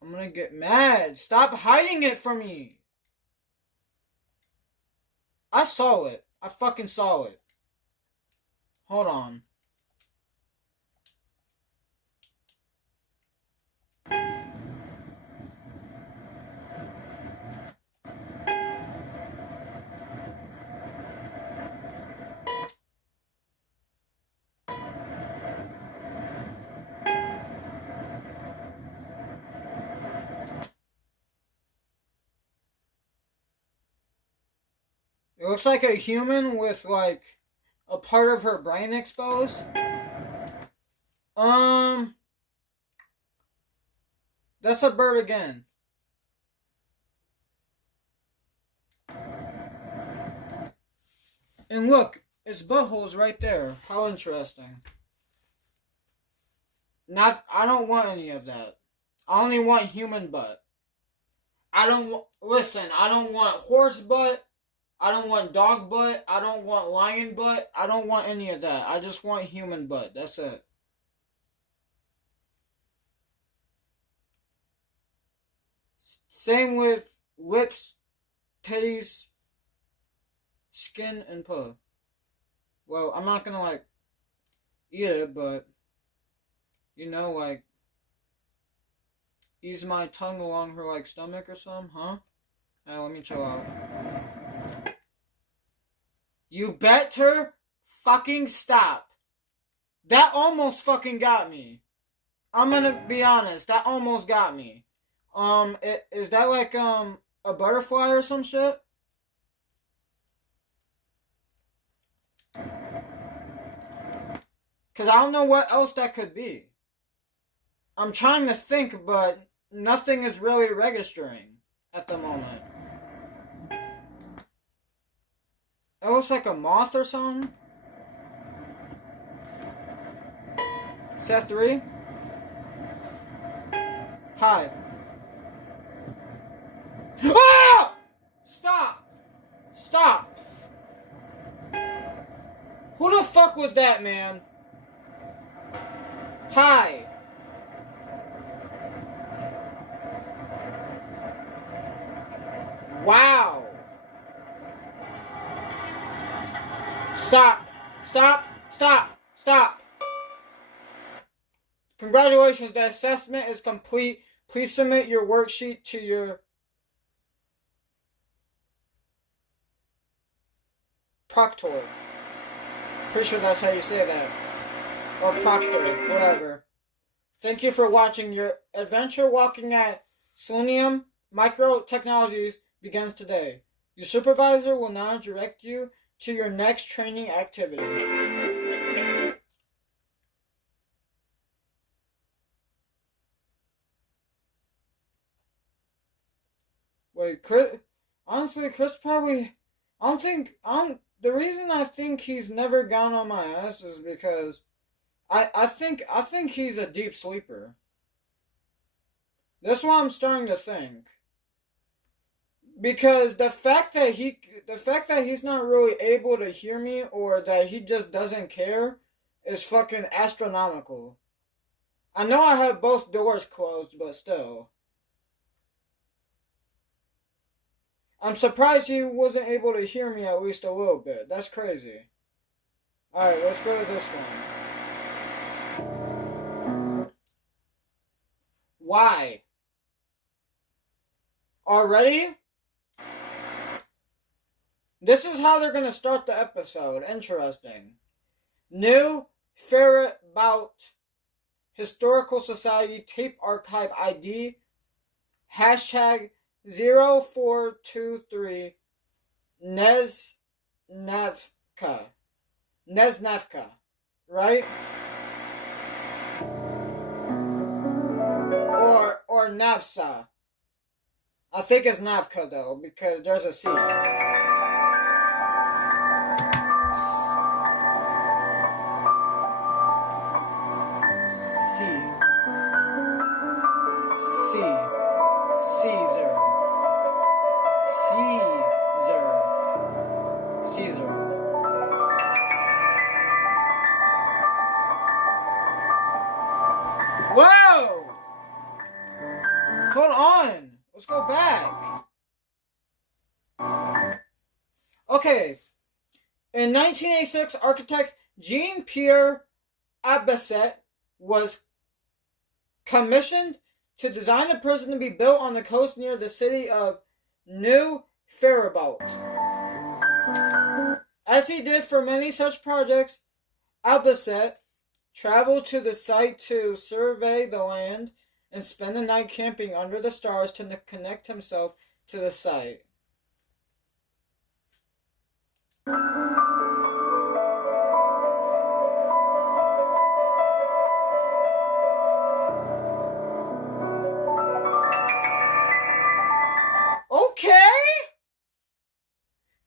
I'm gonna get mad. Stop hiding it from me. I saw it. I fucking saw it. Hold on. It looks like a human with, like, a part of her brain exposed. That's a bird again. And look, its butthole's right there. How interesting. I don't want any of that. I only want human butt. I don't want horse butt. I don't want dog butt. I don't want lion butt. I don't want any of that. I just want human butt. That's it. Same with lips, titties, skin, and poo. Well, I'm not gonna, like, eat it, but, you know, like, ease my tongue along her, like, stomach or something, huh? Now, let me chill out. You better fucking stop. That almost fucking got me. I'm gonna be honest, that almost got me. Is that like, a butterfly or some shit? Because I don't know what else that could be. I'm trying to think, but nothing is really registering at the moment. It looks like a moth or something. Set 3. Hi. Ah! Stop! Stop! Who the fuck was that, man? Hi. Wow. Stop. Stop. Stop. Stop. Congratulations, the assessment is complete. Please submit your worksheet to your proctor. Pretty sure that's how you say that. Or proctor, whatever. Thank you for watching. Your adventure walking at Somnium Microtechnologies begins today. Your supervisor will now direct you to your next training activity. Wait, Chris, honestly, Chris probably, the reason I think he's never gone on my ass is because I think he's a deep sleeper. That's what I'm starting to think. Because the fact that he's not really able to hear me, or that he just doesn't care, is fucking astronomical. I know I have both doors closed, but still. I'm surprised he wasn't able to hear me at least a little bit. That's crazy. Alright, let's go to this one. Why? Already? This is how they're going to start the episode. Interesting. New Ferret Bout Historical Society Tape Archive ID hashtag 0423 Nesnavka. Nesnavka, right? Or Navsa. I think it's Navka though, because there's a C. Caesar. Whoa! Hold on. Let's go back. Okay. In 1986, architect Jean-Pierre Abbasset was commissioned to design a prison to be built on the coast near the city of New Faribault. As he did for many such projects, Abbasset traveled to the site to survey the land and spend the night camping under the stars to connect himself to the site. Okay?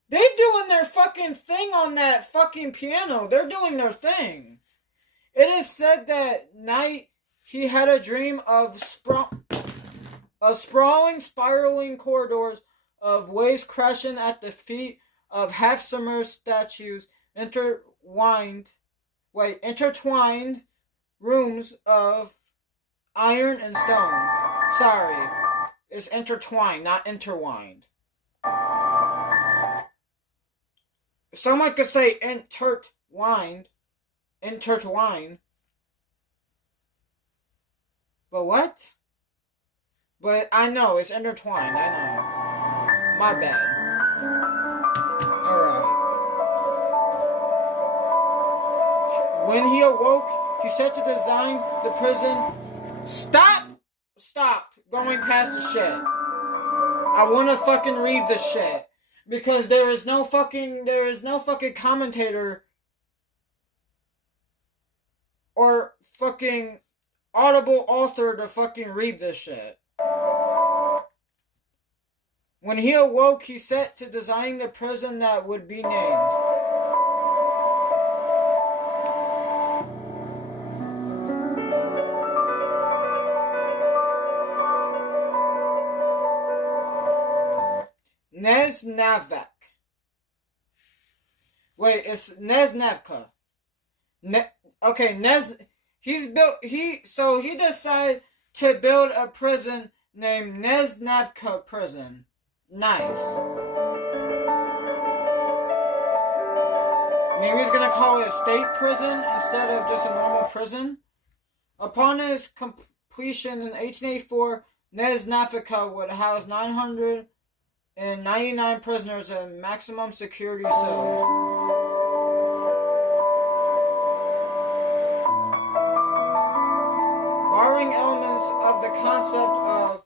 They doing their fucking thing on that fucking piano. They're doing their thing. It is said that night he had a dream of sprawling, spiraling corridors of waves crashing at the feet of half-submerged statues, intertwined rooms of iron and stone. Sorry, it's intertwined, not intertwined. If someone could say intertwined. But what? But I know, it's intertwined, I know. My bad. Alright. When he awoke, he set to design the prison. Stop going past the shit. I wanna fucking read this shit. Because there is no fucking commentator or fucking audible author to fucking read this shit. When he awoke, he set to design the prison that would be named Nesnavek. Wait, it's Nesnavka. He decided to build a prison named Nesnavka Prison. Nice. Maybe he's gonna call it a state prison instead of just a normal prison. Upon its completion in 1884, Nesnavka would house 999 prisoners in maximum security cells. Borrowing elements of the concept of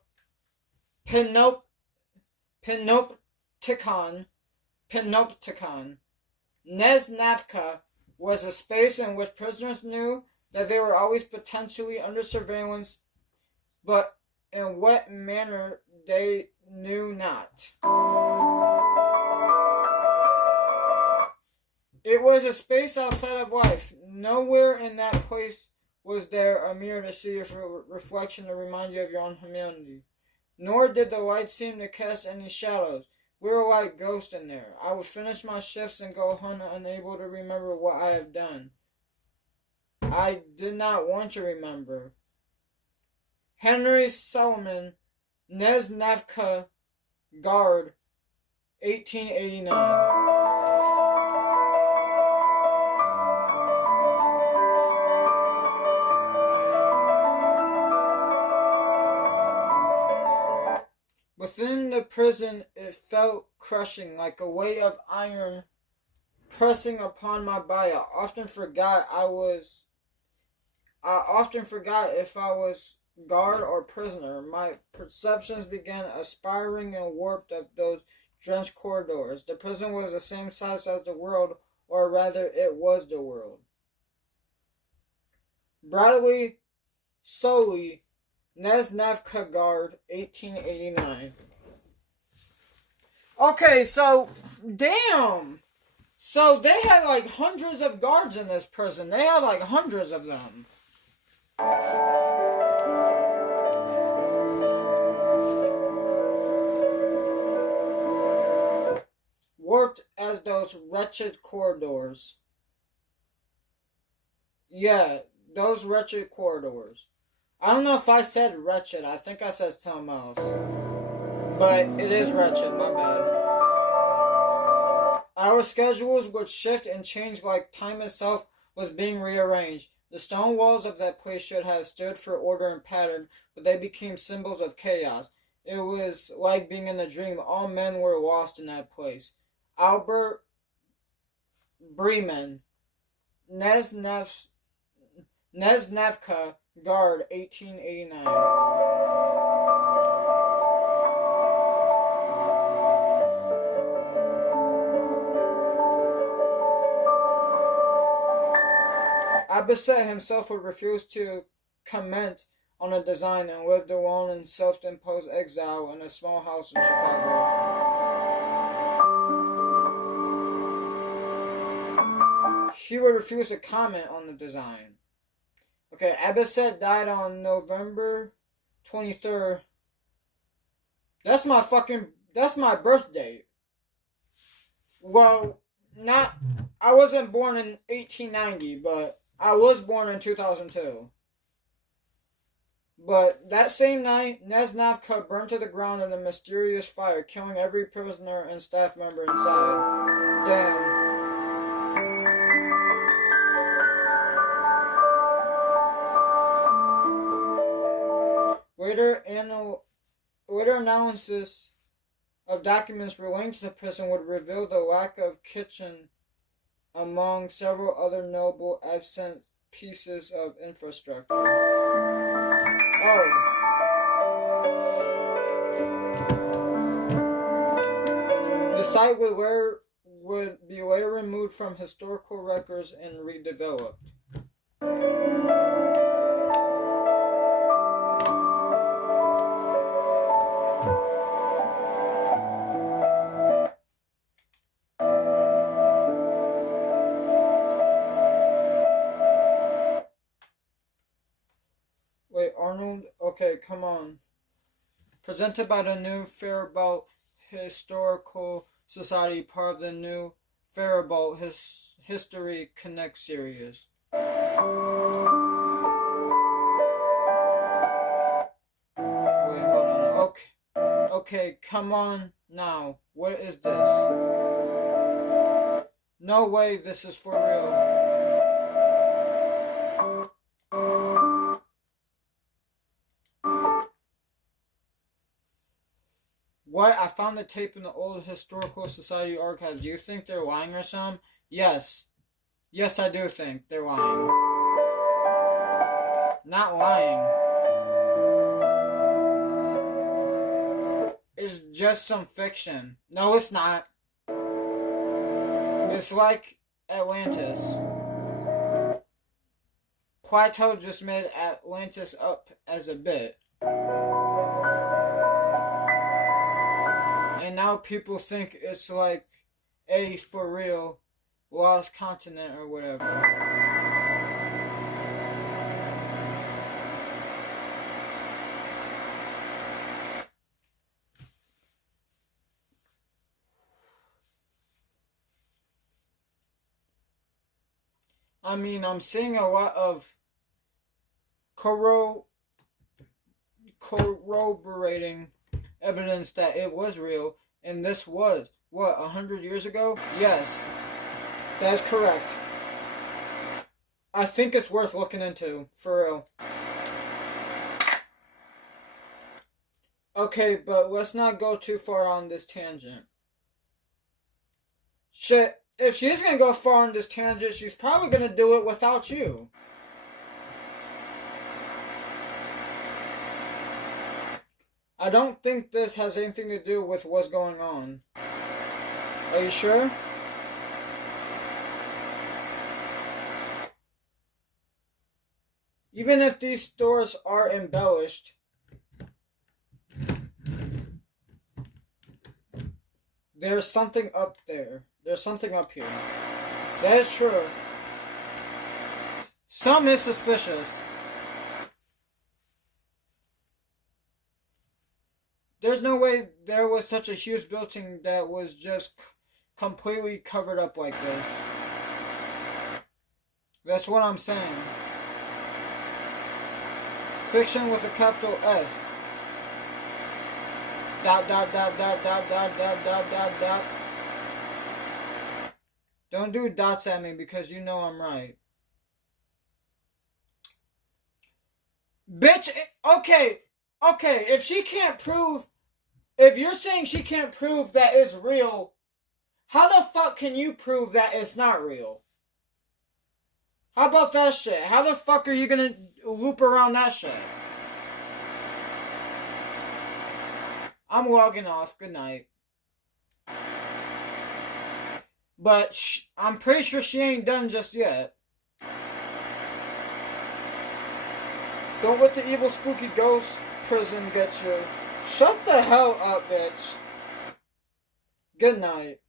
panopticon, Nesnavka was a space in which prisoners knew that they were always potentially under surveillance, but in what manner they knew not. It was a space outside of life. Nowhere in that place was there a mirror to see your reflection to remind you of your own humanity. Nor did the light seem to cast any shadows. We were like ghosts in there. I would finish my shifts and go home unable to remember what I have done. I did not want to remember. Henry Solomon, Nesnavka Guard, 1889. Within the prison, it felt crushing, like a weight of iron pressing upon my body. I often forgot if I was guard or prisoner. My perceptions began aspiring and warped of those drenched corridors. The prison was the same size as the world, or rather, it was the world. Bradley Soley, Nesnavka Guard, 1889. Okay, so, damn. So, they had like hundreds of guards in this prison. They had like hundreds of them. Warped as those wretched corridors. Yeah, those wretched corridors. I don't know if I said wretched. I think I said something else. But it is wretched, my bad. Our schedules would shift and change like time itself was being rearranged. The stone walls of that place should have stood for order and pattern, but they became symbols of chaos. It was like being in a dream. All men were lost in that place. Albert Bremen, Nesnavka Guard, 1889. Abbaset himself would refuse to comment on a design and lived alone in self-imposed exile in a small house in Chicago. He would refuse to comment on the design. Okay, Abbaset died on November 23rd. That's my birth date. Well, I wasn't born in 1890, but I was born in 2002. But that same night, Nesnavka burned to the ground in a mysterious fire, killing every prisoner and staff member inside. Damn. Later analysis of documents relating to the prison would reveal the lack of kitchen among several other notable absent pieces of infrastructure. Oh. The site would be later removed from historical records and redeveloped. Wait, Arnold? Okay, come on. Presented by the new Faribault Historical Society, part of the new Faribault History Connect series. Wait, hold on. Okay, come on now. What is this? No way this is for real. What? I found the tape in the old Historical Society archives. Do you think they're lying or something? Yes. Yes, I do think they're lying. Not lying. It's just some fiction. No, it's not. It's like Atlantis. Plato just made Atlantis up as a bit. And now people think it's like a for real lost continent or whatever. I mean, I'm seeing a lot of corroborating evidence that it was real, and this was, 100 years ago? Yes, that is correct. I think it's worth looking into, for real. Okay, but let's not go too far on this tangent. Shit, if she's gonna go far on this tangent, she's probably gonna do it without you. I don't think this has anything to do with what's going on. Are you sure? Even if these stores are embellished, there's something up there. There's something up here. That is true. Some is suspicious. There's no way there was such a huge building that was just completely covered up like this. That's what I'm saying. Fiction with a capital F. Dot. Don't do dots at me because you know I'm right. Bitch, okay, if she can't prove, if you're saying she can't prove that it's real, how the fuck can you prove that it's not real? How about that shit? How the fuck are you gonna loop around that shit? I'm logging off. Good night. But I'm pretty sure she ain't done just yet. Don't let the evil spooky ghost prison get you. Shut the hell up, bitch. Good night.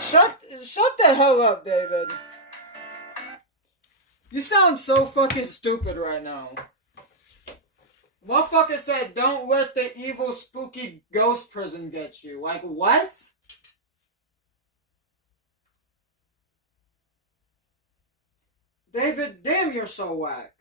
Shut the hell up, David. You sound so fucking stupid right now. Motherfucker said, don't let the evil spooky ghost prison get you. Like, what? David, damn, you're so whack.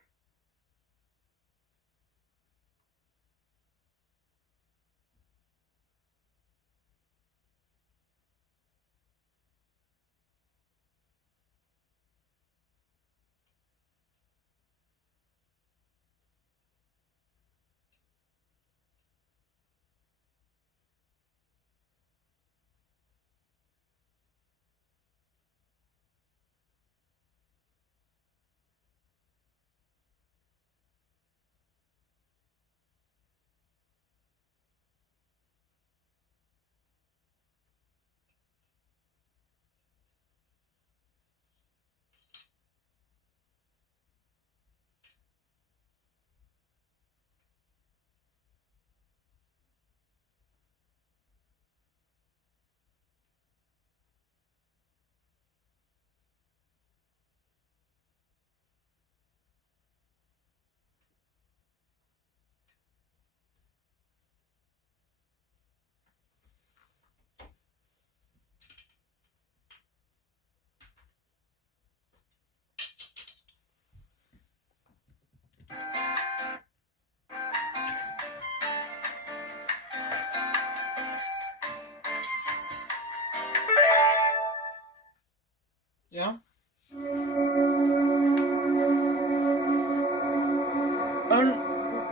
Yeah?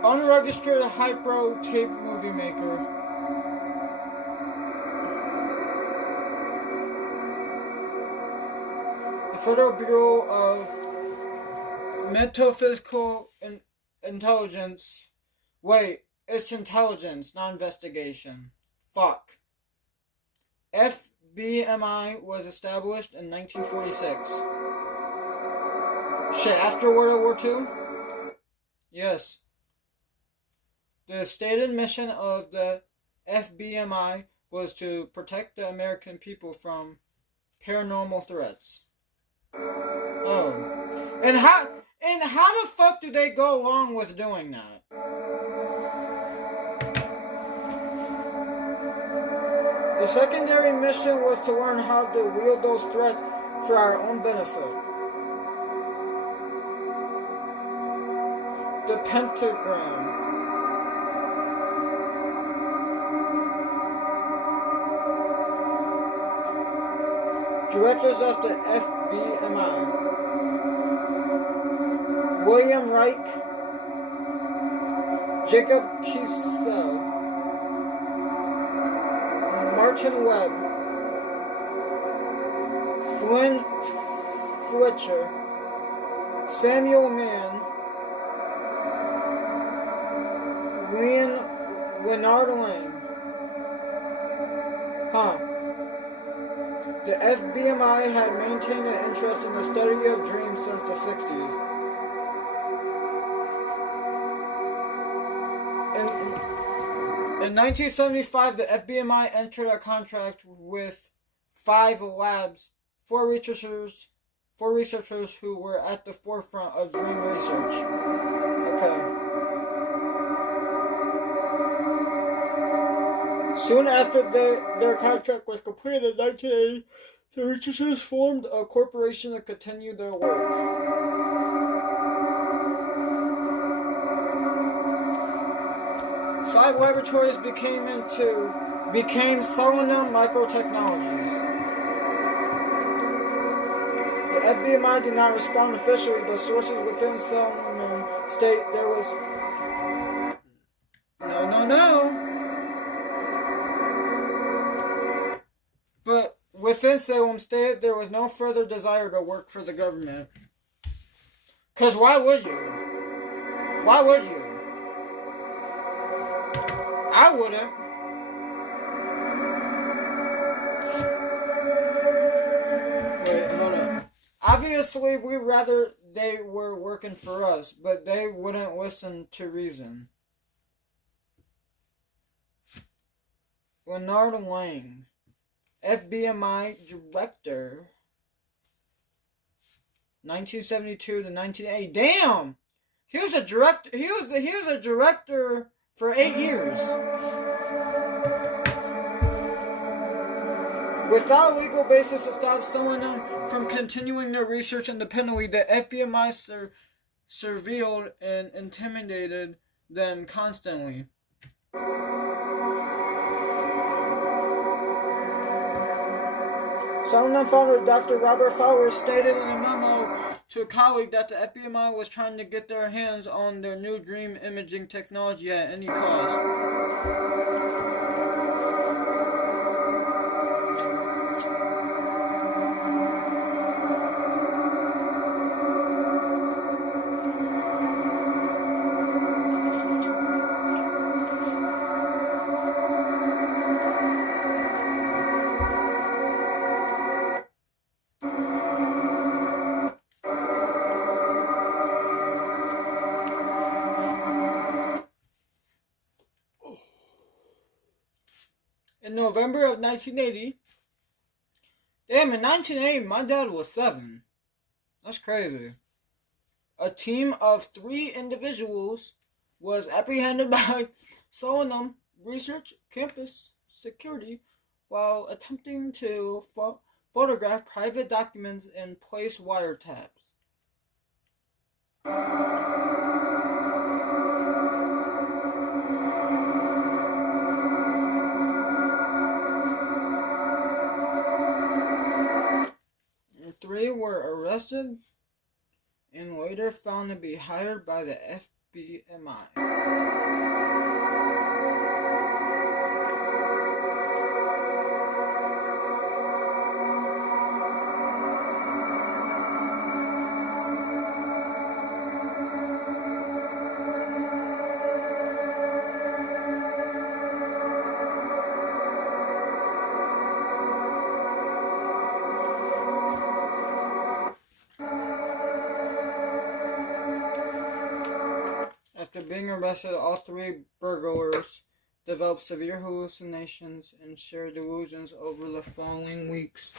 Unregistered hypro tape movie maker. The Federal Bureau of Metaphysical Intelligence. Wait, it's intelligence, not investigation. Fuck. FBMI was established in 1946. Shit, after World War II? Yes. The stated mission of the FBMI was to protect the American people from paranormal threats. Oh. And how the fuck do they go along with doing that? The secondary mission was to learn how to wield those threats for our own benefit. The pentagram. Directors of the FBMI. William Reich, Jacob Kiesel, Martin Webb, Flynn Fletcher, Samuel Mann, Leonard Lang. The FBMI had maintained an interest in the study of dreams since the 60s. In 1975, the FBMI entered a contract with 5 labs, 4 researchers who were at the forefront of dream research. Okay. Soon after their contract was completed in 1980, the researchers formed a corporation to continue their work. Five laboratories became Somnium Microtechnologies. The FBMI did not respond officially, but sources within Somnium state there was no. But within Salem stated there was no further desire to work for the government. Cause why would you? Why would you? I wouldn't. Wait, hold on. Obviously, we'd rather they were working for us, but they wouldn't listen to reason. Leonard Lang, FBMI director, 1972 to 1980. Damn, he was a director. He was a director for 8 years. Without a legal basis to stop someone from continuing their research independently, the FBI surveilled and intimidated them constantly. Somnium founder Dr. Robert Fowler stated in a memo to a colleague that the FBI was trying to get their hands on their new dream imaging technology at any cost. In November of 1980, damn, in 1980, my dad was 7. That's crazy. A team of 3 individuals was apprehended by Somnium Research Campus Security while attempting to photograph private documents and place wiretaps. The 3 were arrested and later found to be hired by the FBMI. After being arrested, all 3 burglars developed severe hallucinations and shared delusions over the following weeks.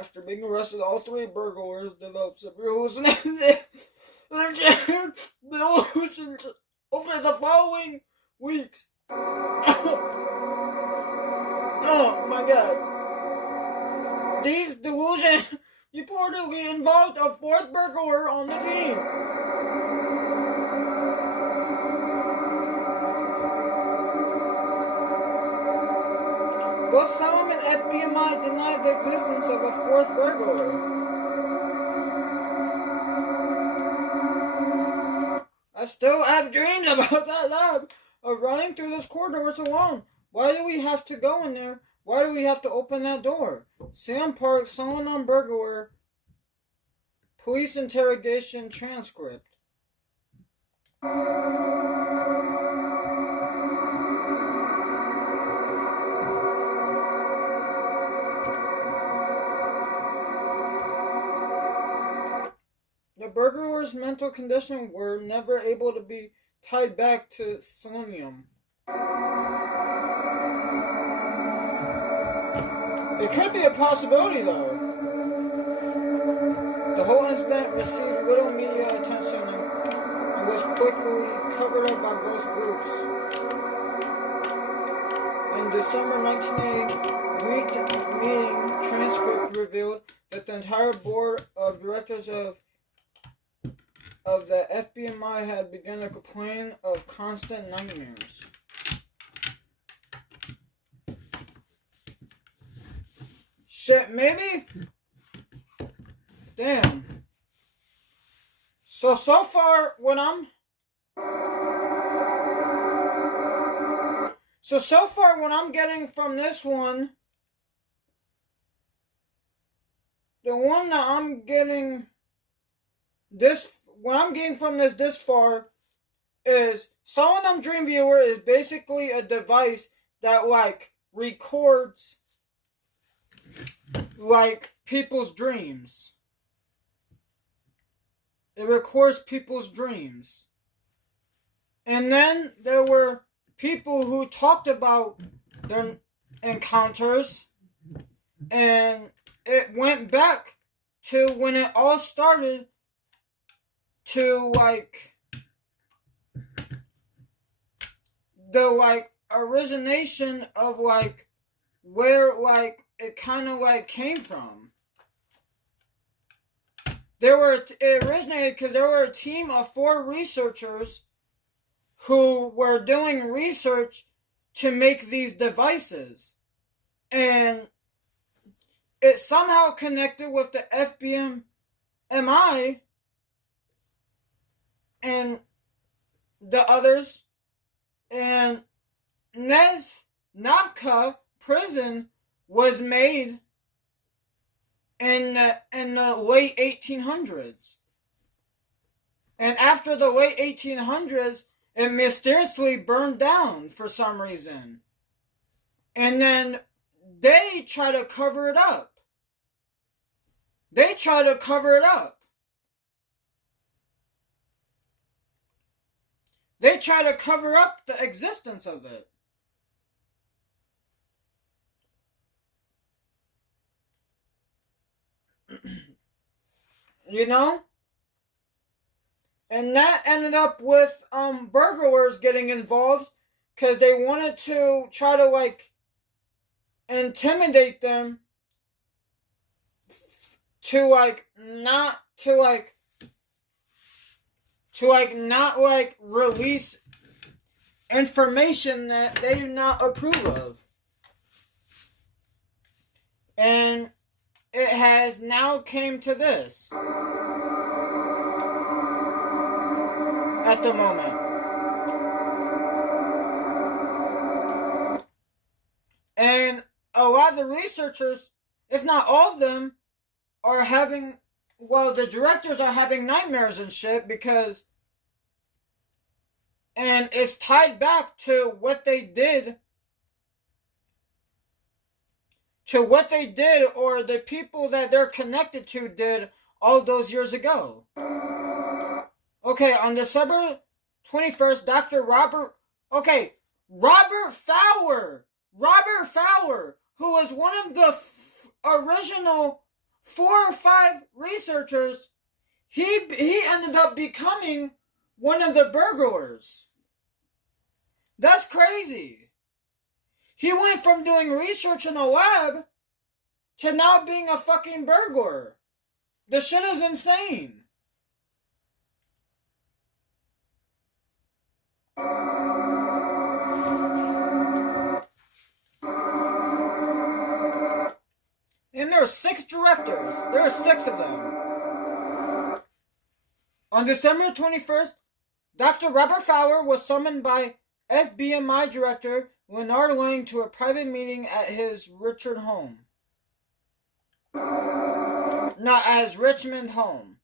After being arrested, all 3 burglars developed severe hallucinations and shared delusions over the following weeks. Oh my god. These delusions reportedly involved a 4th burglar on the team. Both Somnium and FBMI denied the existence of a 4th burglar. I still have dreams about that lab of running through those corridors alone. Why do we have to go in there? Why do we have to open that door? Sam Park, Somnium burglar, police interrogation transcript. The burglars' mental condition were never able to be tied back to Somnium. It could be a possibility, though. The whole incident received little media attention and was quickly covered up by both groups. In December 1980, leaked meeting transcript revealed that the entire board of directors of the FBMI had begun to complain of constant nightmares. Shit, maybe? Damn. So far what I'm getting from this one, the one that I'm getting what I'm getting from this far is Somnium DreamViewer is basically a device that like records like people's dreams. It records people's dreams. And then there were people who talked about their encounters, and it went back to when it all started to like the like origination of like where like it kind of like came from. It originated because there were a team of 4 researchers who were doing research to make these devices. And it somehow connected with the FBMI and the others. And Navka prison was made in the late 1800s. And after the late 1800s, it mysteriously burned down for some reason. And then they try to cover it up. They try to cover it up the existence of it. You know? And that ended up with burglars getting involved because they wanted to try to like intimidate them to not release information that they do not approve of. And it has now came to this at the moment. And a lot of the researchers, if not all of them, are having, the directors are having nightmares and shit because, and it's tied back to what they did, or the people that they're connected to did all those years ago. Okay, on December 21st, Robert Fowler, who was one of the original 4 or 5 researchers, he ended up becoming one of the burglars. That's crazy. He went from doing research in a lab to now being a fucking burglar. The shit is insane. And there are 6 directors. There are 6 of them. On December 21st, Dr. Robert Fowler was summoned by FBMI Director Leonard Lang to a private meeting at his Richmond home. Not at his Richmond home.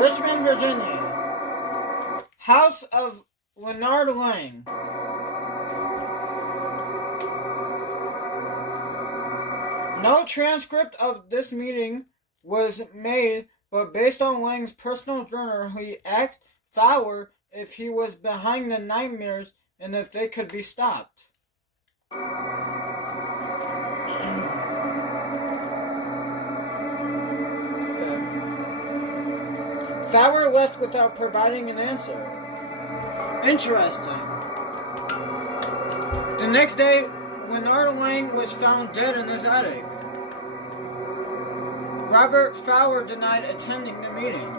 Richmond, Virginia. House of Leonard Lang. No transcript of this meeting was made, but based on Lang's personal journal, he asked Fowler if he was behind the nightmares and if they could be stopped. Fowler left without providing an answer. Interesting. The next day, Leonard Lang was found dead in his attic. Robert Fowler denied attending the meeting.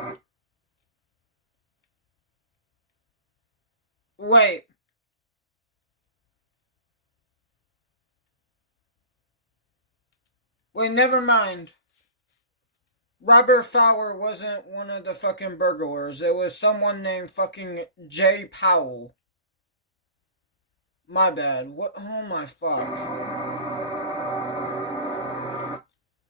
Wait. Wait, never mind. Robert Fowler wasn't one of the fucking burglars. It was someone named fucking Jay Powell. My bad. What? Oh my fuck.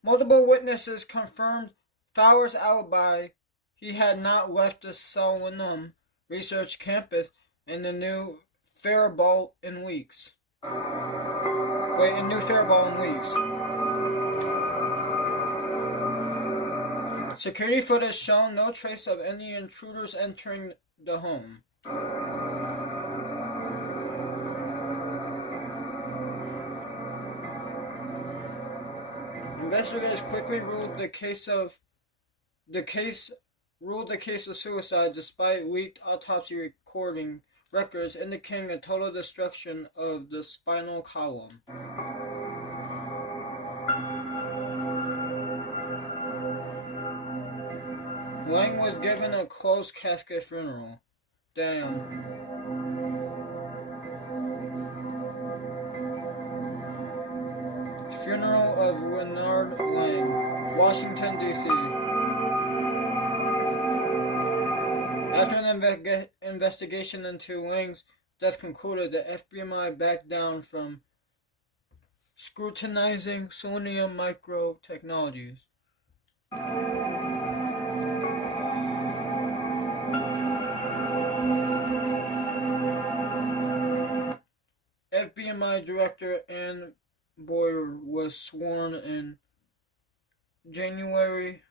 Multiple witnesses confirmed Fowler's alibi. He had not left the Somnium research campus in the New Faribault in weeks. In New Faribault in weeks. Security footage shown no trace of any intruders entering the home. Investigators quickly ruled the case a suicide despite leaked autopsy records indicating a total destruction of the spinal column. Lang was given a closed casket funeral. Damn. Funeral of Leonard Lang, Washington, D.C. After an investigation into Lang's death concluded, the FBI backed down from scrutinizing Somnium Micro Technologies. FBI Director Ann Boyer was sworn in January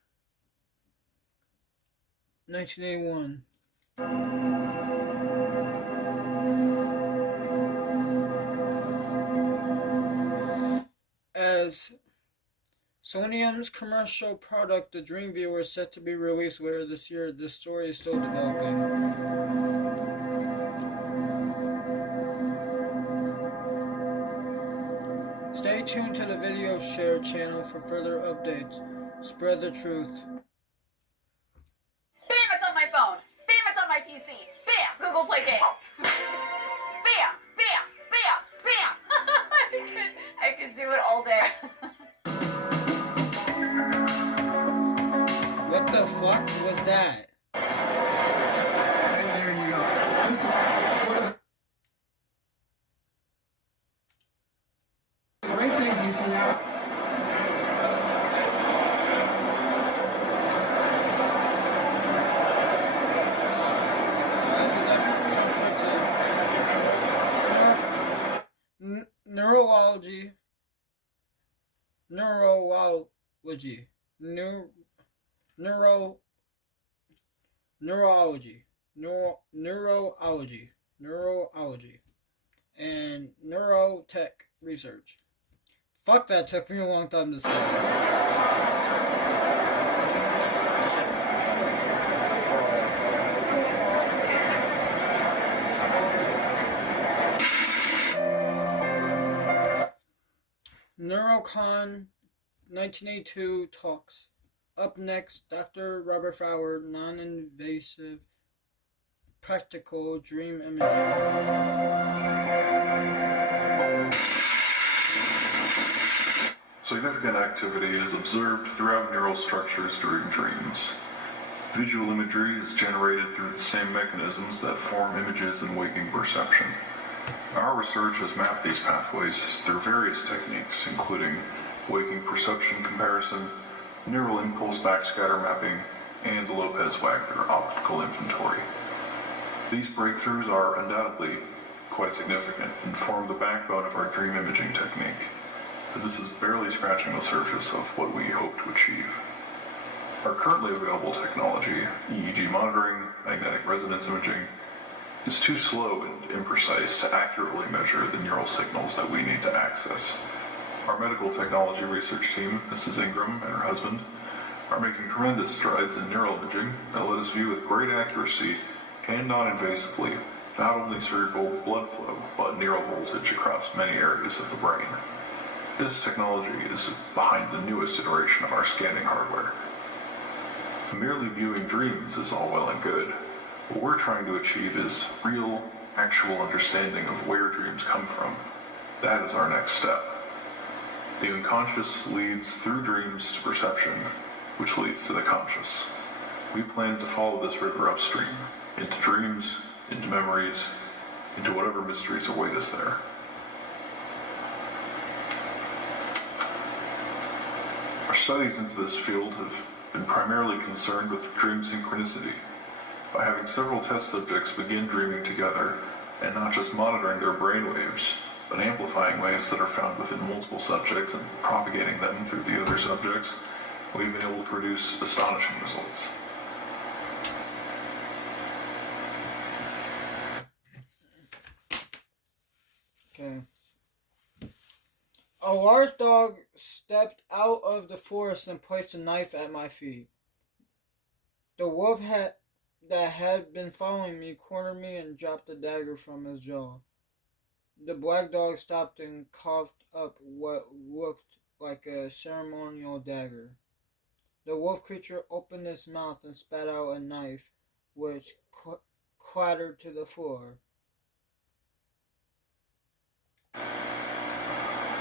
1981. As Somnium's commercial product, the DreamViewer, is set to be released later this year, this story is still developing. Stay tuned to the Video Share channel for further updates. Spread the truth. Bam! It's on my phone. Bam! It's on my PC. Bam! Google Play Games. Bam! Bam! Bam! Bam! I could do it all day. What the fuck was that? There you go. Great things you see now. Neurology. And neurotech research. Fuck, that took me a long time to say. Neurocon 1982 talks. Up next, Dr. Robert Fowler, non-invasive practical dream imaging. Significant activity is observed throughout neural structures during dreams. Visual imagery is generated through the same mechanisms that form images in waking perception. Our research has mapped these pathways through various techniques, including waking perception comparison, neural impulse backscatter mapping, and Lopez-Wagner optical inventory. These breakthroughs are undoubtedly quite significant and form the backbone of our dream imaging technique. But this is barely scratching the surface of what we hope to achieve. Our currently available technology, EEG monitoring, magnetic resonance imaging, is too slow and imprecise to accurately measure the neural signals that we need to access. Our medical technology research team, Mrs. Ingram and her husband, are making tremendous strides in neural imaging that let us view with great accuracy and non-invasively not only cerebral blood flow, but neural voltage across many areas of the brain. This technology is behind the newest iteration of our scanning hardware. Merely viewing dreams is all well and good. What we're trying to achieve is real, actual understanding of where dreams come from. That is our next step. The unconscious leads through dreams to perception, which leads to the conscious. We plan to follow this river upstream, into dreams, into memories, into whatever mysteries await us there. Our studies into this field have been primarily concerned with dream synchronicity, by having several test subjects begin dreaming together, and not just monitoring their brain waves, but amplifying waves that are found within multiple subjects and propagating them through the other subjects. We've been able to produce astonishing results. Okay. A large dog stepped out of the forest and placed a knife at my feet. The wolf that had been following me cornered me and dropped a dagger from his jaw. The black dog stopped and coughed up what looked like a ceremonial dagger. The wolf creature opened its mouth and spat out a knife, which clattered to the floor.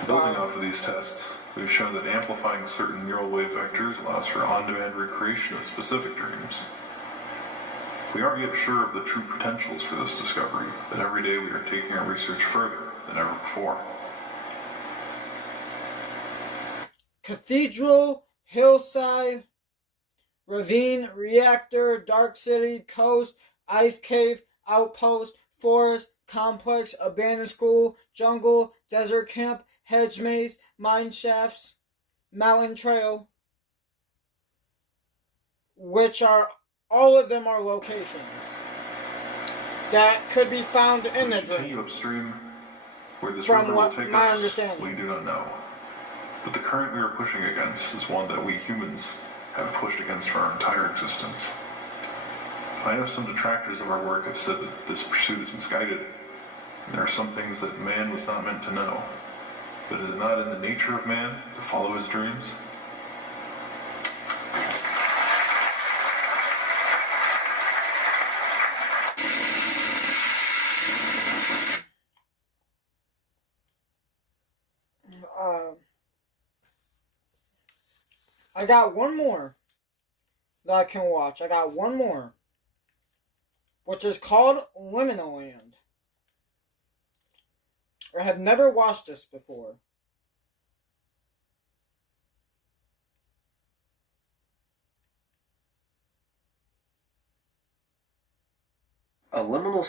Building off of these tests, we've shown that amplifying certain neural wave vectors allows for on-demand recreation of specific dreams. We aren't yet sure of the true potentials for this discovery, but every day we are taking our research further than ever before. Cathedral, hillside, ravine, reactor, dark city, coast, ice cave, outpost, forest, complex, abandoned school, jungle, desert camp, hedge maze, mine shafts, mountain trail, which are all of them are locations that could be found in the dream. Continue upstream, where this From river will take my us, understanding. we do not know. But the current we are pushing against is one that we humans have pushed against for our entire existence. I know some detractors of our work have said that this pursuit is misguided, and there are some things that man was not meant to know. But is it not in the nature of man to follow his dreams? I got one more that I can watch. I got one more, which is called Liminal. I have never watched this before. A liminal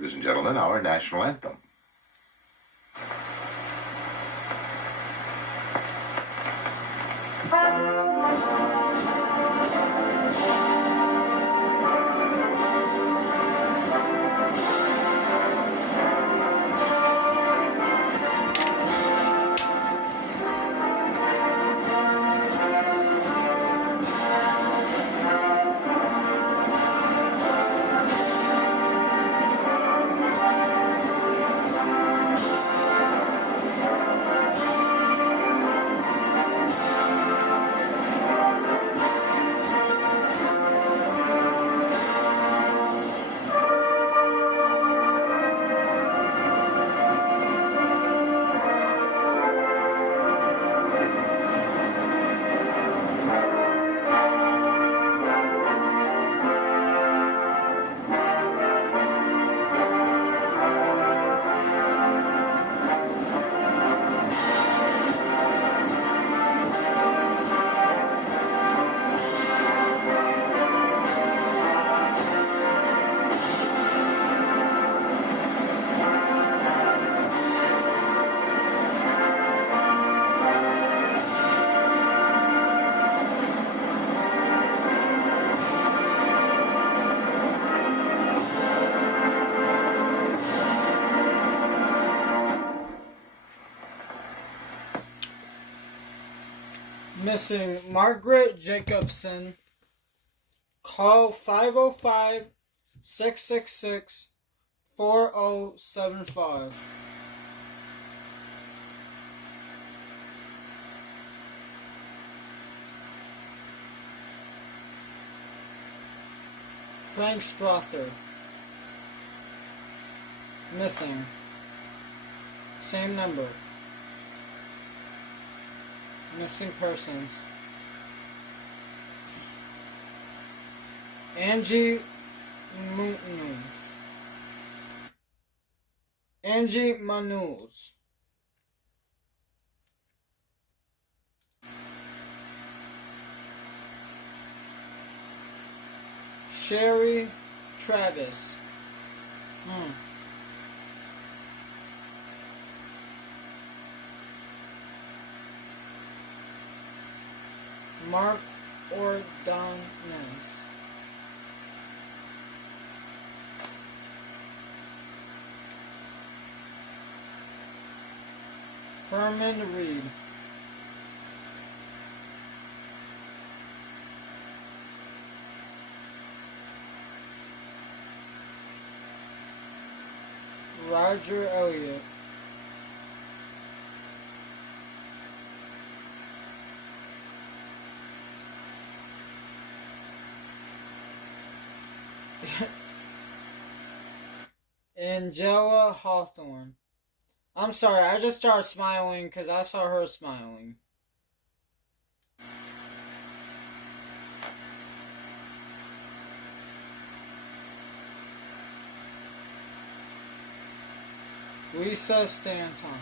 Ladies and gentlemen, our national anthem. Missing Margaret Jacobson. Call 505-666-4075. Frank Strother. Missing. Same number. Missing persons. Angie Manuels. Sherry Travis. Mark Ordonez. Herman Reed. Roger Elliott. Angela Hawthorne. I'm sorry, I just started smiling because I saw her smiling. Lisa Stanton.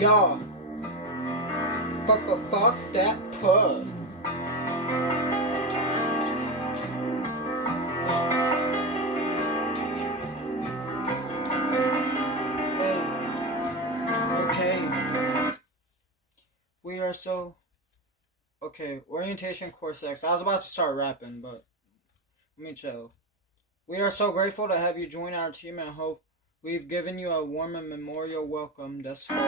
Y'all, fuck that pug. Okay. We are so... Okay, orientation course X. I was about to start rapping, but let me chill. We are so grateful to have you join our team and hope we've given you a warm and memorial welcome thus far.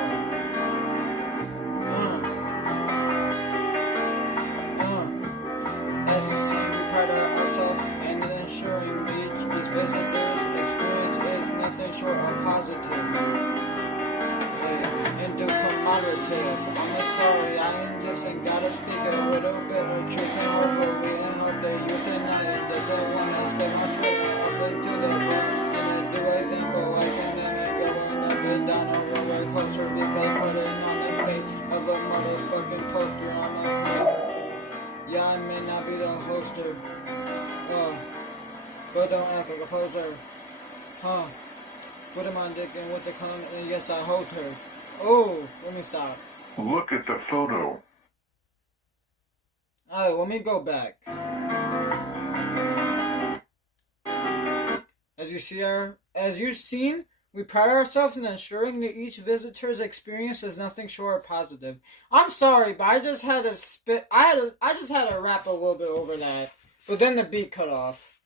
As you see, we pride ourselves in ensuring these visitors' experience is nothing short of positive and commutative. I'm sorry, I just gotta speak a little bit of truth and over. We end up the youth and I just don't want to spend my trip up into the book and do a simple like and then it going up and down a roller coaster because putting on the face of a motherfucking poster on my face. Yeah, I may not be the hoster, but don't act like a poser. Put him on dick and with the cum, and yes, I hold her. Oh, let me stop. Look at the photo. Alright, let me go back. As you've seen, we pride ourselves in ensuring that each visitor's experience is nothing short of positive. I'm sorry, but I just had to spit. I just had to rap a little bit over that, but then the beat cut off,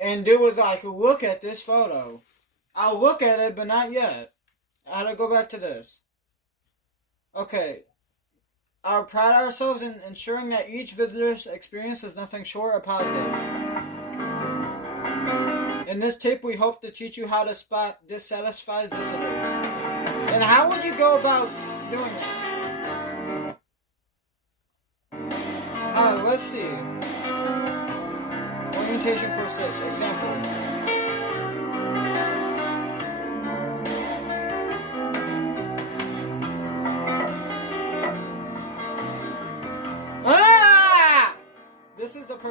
and it was like, look at this photo. I'll look at it, but not yet. I had to go back to this. Okay. I pride ourselves in ensuring that each visitor's experience is nothing short of positive. In this tape, we hope to teach you how to spot dissatisfied visitors. And how would you go about doing that? Let's see. Orientation course 6, example.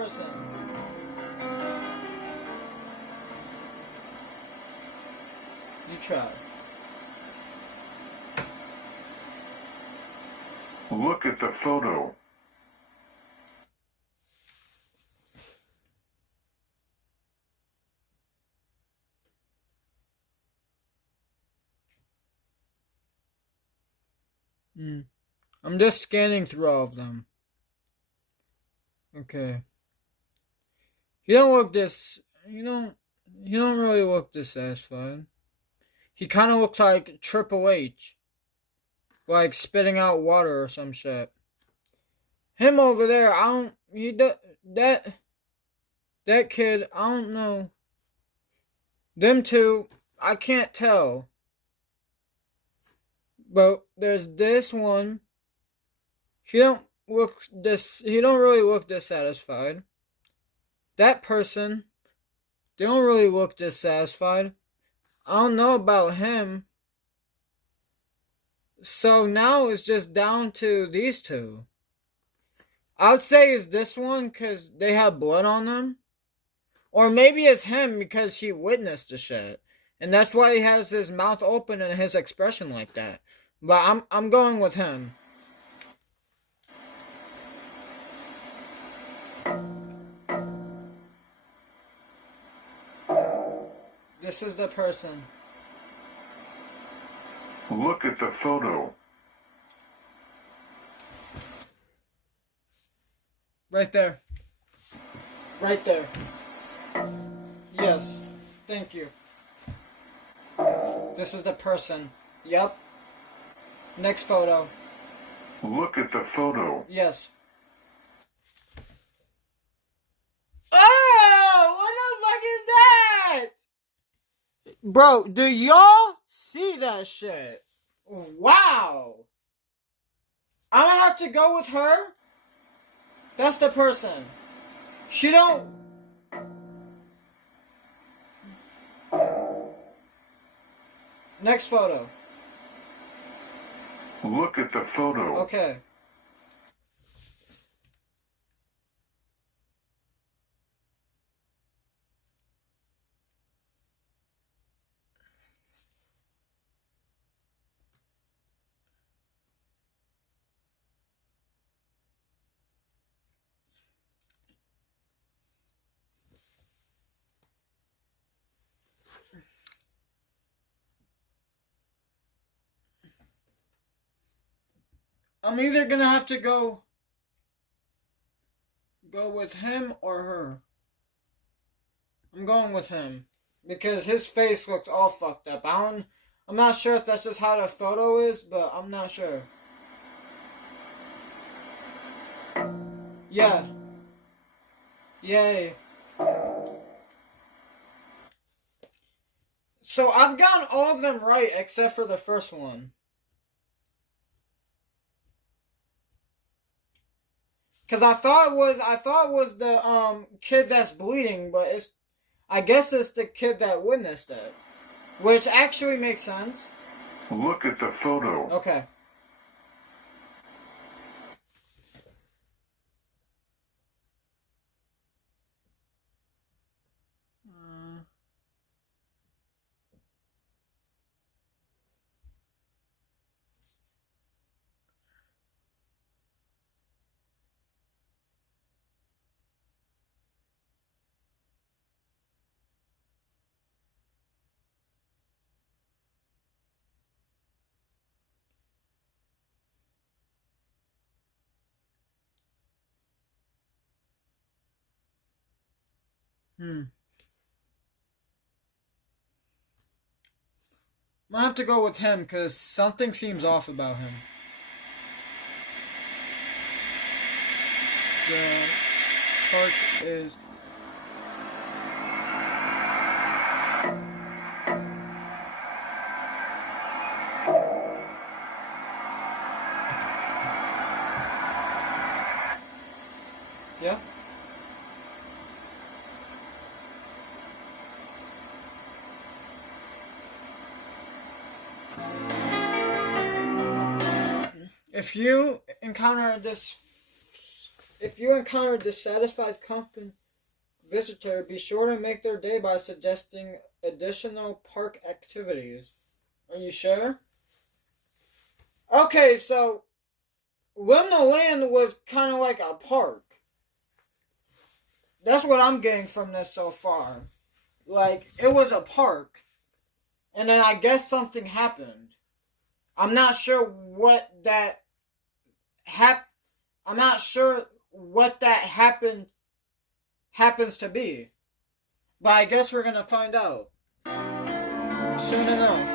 person. You try. Look at the photo. I'm just scanning through all of them. Okay. He don't look this. He don't really look dissatisfied. He kind of looks like Triple H, like spitting out water or some shit. Him over there, I don't. He that kid, I don't know. Them two, I can't tell. But there's this one. He don't really look dissatisfied. That person, they don't really look dissatisfied. I don't know about him. So now it's just down to these two. I would say it's this one because they have blood on them. Or maybe it's him because he witnessed the shit. And that's why he has his mouth open and his expression like that. But I'm going with him. This is the person. Look at the photo. Right there. Right there. Yes. Thank you. This is the person. Yep. Next photo. Look at the photo. Yes. Oh! What the fuck is that? Bro, do y'all see that shit? Wow. I'm gonna have to go with her. That's the person. She don't... Next photo. Look at the photo. Okay. I'm either gonna have to go with him or her. I'm going with him because his face looks all fucked up. I'm not sure if that's just how the photo is, but I'm not sure. Yeah. Yay. So I've gotten all of them right except for the first one. Cause I thought it was the kid that's bleeding, but I guess it's the kid that witnessed it. Which actually makes sense. Look at the photo. Okay. I'm gonna have to go with him because something seems off about him. The chart is... Yeah? If you encounter this If you encounter a dissatisfied company visitor, be sure to make their day by suggesting additional park activities. Are you sure? Okay, so Liminal Land was kind of like a park. That's what I'm getting from this so far. Like, it was a park, and then I guess something happened. I'm not sure what that I'm not sure what that happens to be. But I guess we're gonna find out soon enough.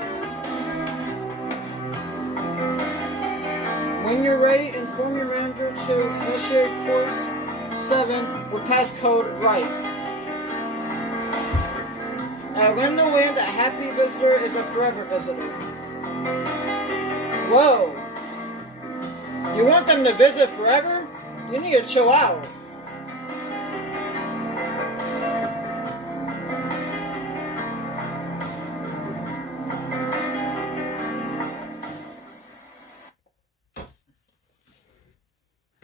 When you're ready, inform your manager to initiate course 7 with passcode RIGHT. At Liminal Land, a happy visitor is a forever visitor. Whoa. You want them to visit forever? You need to chill out.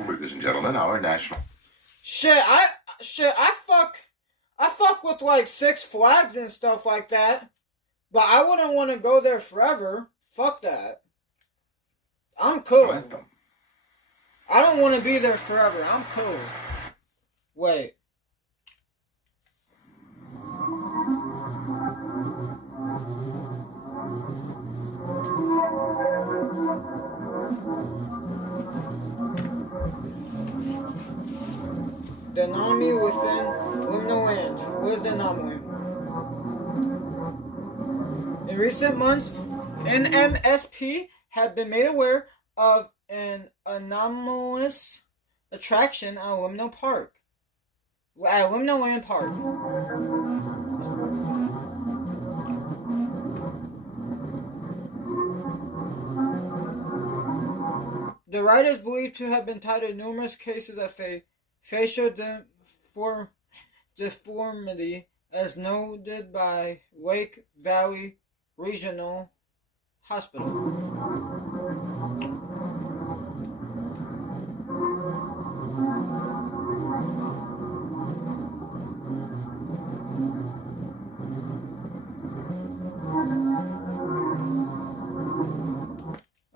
Ladies and gentlemen, our national... I fuck with like Six Flags and stuff like that. But I wouldn't want to go there forever. Fuck that. I'm cool. I don't want to be there forever. I'm cool. Wait. The anomaly within Liminal Land. What is the anomaly? In recent months, NMSP have been made aware of an anomalous attraction at Liminal Park. At Liminal Land Park. The ride is believed to have been tied to numerous cases of facial deformity, as noted by Lake Valley Regional Hospital.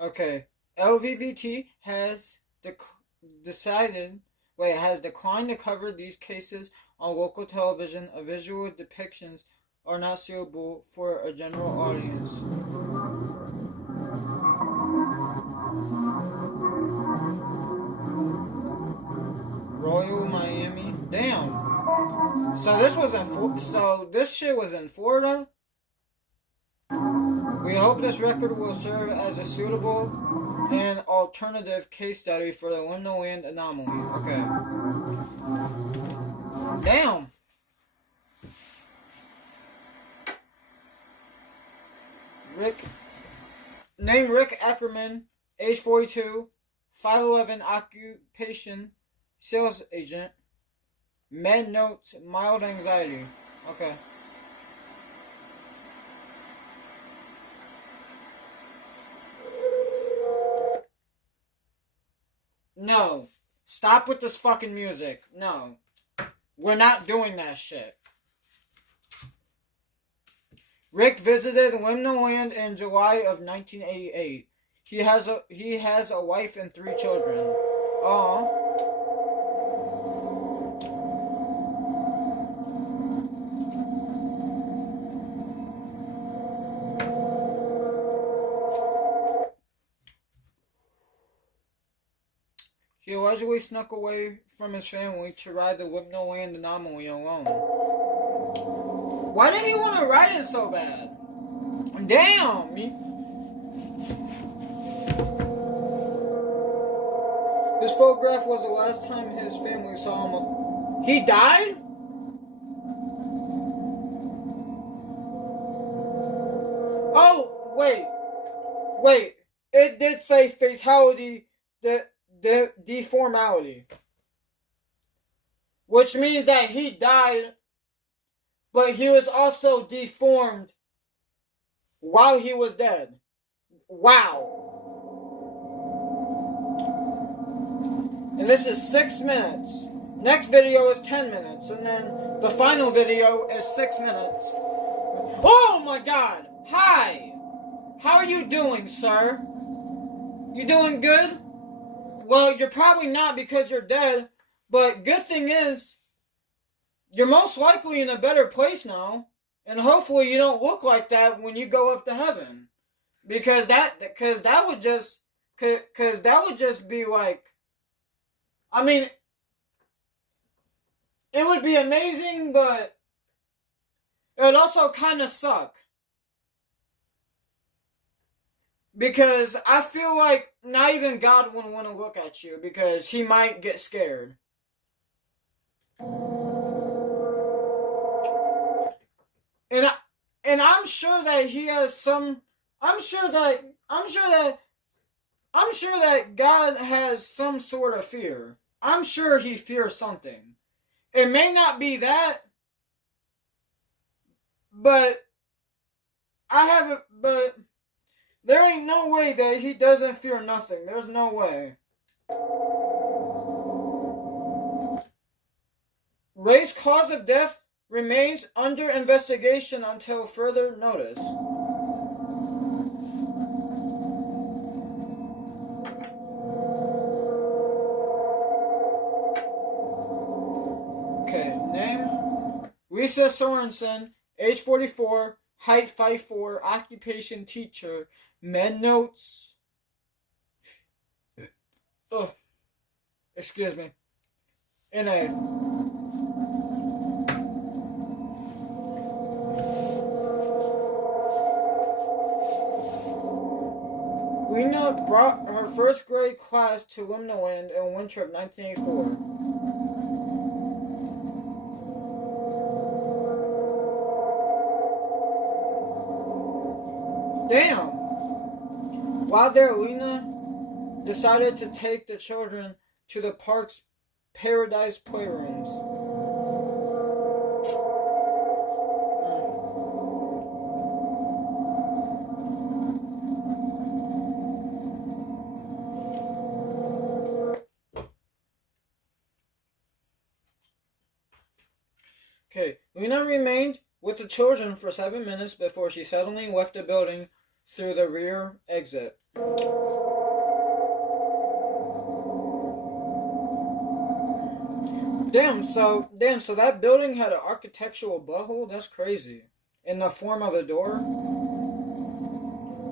Okay, LVVT has has declined to cover these cases on local television. A visual depictions are not suitable for a general audience. Royal Miami. Damn. So this shit was in Florida. We hope this record will serve as a suitable and alternative case study for the Liminal Land anomaly. Okay. Damn. Name Rick Ackerman, age 42, 5'11", occupation, sales agent. Med notes, mild anxiety. Okay. No. Stop with this fucking music. No. We're not doing that shit. Rick visited Liminal Land in July of 1988. He has a wife and 3 children. Aww. He allegedly snuck away from his family to ride the Liminal Land anomaly alone. Why did he want to ride it so bad? Damn! This photograph was the last time his family saw him. He died? Oh, wait. It did say fatality, the deformality. Which means that he died, but he was also deformed while he was dead. Wow. And this is 6 minutes. Next video is 10 minutes. And then the final video is 6 minutes. Oh my god! Hi! How are you doing, sir? You doing good? Well, you're probably not because you're dead. But good thing is, you're most likely in a better place now. And hopefully you don't look like that when you go up to heaven. Because that would just be like, I mean, it would be amazing, but it would also kind of suck. Because I feel like not even God would want to look at you because he might get scared. And I'm sure that he has some. I'm sure that God has some sort of fear. I'm sure he fears something. It may not be that, but but there ain't no way that he doesn't fear nothing. There's no way. Ray's cause of death remains under investigation until further notice. Okay, name Lisa Sorensen, age 44, height 5'4", occupation teacher, med notes. Oh, excuse me. NA. Lena brought her first grade class to Liminal in winter of 1984. Damn! While there, Lena decided to take the children to the park's Paradise Playrooms. Okay, Lena remained with the children for 7 minutes before she suddenly left the building through the rear exit. Damn, so that building had an architectural butthole? That's crazy. In the form of a door?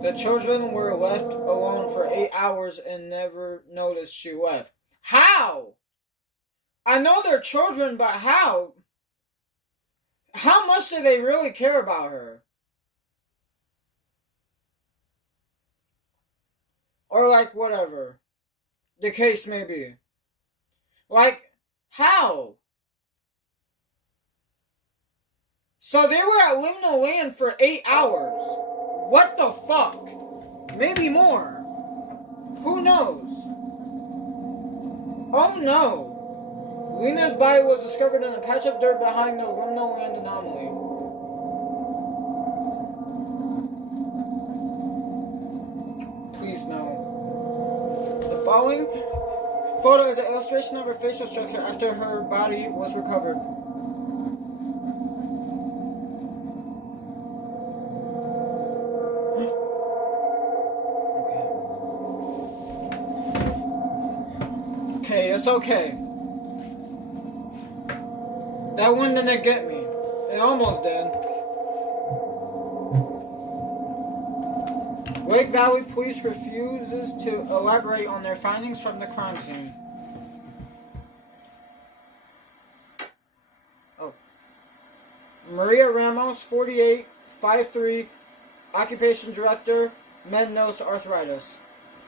The children were left alone for 8 hours and never noticed she left. How? I know they're children, but how? How much do they really care about her? Or like whatever the case may be. Like, how? So they were at Liminal Land for 8 hours. What the fuck? Maybe more. Who knows? Oh no. Lena's body was discovered in a patch of dirt behind the Liminal Land Anomoly. Please no. The following photo is an illustration of her facial structure after her body was recovered. Okay, it's okay. That one didn't get me. It almost did. Lake Valley Police refuses to elaborate on their findings from the crime scene. Oh. Maria Ramos, 48, 5'3", occupation director, med notes arthritis.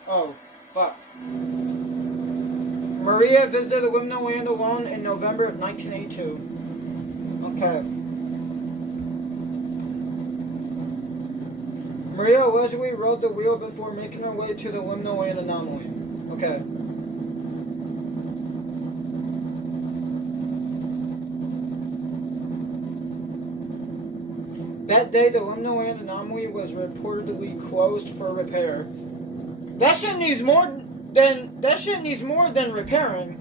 Oh, fuck. Maria visited the Liminal Land alone in November of 1982. Okay. Maria allegedly rode the wheel before making her way to the Liminal Land Anomoly. Okay. That day, the Liminal Land Anomoly was reportedly closed for repair. That shit needs more then that shit needs more than repairing.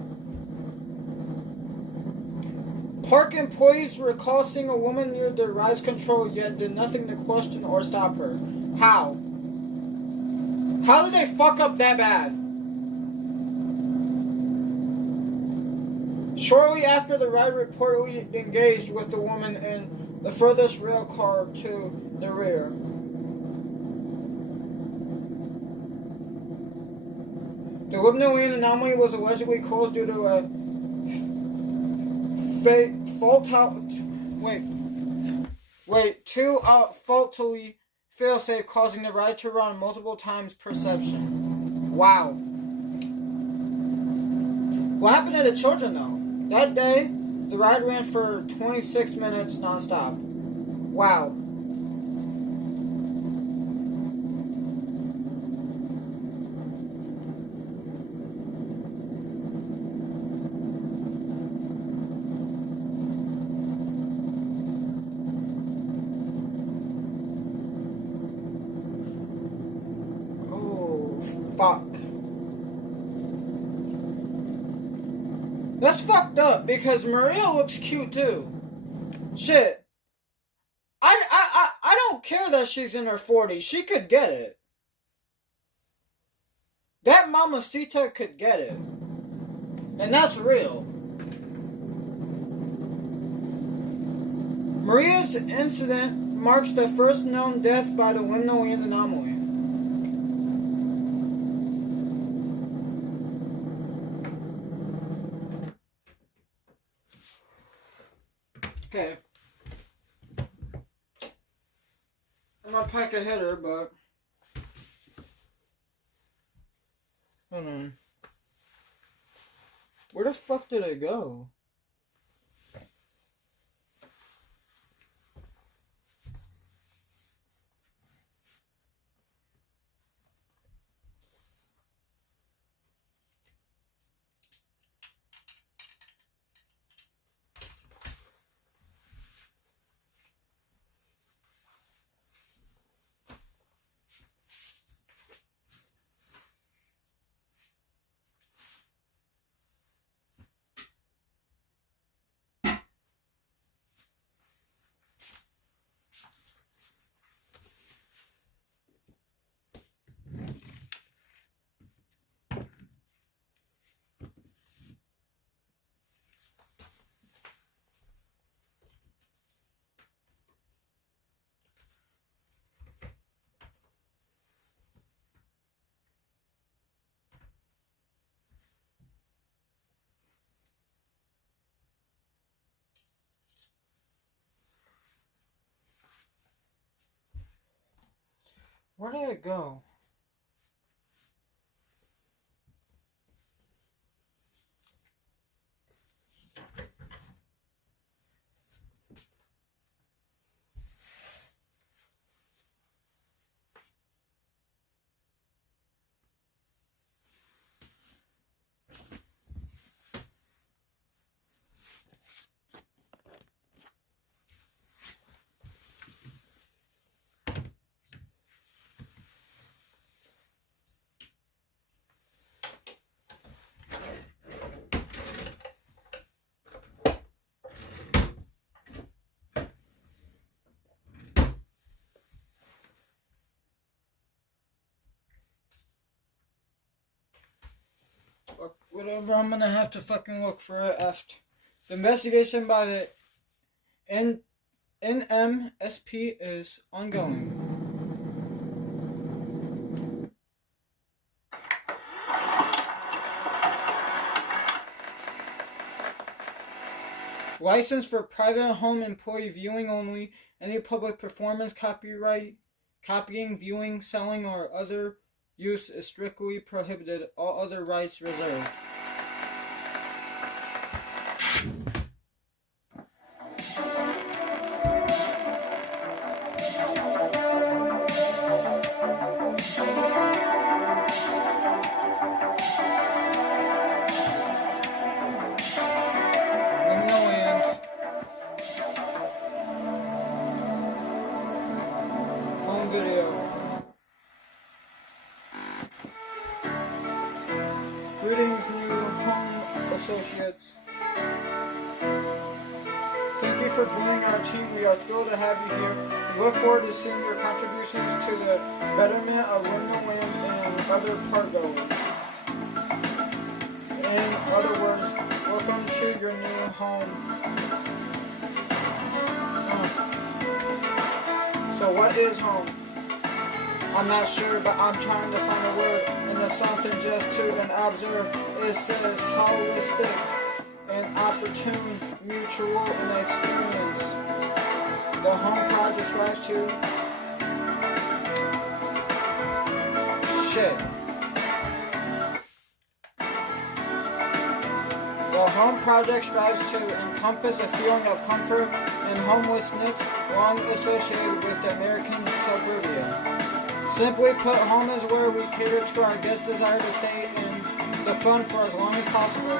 Park employees recall seeing a woman near the ride's control, yet did nothing to question or stop her. How? How did they fuck up that bad? Shortly after, the ride reportedly engaged with the woman in the furthest rail car to the rear. The Liminal anomaly was allegedly caused due to a faultily failsafe, causing the ride to run multiple times per section. Wow. What happened to the children though? That day, the ride ran for 26 minutes non-stop. Wow. Fuck. That's fucked up because Maria looks cute too. Shit. I don't care that she's in her 40s. She could get it. That Mamacita could get it. And that's real. Maria's incident marks the first known death by the Liminal anomaly. Okay. I'm gonna pack a header, but hold on. Where the fuck did it go? Where did it go? Fuck, whatever, I'm gonna have to fucking look for it after. The investigation by the NMSP is ongoing. License for private home employee viewing only. Any public performance, copyright, copying, viewing, selling, or other use is strictly prohibited. All other rights reserved. Home video. for joining our team. We are thrilled to have you here. We look forward to seeing your contributions to the betterment of Liminal and other park goers. In other words, welcome to your new home. So what is home? I'm not sure, but I'm trying to find a word, and there's something just to and observe. It says holistic and opportune, mutual, and experience. The home project strives to shit. The home project strives to encompass a feeling of comfort and homelessness long associated with the American suburbia. Simply put, home is where we cater to our guests' desire to stay in the fun for as long as possible.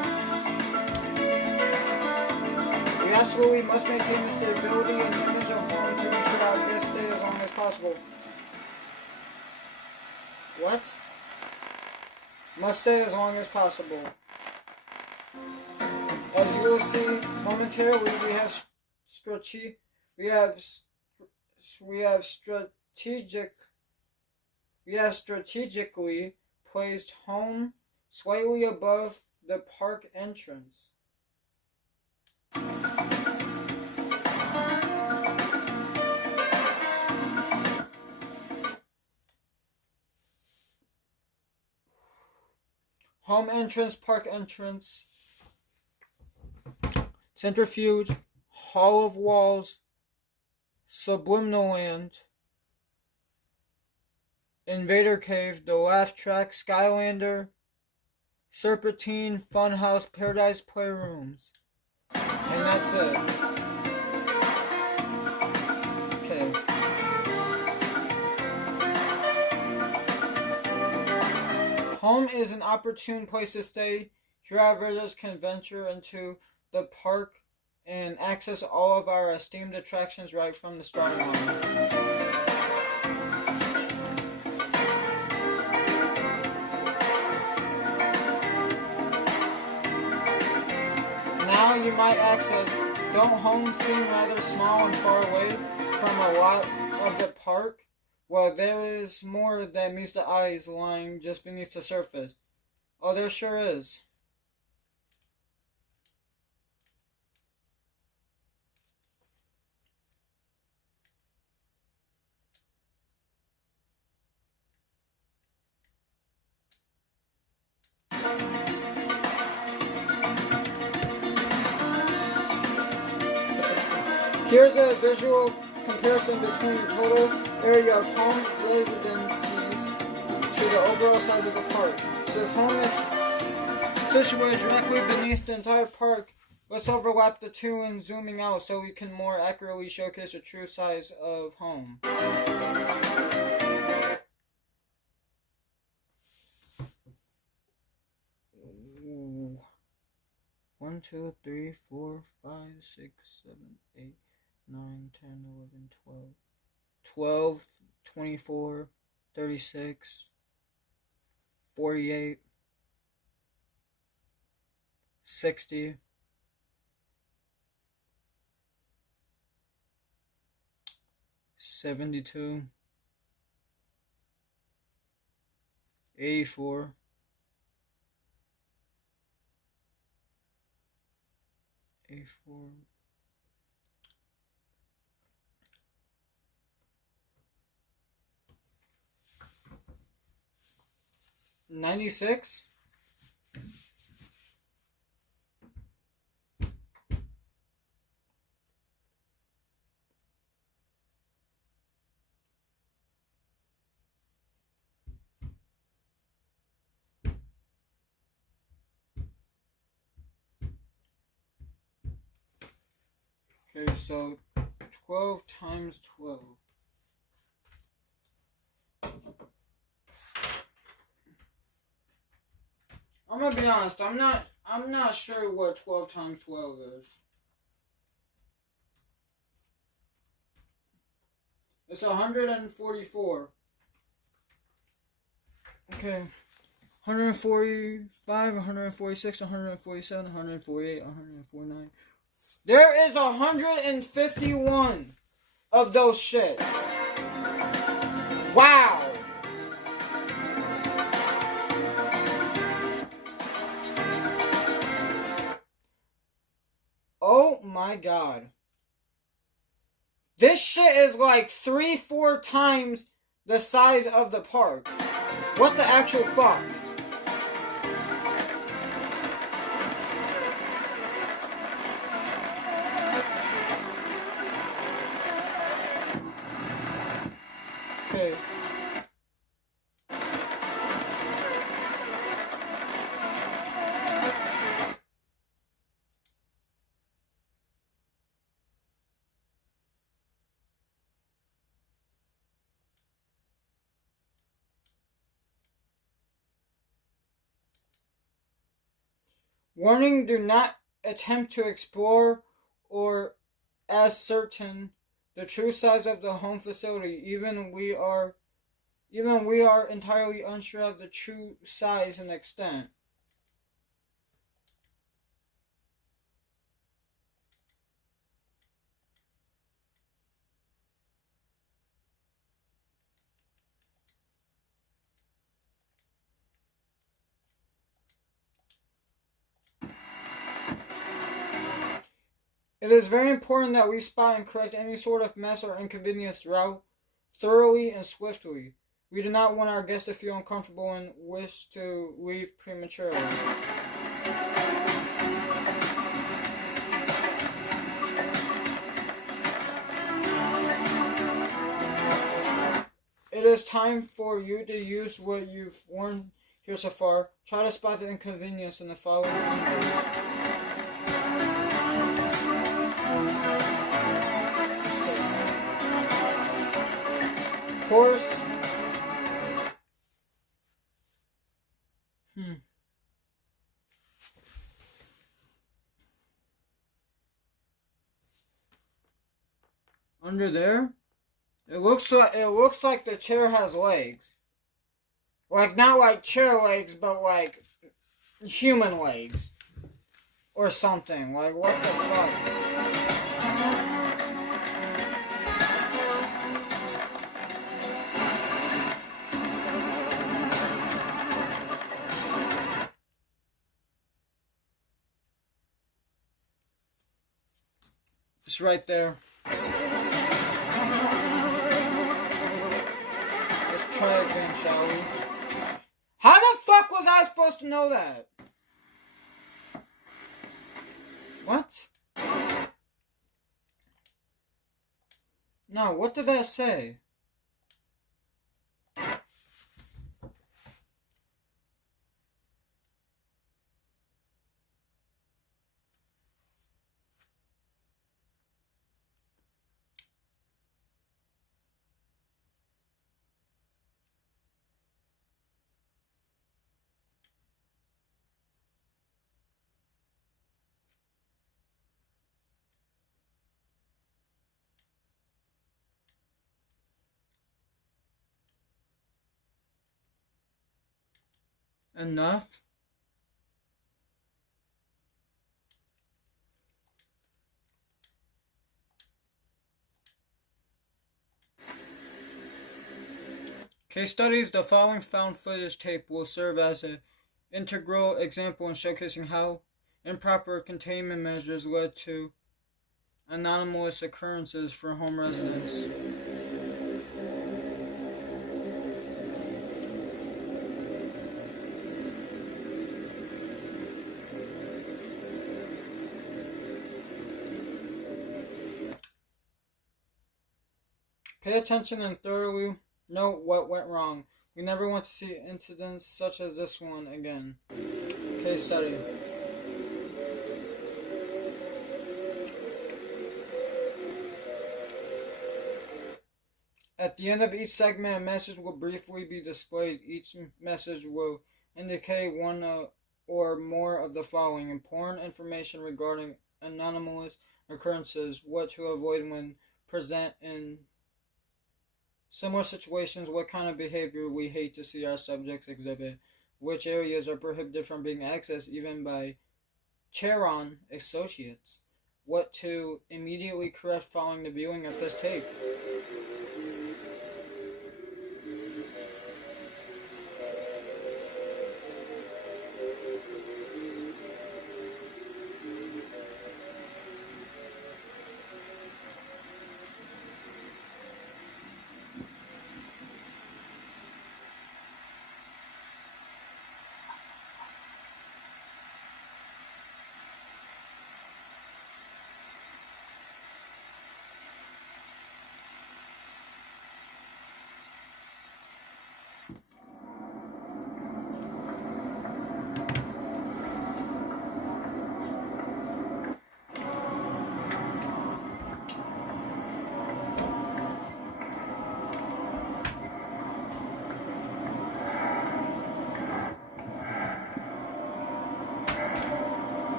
We absolutely must maintain the stability and image of home to ensure our guests stay as long as possible. What? Must stay as long as possible. As you will see momentarily, we have strategically placed home slightly above the park entrance. Home entrance, park entrance, centrifuge, hall of walls, subliminal land, invader cave, the laugh track, Skylander, serpentine, funhouse, paradise playrooms. And that's it. Okay. Home is an opportune place to stay. Here our visitors can venture into the park and access all of our esteemed attractions right from the starting line. Now you might ask us, don't homes seem rather small and far away from a lot of the park? Well, there is more that meets the eyes lying just beneath the surface. Oh, there sure is. Here's a visual comparison between the total area of home residencies to the overall size of the park. Since home is situated directly beneath the entire park, let's overlap the two in zooming out so we can more accurately showcase the true size of home. Ooh. 1, 2, 3, 4, 5, 6, 7, 8, 9, 10, 11, 12. 12, 24, 36, 48, 60, 72, 84, 84, 96. Okay, so 12 times 12. I'm gonna be honest, I'm not sure what 12 times 12 is. It's 144. Okay. 145, 146, 147, 148, 149, There is 151 of those shits. Wow. Oh my god. This shit is like 3-4 times the size of the park. What the actual fuck? Okay. Warning, do not attempt to explore or ascertain the true size of the home facility. Even we are entirely unsure of the true size and extent. It is very important that we spot and correct any sort of mess or inconvenience thoroughly and swiftly. We do not want our guests to feel uncomfortable and wish to leave prematurely. It is time for you to use what you've learned here so far. Try to spot the inconvenience in the following numbers. Of course. Under there, it looks like the chair has legs. Like not like chair legs, but like human legs. Or something. Like what the fuck? It's right there. Let's try it again, shall we? How the fuck was I supposed to know that? What? No, what did that say? Enough? Case studies. The following found footage tape will serve as an integral example in showcasing how improper containment measures led to anomalous occurrences for home residents. Pay attention and thoroughly note what went wrong. We never want to see incidents such as this one again. Case study. At the end of each segment, a message will briefly be displayed. Each message will indicate one or more of the following: important information regarding anomalous occurrences, what to avoid when present in similar situations, what kind of behavior we hate to see our subjects exhibit, which areas are prohibited from being accessed even by Charon associates, what to immediately correct following the viewing of this tape.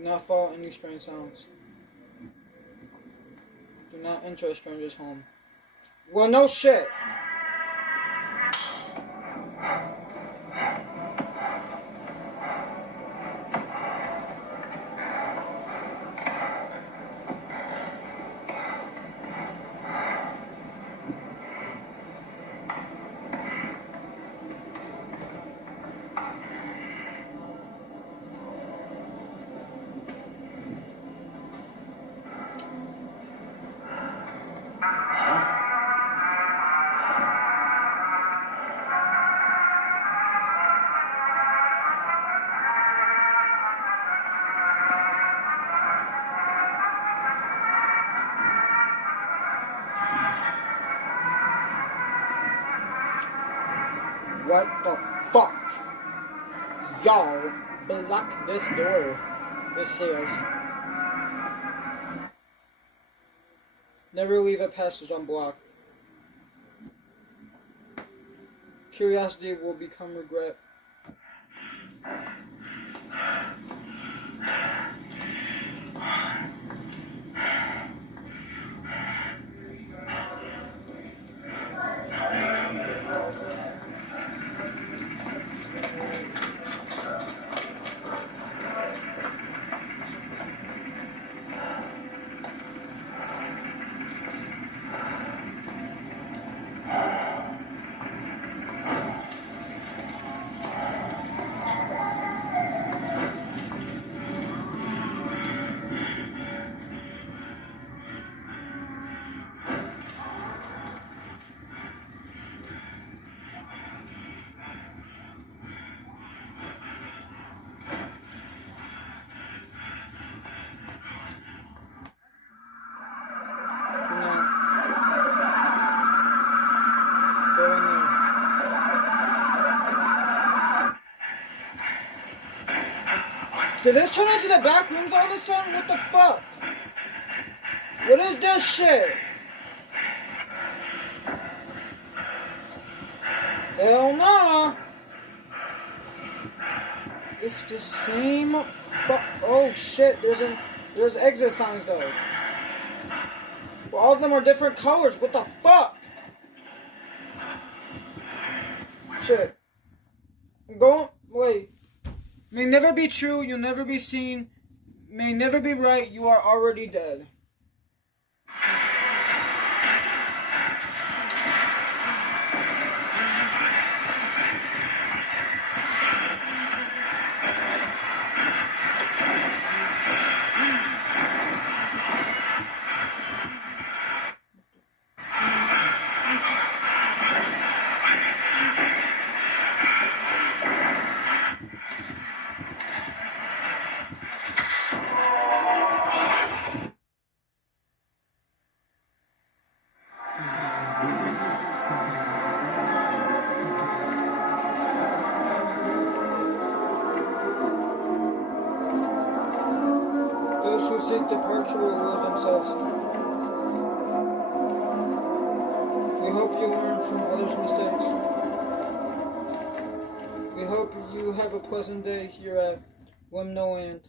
Do not follow any strange sounds. Do not enter a stranger's home. Well, no shit. What the fuck? Y'all block this door. It says, never leave a passage unblocked. Curiosity will become regret. Did this turn into the back rooms all of a sudden? What the fuck? What is this shit? Hell no! It's the same oh shit, there's exit signs though. But all of them are different colors. What the fuck? Shit. Wait. May never be true, you'll never be seen. may never be right, you are already dead. Those who seek departure will lose themselves. We hope you learn from others' mistakes. We hope you have a pleasant day here at Liminal Land.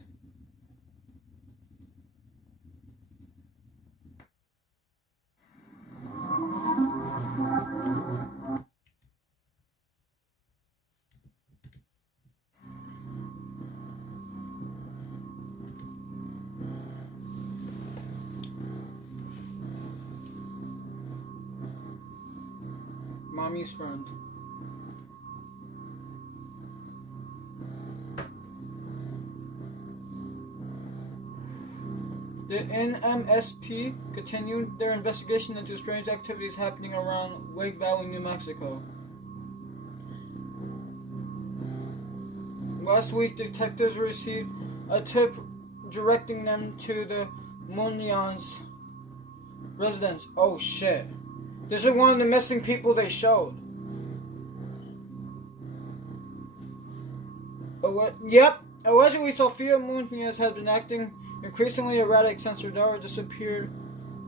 Mommy's friend. The NMSP continued their investigation into strange activities happening around Lake Valley, New Mexico. Last week, detectives received a tip directing them to the Munyon's residence. Oh shit. This is one of the missing people they showed. Yep. Allegedly, Sophia Munoz had been acting increasingly erratic since her daughter disappeared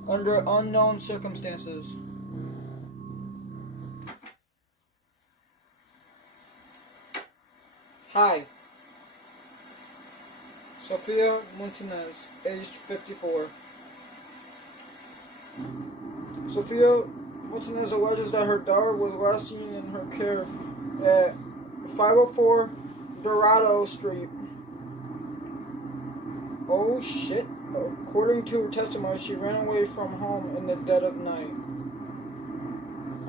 under unknown circumstances. Hi. Sophia Munoz, aged 54. Sophia Munoz alleges that her daughter was last seen in her care at 504 Dorado Street. Oh shit. According to her testimony, she ran away from home in the dead of night.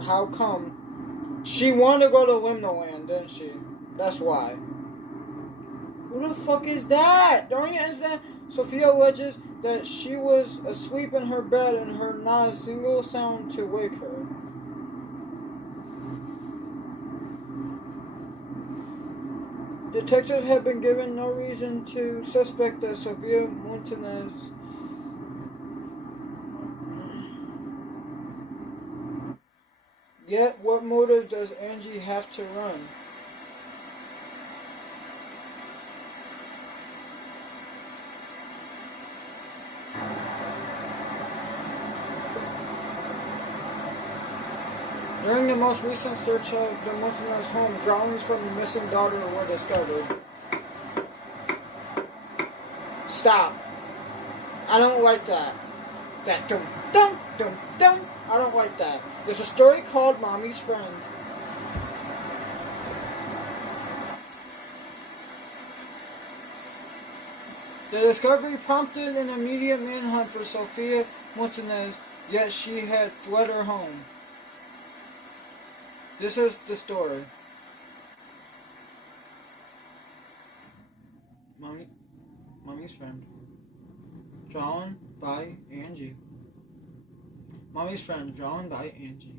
How come? She wanted to go to Liminal Land, didn't she? That's why. Who the fuck is that? During the incident, Sophia alleges that she was asleep in her bed and heard not a single sound to wake her. Detectives have been given no reason to suspect that Sophia Munoz Yet, what motive does Angie have to run? During the most recent search of the Munoz home, drownings from the missing daughter were discovered. Stop. I don't like that. That dum dum dum dum. I don't like that. There's a story called Mommy's Friend. The discovery prompted an immediate manhunt for Sophia Munoz, yet she had fled her home. This is the story. Mommy's Friend. Drawn by Angie. Mommy's Friend, drawn by Angie.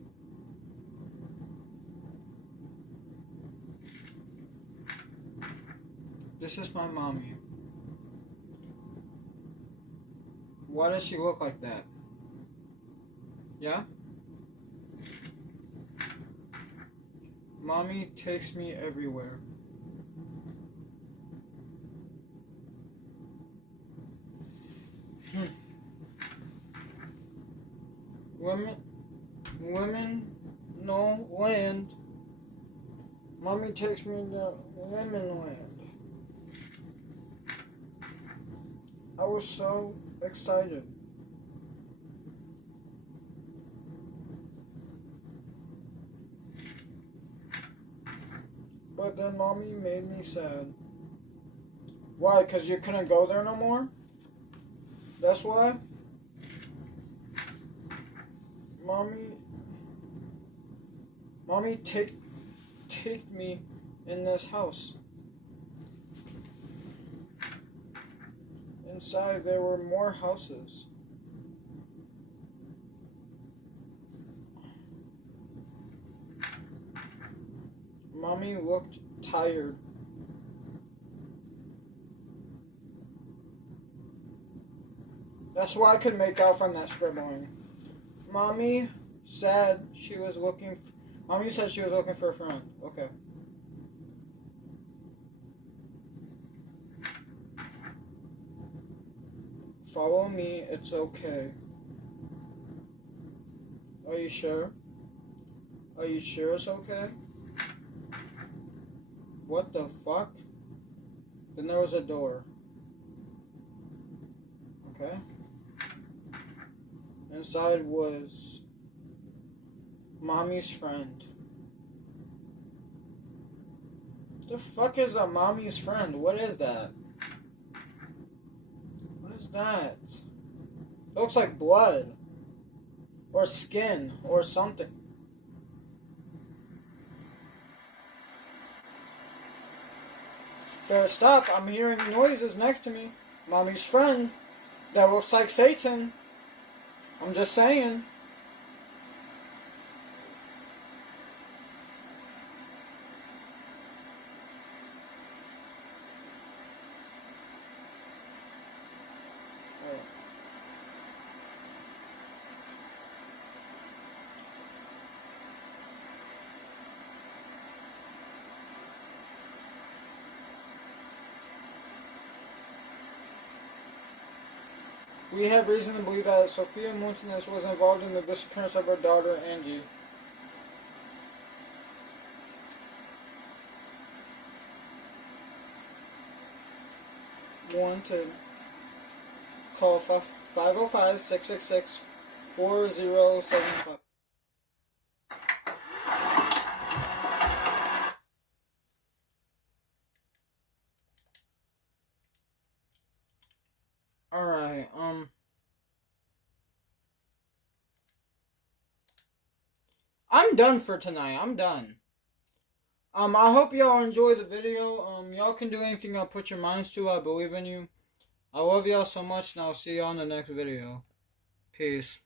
This is my mommy. Why does she look like that? Yeah? Mommy takes me everywhere. Liminal Land. Mommy takes me to Liminal Land. I was so excited. But then Mommy made me sad. Why? Because you couldn't go there no more? That's why. Mommy, take me in this house. Inside there were more houses. Mommy looked tired. That's why I could make out from that scribbling. Mommy said she was looking for a friend. Okay. Follow me, it's okay. Are you sure? Are you sure it's okay? What the fuck? Then there was a door. Okay. Inside was Mommy's friend. The fuck is a Mommy's friend? What is that? What is that? It looks like blood. Or skin. Or something. Better stop. I'm hearing noises next to me. Mommy's friend. That looks like Satan. I'm just saying. We have reason to believe that Sophia Martinez was involved in the disappearance of her daughter, Angie. Wanted. Call 505-666-4075. Alright, I'm done for tonight. I'm done. I hope y'all enjoy the video. Y'all can do anything y'all put your minds to. I believe in you. I love y'all so much, and I'll see y'all in the next video. Peace.